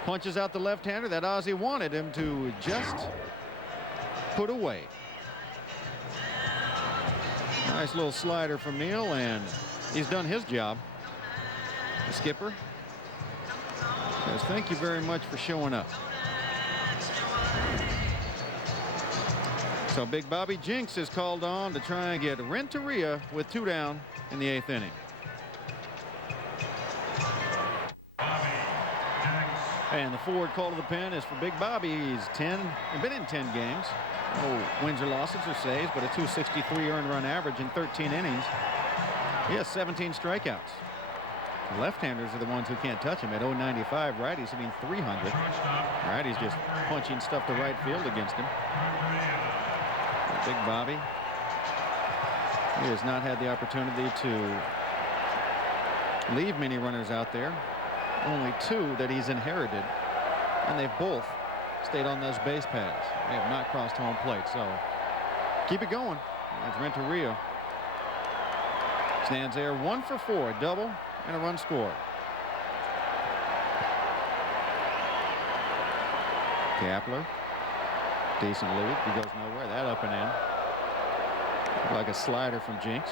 punches out the left-hander that Ozzie wanted him to just put away. Nice little slider from Neal, and he's done his job. The skipper says, thank you very much for showing up. So Big Bobby Jinks is called on to try and get Renteria with 2 down in the 8th inning. And the forward call to the pen is for Big Bobby. He's been in 10 games. No wins or losses or saves, but a .263 earned run average in 13 innings. He has 17 strikeouts. Left-handers are the ones who can't touch him at .095. Righties hitting .300. Righties just punching stuff to right field against him. Big Bobby. He has not had the opportunity to leave many runners out there. Only 2 that he's inherited, and they've both stayed on those base paths. They have not crossed home plate, so keep it going. That's Renteria. Stands there 1 for 4, a double and a run scored. Kapler, decent lead. He goes nowhere. That up and in. Like a slider from Jinks.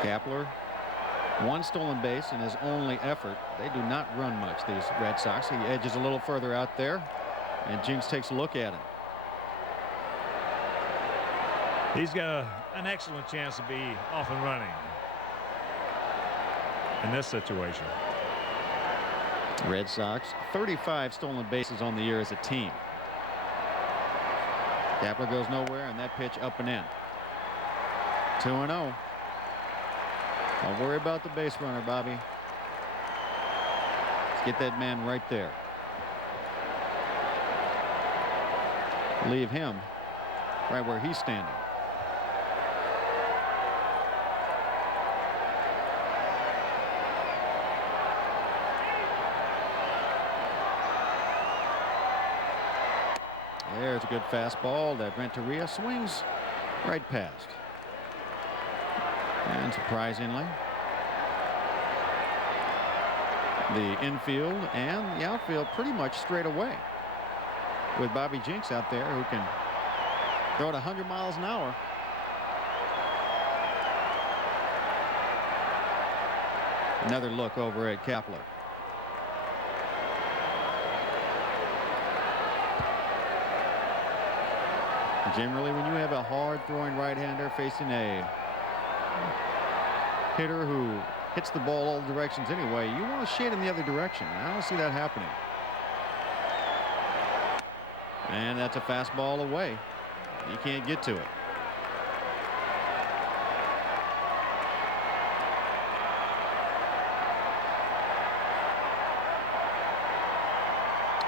Kapler, 1 stolen base in his only effort. They do not run much, these Red Sox. He edges a little further out there, and Jinks takes a look at him. He's got an excellent chance to be off and running in this situation. Red Sox, 35 stolen bases on the year as a team. Kapler goes nowhere, and that pitch up and in. 2-0. Don't worry about the base runner, Bobby. Let's get that man right there. Leave him right where he's standing. There's a good fastball that Renteria swings right past. And surprisingly, the infield and the outfield pretty much straight away, with Bobby Jinks out there who can throw it 100 miles an hour. Another look over at Kapler. Generally, when you have a hard throwing right-hander facing a hitter who hits the ball all directions anyway, you want to shade in the other direction. I don't see that happening. And that's a fastball away. You can't get to it.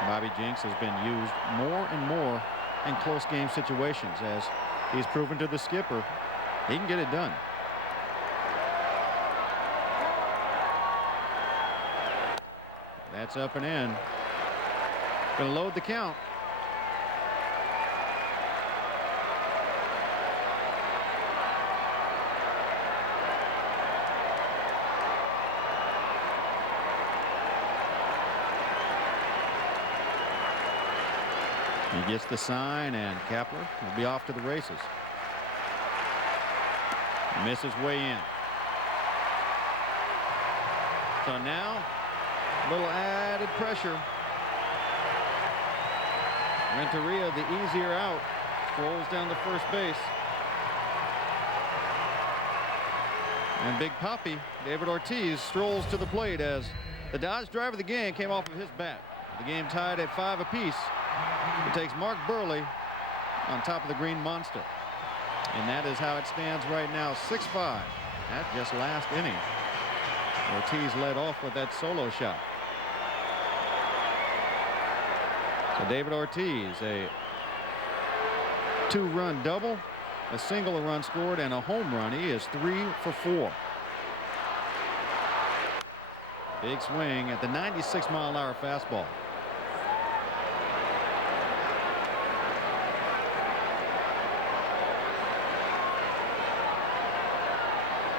Bobby Jinks has been used more and more in close game situations, as he's proven to the skipper he can get it done. That's up and in. Gonna load the count. He gets the sign, and Kapler will be off to the races. Misses way in. So now, a little added pressure. Renteria, the easier out, strolls down to first base. And Big Papi, David Ortiz, strolls to the plate as the Dodge drive of the game came off of his bat. The game tied at 5 apiece. It takes Mark Buehrle on top of the Green Monster. And that is how it stands right now, 6-5 at just last inning. Ortiz led off with that solo shot. So David Ortiz, a 2-run double, a single, a run scored, and a home run. He is 3 for 4. Big swing at the 96-mile-an-hour fastball.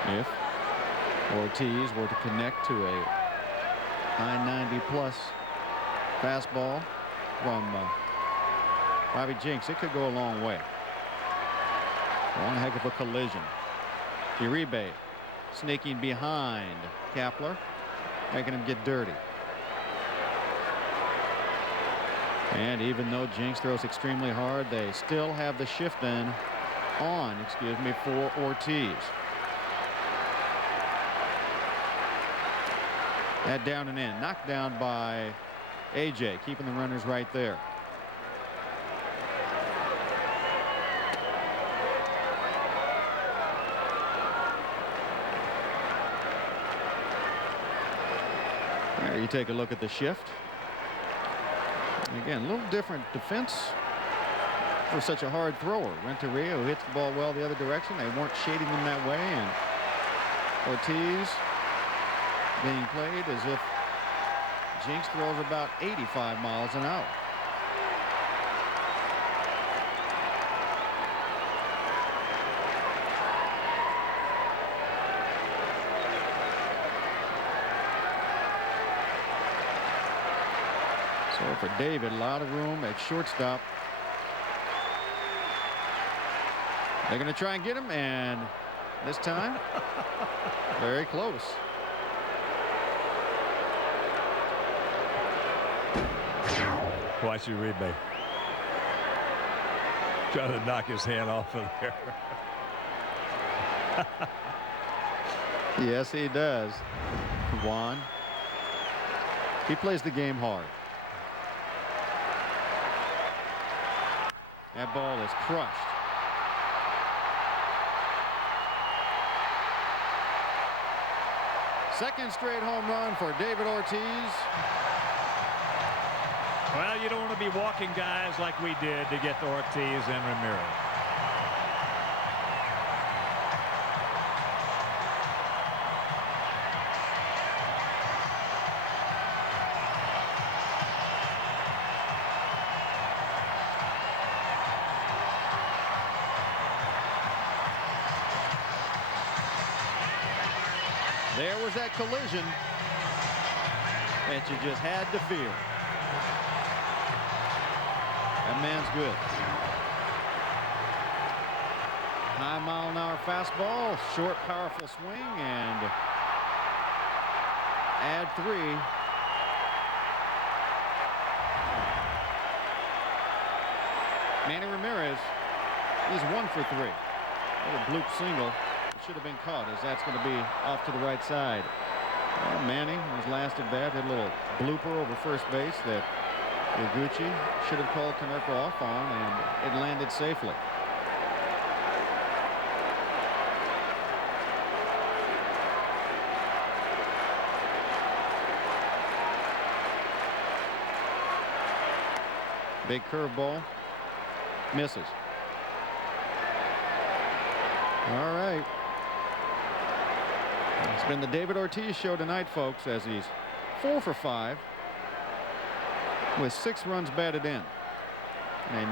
If Ortiz were to connect to a high 90+ fastball from Bobby Jenks, it could go a long way. One heck of a collision. Uribe sneaking behind Kapler, making him get dirty. And even though Jenks throws extremely hard, they still have the shift in on, for Ortiz. That down and in, knocked down by AJ, keeping the runners right there. There you take a look at the shift. Again, a little different defense for such a hard thrower. Renteria, who hits the ball well the other direction. They weren't shading him that way, and Ortiz being played as if Jenks throws about 85 miles an hour. So for David, a lot of room at shortstop. They're going to try and get him, and this time, very close. Watch Uribe trying to knock his hand off of there. Yes, he does. Juan. He plays the game hard. That ball is crushed. Second straight home run for David Ortiz. Well, you don't want to be walking guys like we did to get to Ortiz and Ramirez. There was that collision that you just had to fear. That man's good. High mile-an-hour fastball, short, powerful swing, and add 3. Manny Ramirez is 1 for 3. Little bloop single. Should have been caught, as that's going to be off to the right side. Well, Manny, his last at bat, had a little blooper over first base that Iguchi should have called Konerko off on, and it landed safely. Big curveball, misses. All right. It's been the David Ortiz show tonight, folks, as he's 4 for 5 with 6 runs batted in a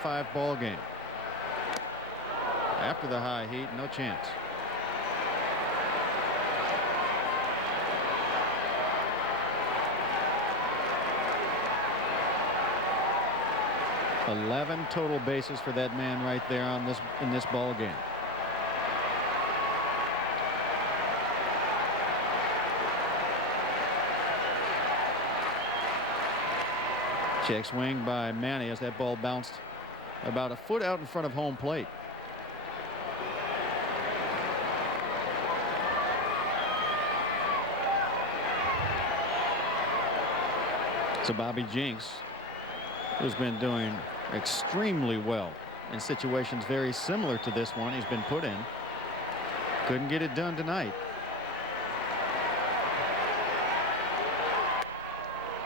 9-5 ball game. After the high heat, no chance. $11 total bases for that man right there on in this ball game. Check swing by Manny as that ball bounced about a foot out in front of home plate. So Bobby Jenks, who's been doing extremely well in situations very similar to this one he's been put in, couldn't get it done tonight.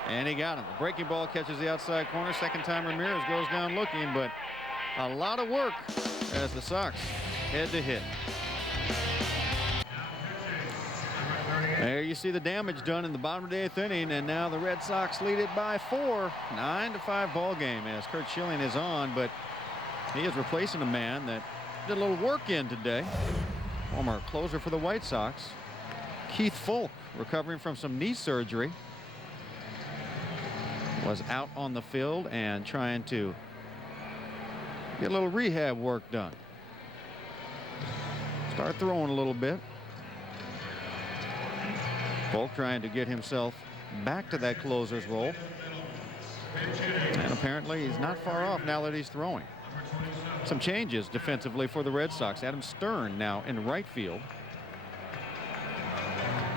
And he got him. The breaking ball catches the outside corner. Second time Ramirez goes down looking, but a lot of work as the Sox head to hit. There you see the damage done in the bottom of the 8th inning, and now the Red Sox lead it by 4. 9-5 ball game as Curt Schilling is on, but he is replacing a man that did a little work in today. Former closer for the White Sox. Keith Folk, recovering from some knee surgery, was out on the field and trying to get a little rehab work done. Start throwing a little bit. Folk trying to get himself back to that closer's role. And apparently he's not far off now that he's throwing. Some changes defensively for the Red Sox. Adam Stern now in right field.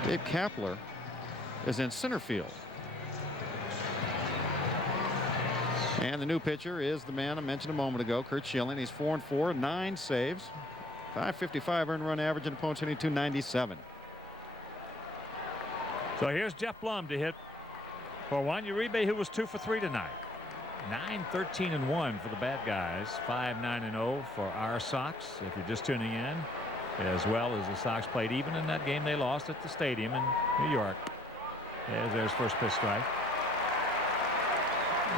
Dave Kapler is in center field. And the new pitcher is the man I mentioned a moment ago, Curt Schilling. He's 4-4, 9 saves, .555 earned run average, and opponents hitting .297. So here's Jeff Blum to hit for Juan Uribe, who was 2 for 3 tonight. 9-13-1 for the bad guys. 5-9-0 for our Sox. If you're just tuning in, as well as the Sox played even in that game they lost at the stadium in New York. There's first pitch strike.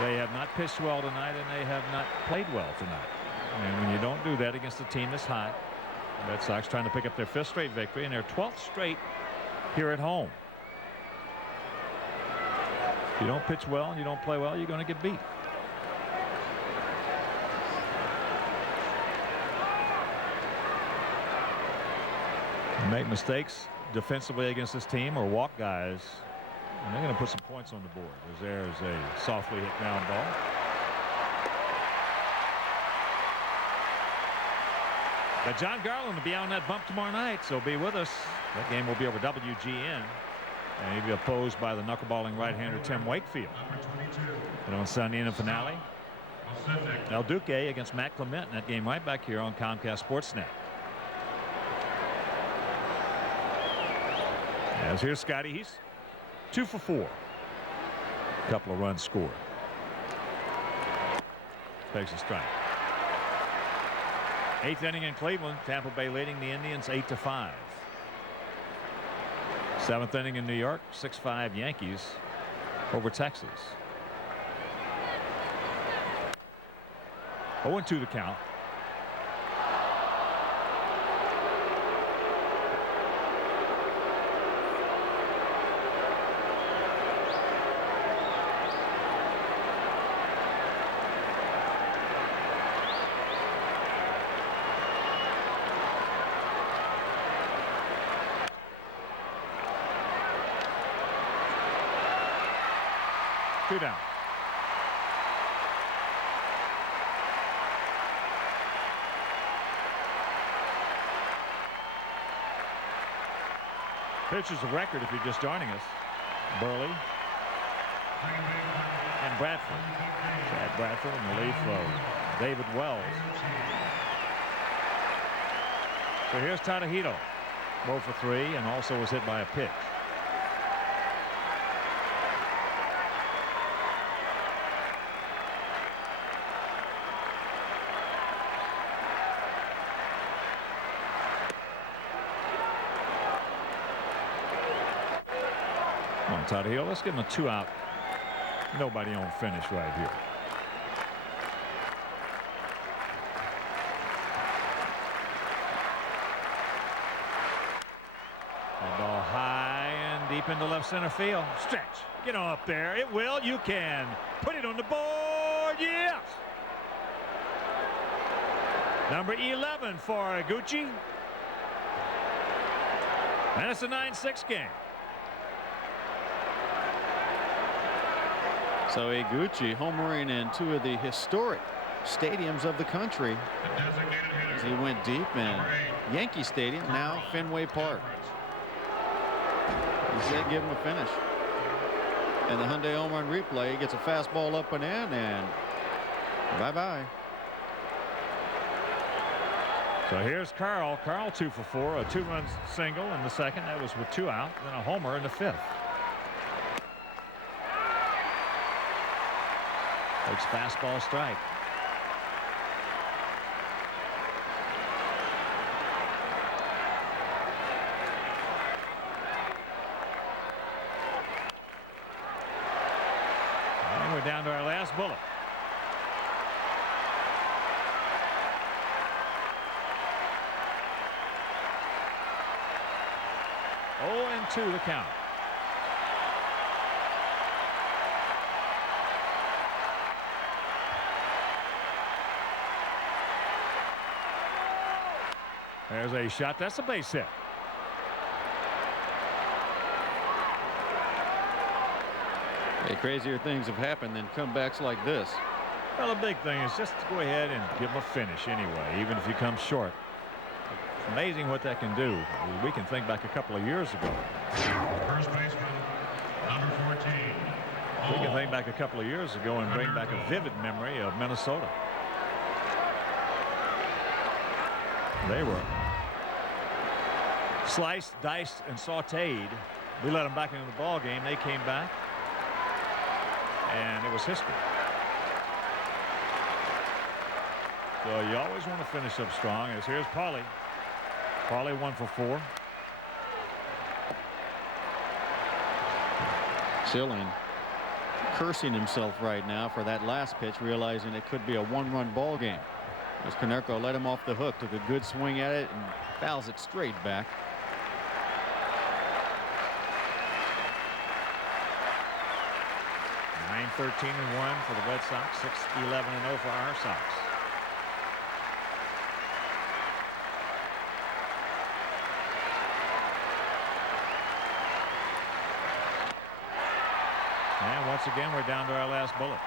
They have not pitched well tonight, and they have not played well tonight. And when you don't do that against a team that's hot, Red Sox trying to pick up their 5th straight victory and their 12th straight here at home. If you don't pitch well and you don't play well, you're going to get beat. Make mistakes defensively against this team or walk guys, and they're going to put some points on the board. As there's a softly hit ground ball. But John Garland will be on that bump tomorrow night, so be with us. That game will be over WGN, and he'll be opposed by the knuckleballing right-hander Tim Wakefield. And on Sunday in the finale, El Duque against Matt Clement in that game right back here on Comcast Sports Net. As here's Scotty, he's 2 for 4. A couple of runs scored. Takes a strike. 8th inning in Cleveland. Tampa Bay leading the Indians 8-5. 7th inning in New York. 6-5 Yankees over Texas. 0-2 the count. Two down. Pitchers of record if you're just joining us. Buehrle and Bradford. Chad Bradford in relief of David Wells. So here's Tadahito. 0 for 3 and also was hit by a pitch. Tadahito, let's give him a 2-out. Nobody on finish right here. That ball high and deep into left center field. Stretch. Get on up there. It will. You can put it on the board. Yes. Number 11 for Gucci. And it's a 9-6 game. So Iguchi homering in 2 of the historic stadiums of the country as he went deep in Yankee Stadium, now Fenway Park. He said give him a finish. And the Hyundai home run replay gets a fastball up and in, and bye-bye. So here's Carl. Carl 2 for 4, a 2-run single in the second. That was with 2 out, then a homer in the 5th. Takes fastball strike. And we're down to our last bullet. 1-2 the count. There's a shot. That's a base hit. Hey, crazier things have happened than comebacks like this. Well, the big thing is just to go ahead and give them a finish anyway, even if you come short. It's amazing what that can do. We can think back a couple of years ago. First baseman, number 14. We can think back a couple of years ago and bring back a vivid memory of Minnesota. They were sliced, diced, and sauteed. We let them back into the ball game. They came back, and it was history. So you always want to finish up strong. As here's Buehrle. Buehrle 1 for 4. Schilling cursing himself right now for that last pitch, realizing it could be a one-run ball game. As Konerko let him off the hook, took a good swing at it and fouls it straight back. Nine 13-1 for the Red Sox. 6-11-0 for our Sox. And once again, we're down to our last bullet.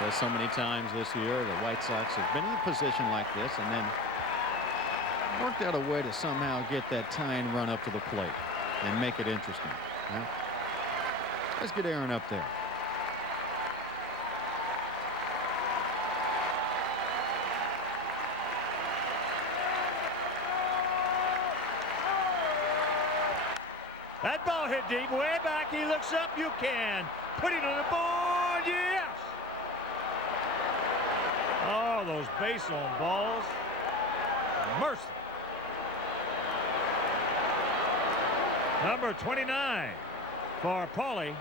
There's so many times this year the White Sox have been in a position like this and then worked out a way to somehow get that tying run up to the plate and make it interesting. Yeah. Let's get Aaron up there. That ball hit deep, way back. He looks up. You can put it on the board. Yes. Oh, those base on balls. Mercy. Number 29 for Buehrle.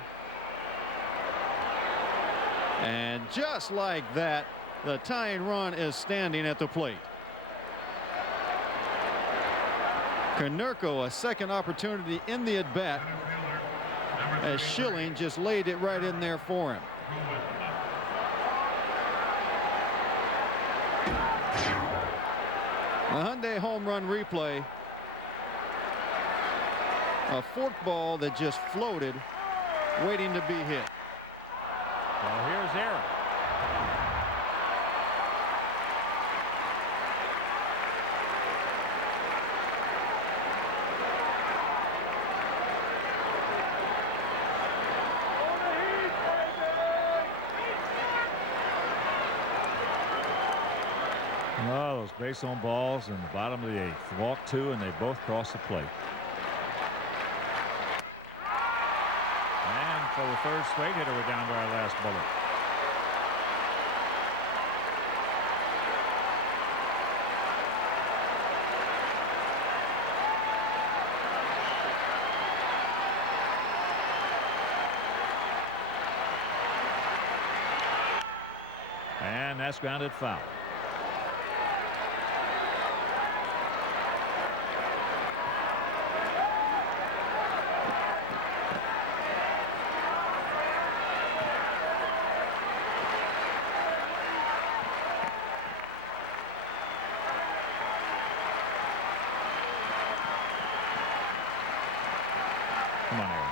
And just like that, the tying run is standing at the plate. Konerko a second opportunity in the at-bat as Schilling just laid it right in there for him. The Hyundai home run replay. A fork ball that just floated, waiting to be hit. Well, here's Aaron. Oh, those base on balls in the bottom of the 8th. Walk 2, and they both cross the plate. And for the third straight hitter, we're down to our last bullet. And that's grounded foul. Come on, Aaron.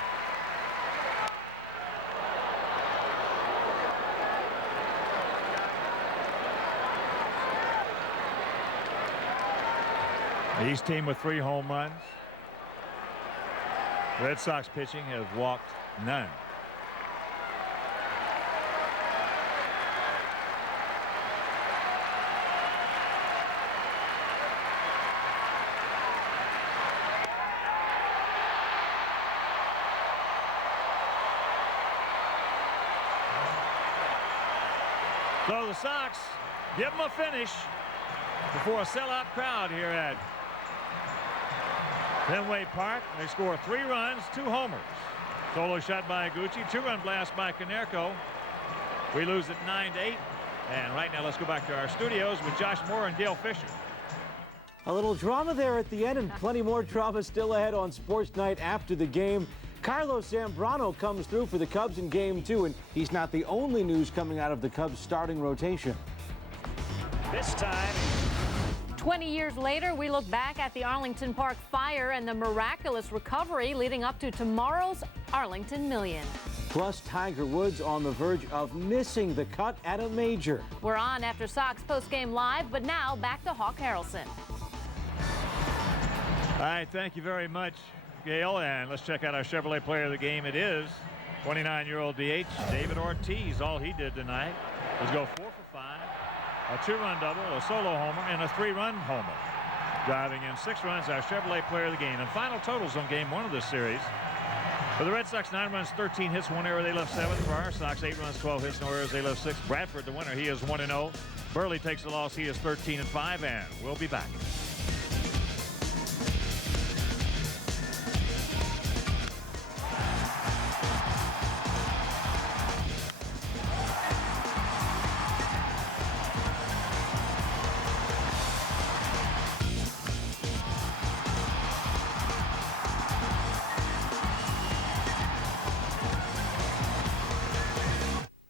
The East team with 3 home runs. Red Sox pitching has walked none. So the Sox give them a finish before a sellout crowd here at Fenway Park. They score 3 runs, 2 homers. Solo shot by Iguchi, 2-run blast by Konerko. We lose at 9-8. And right now, let's go back to our studios with Josh Moore and Gail Fisher. A little drama there at the end, and plenty more drama still ahead on Sports Night after the game. Carlos Zambrano comes through for the Cubs in Game 2, and he's not the only news coming out of the Cubs starting rotation. This time, 20 years later, we look back at the Arlington Park fire and the miraculous recovery leading up to tomorrow's Arlington Million. Plus, Tiger Woods on the verge of missing the cut at a major. We're on after Sox postgame live, but now back to Hawk Harrelson. all right, thank you very much, Gail, and let's check out our Chevrolet player of the game. It is 29-year-old DH David Ortiz. All he did tonight was go 4 for 5, a 2-run double, a solo homer, and a 3-run homer. Driving in 6 runs, our Chevrolet player of the game. And final totals on Game 1 of this series. For the Red Sox, 9 runs, 13 hits, 1 error. They left 7. For our Sox, 8 runs, 12 hits, no errors. They left 6. Bradford, the winner, he is 1-0. Buehrle takes the loss. He is 13-5, and we'll be back.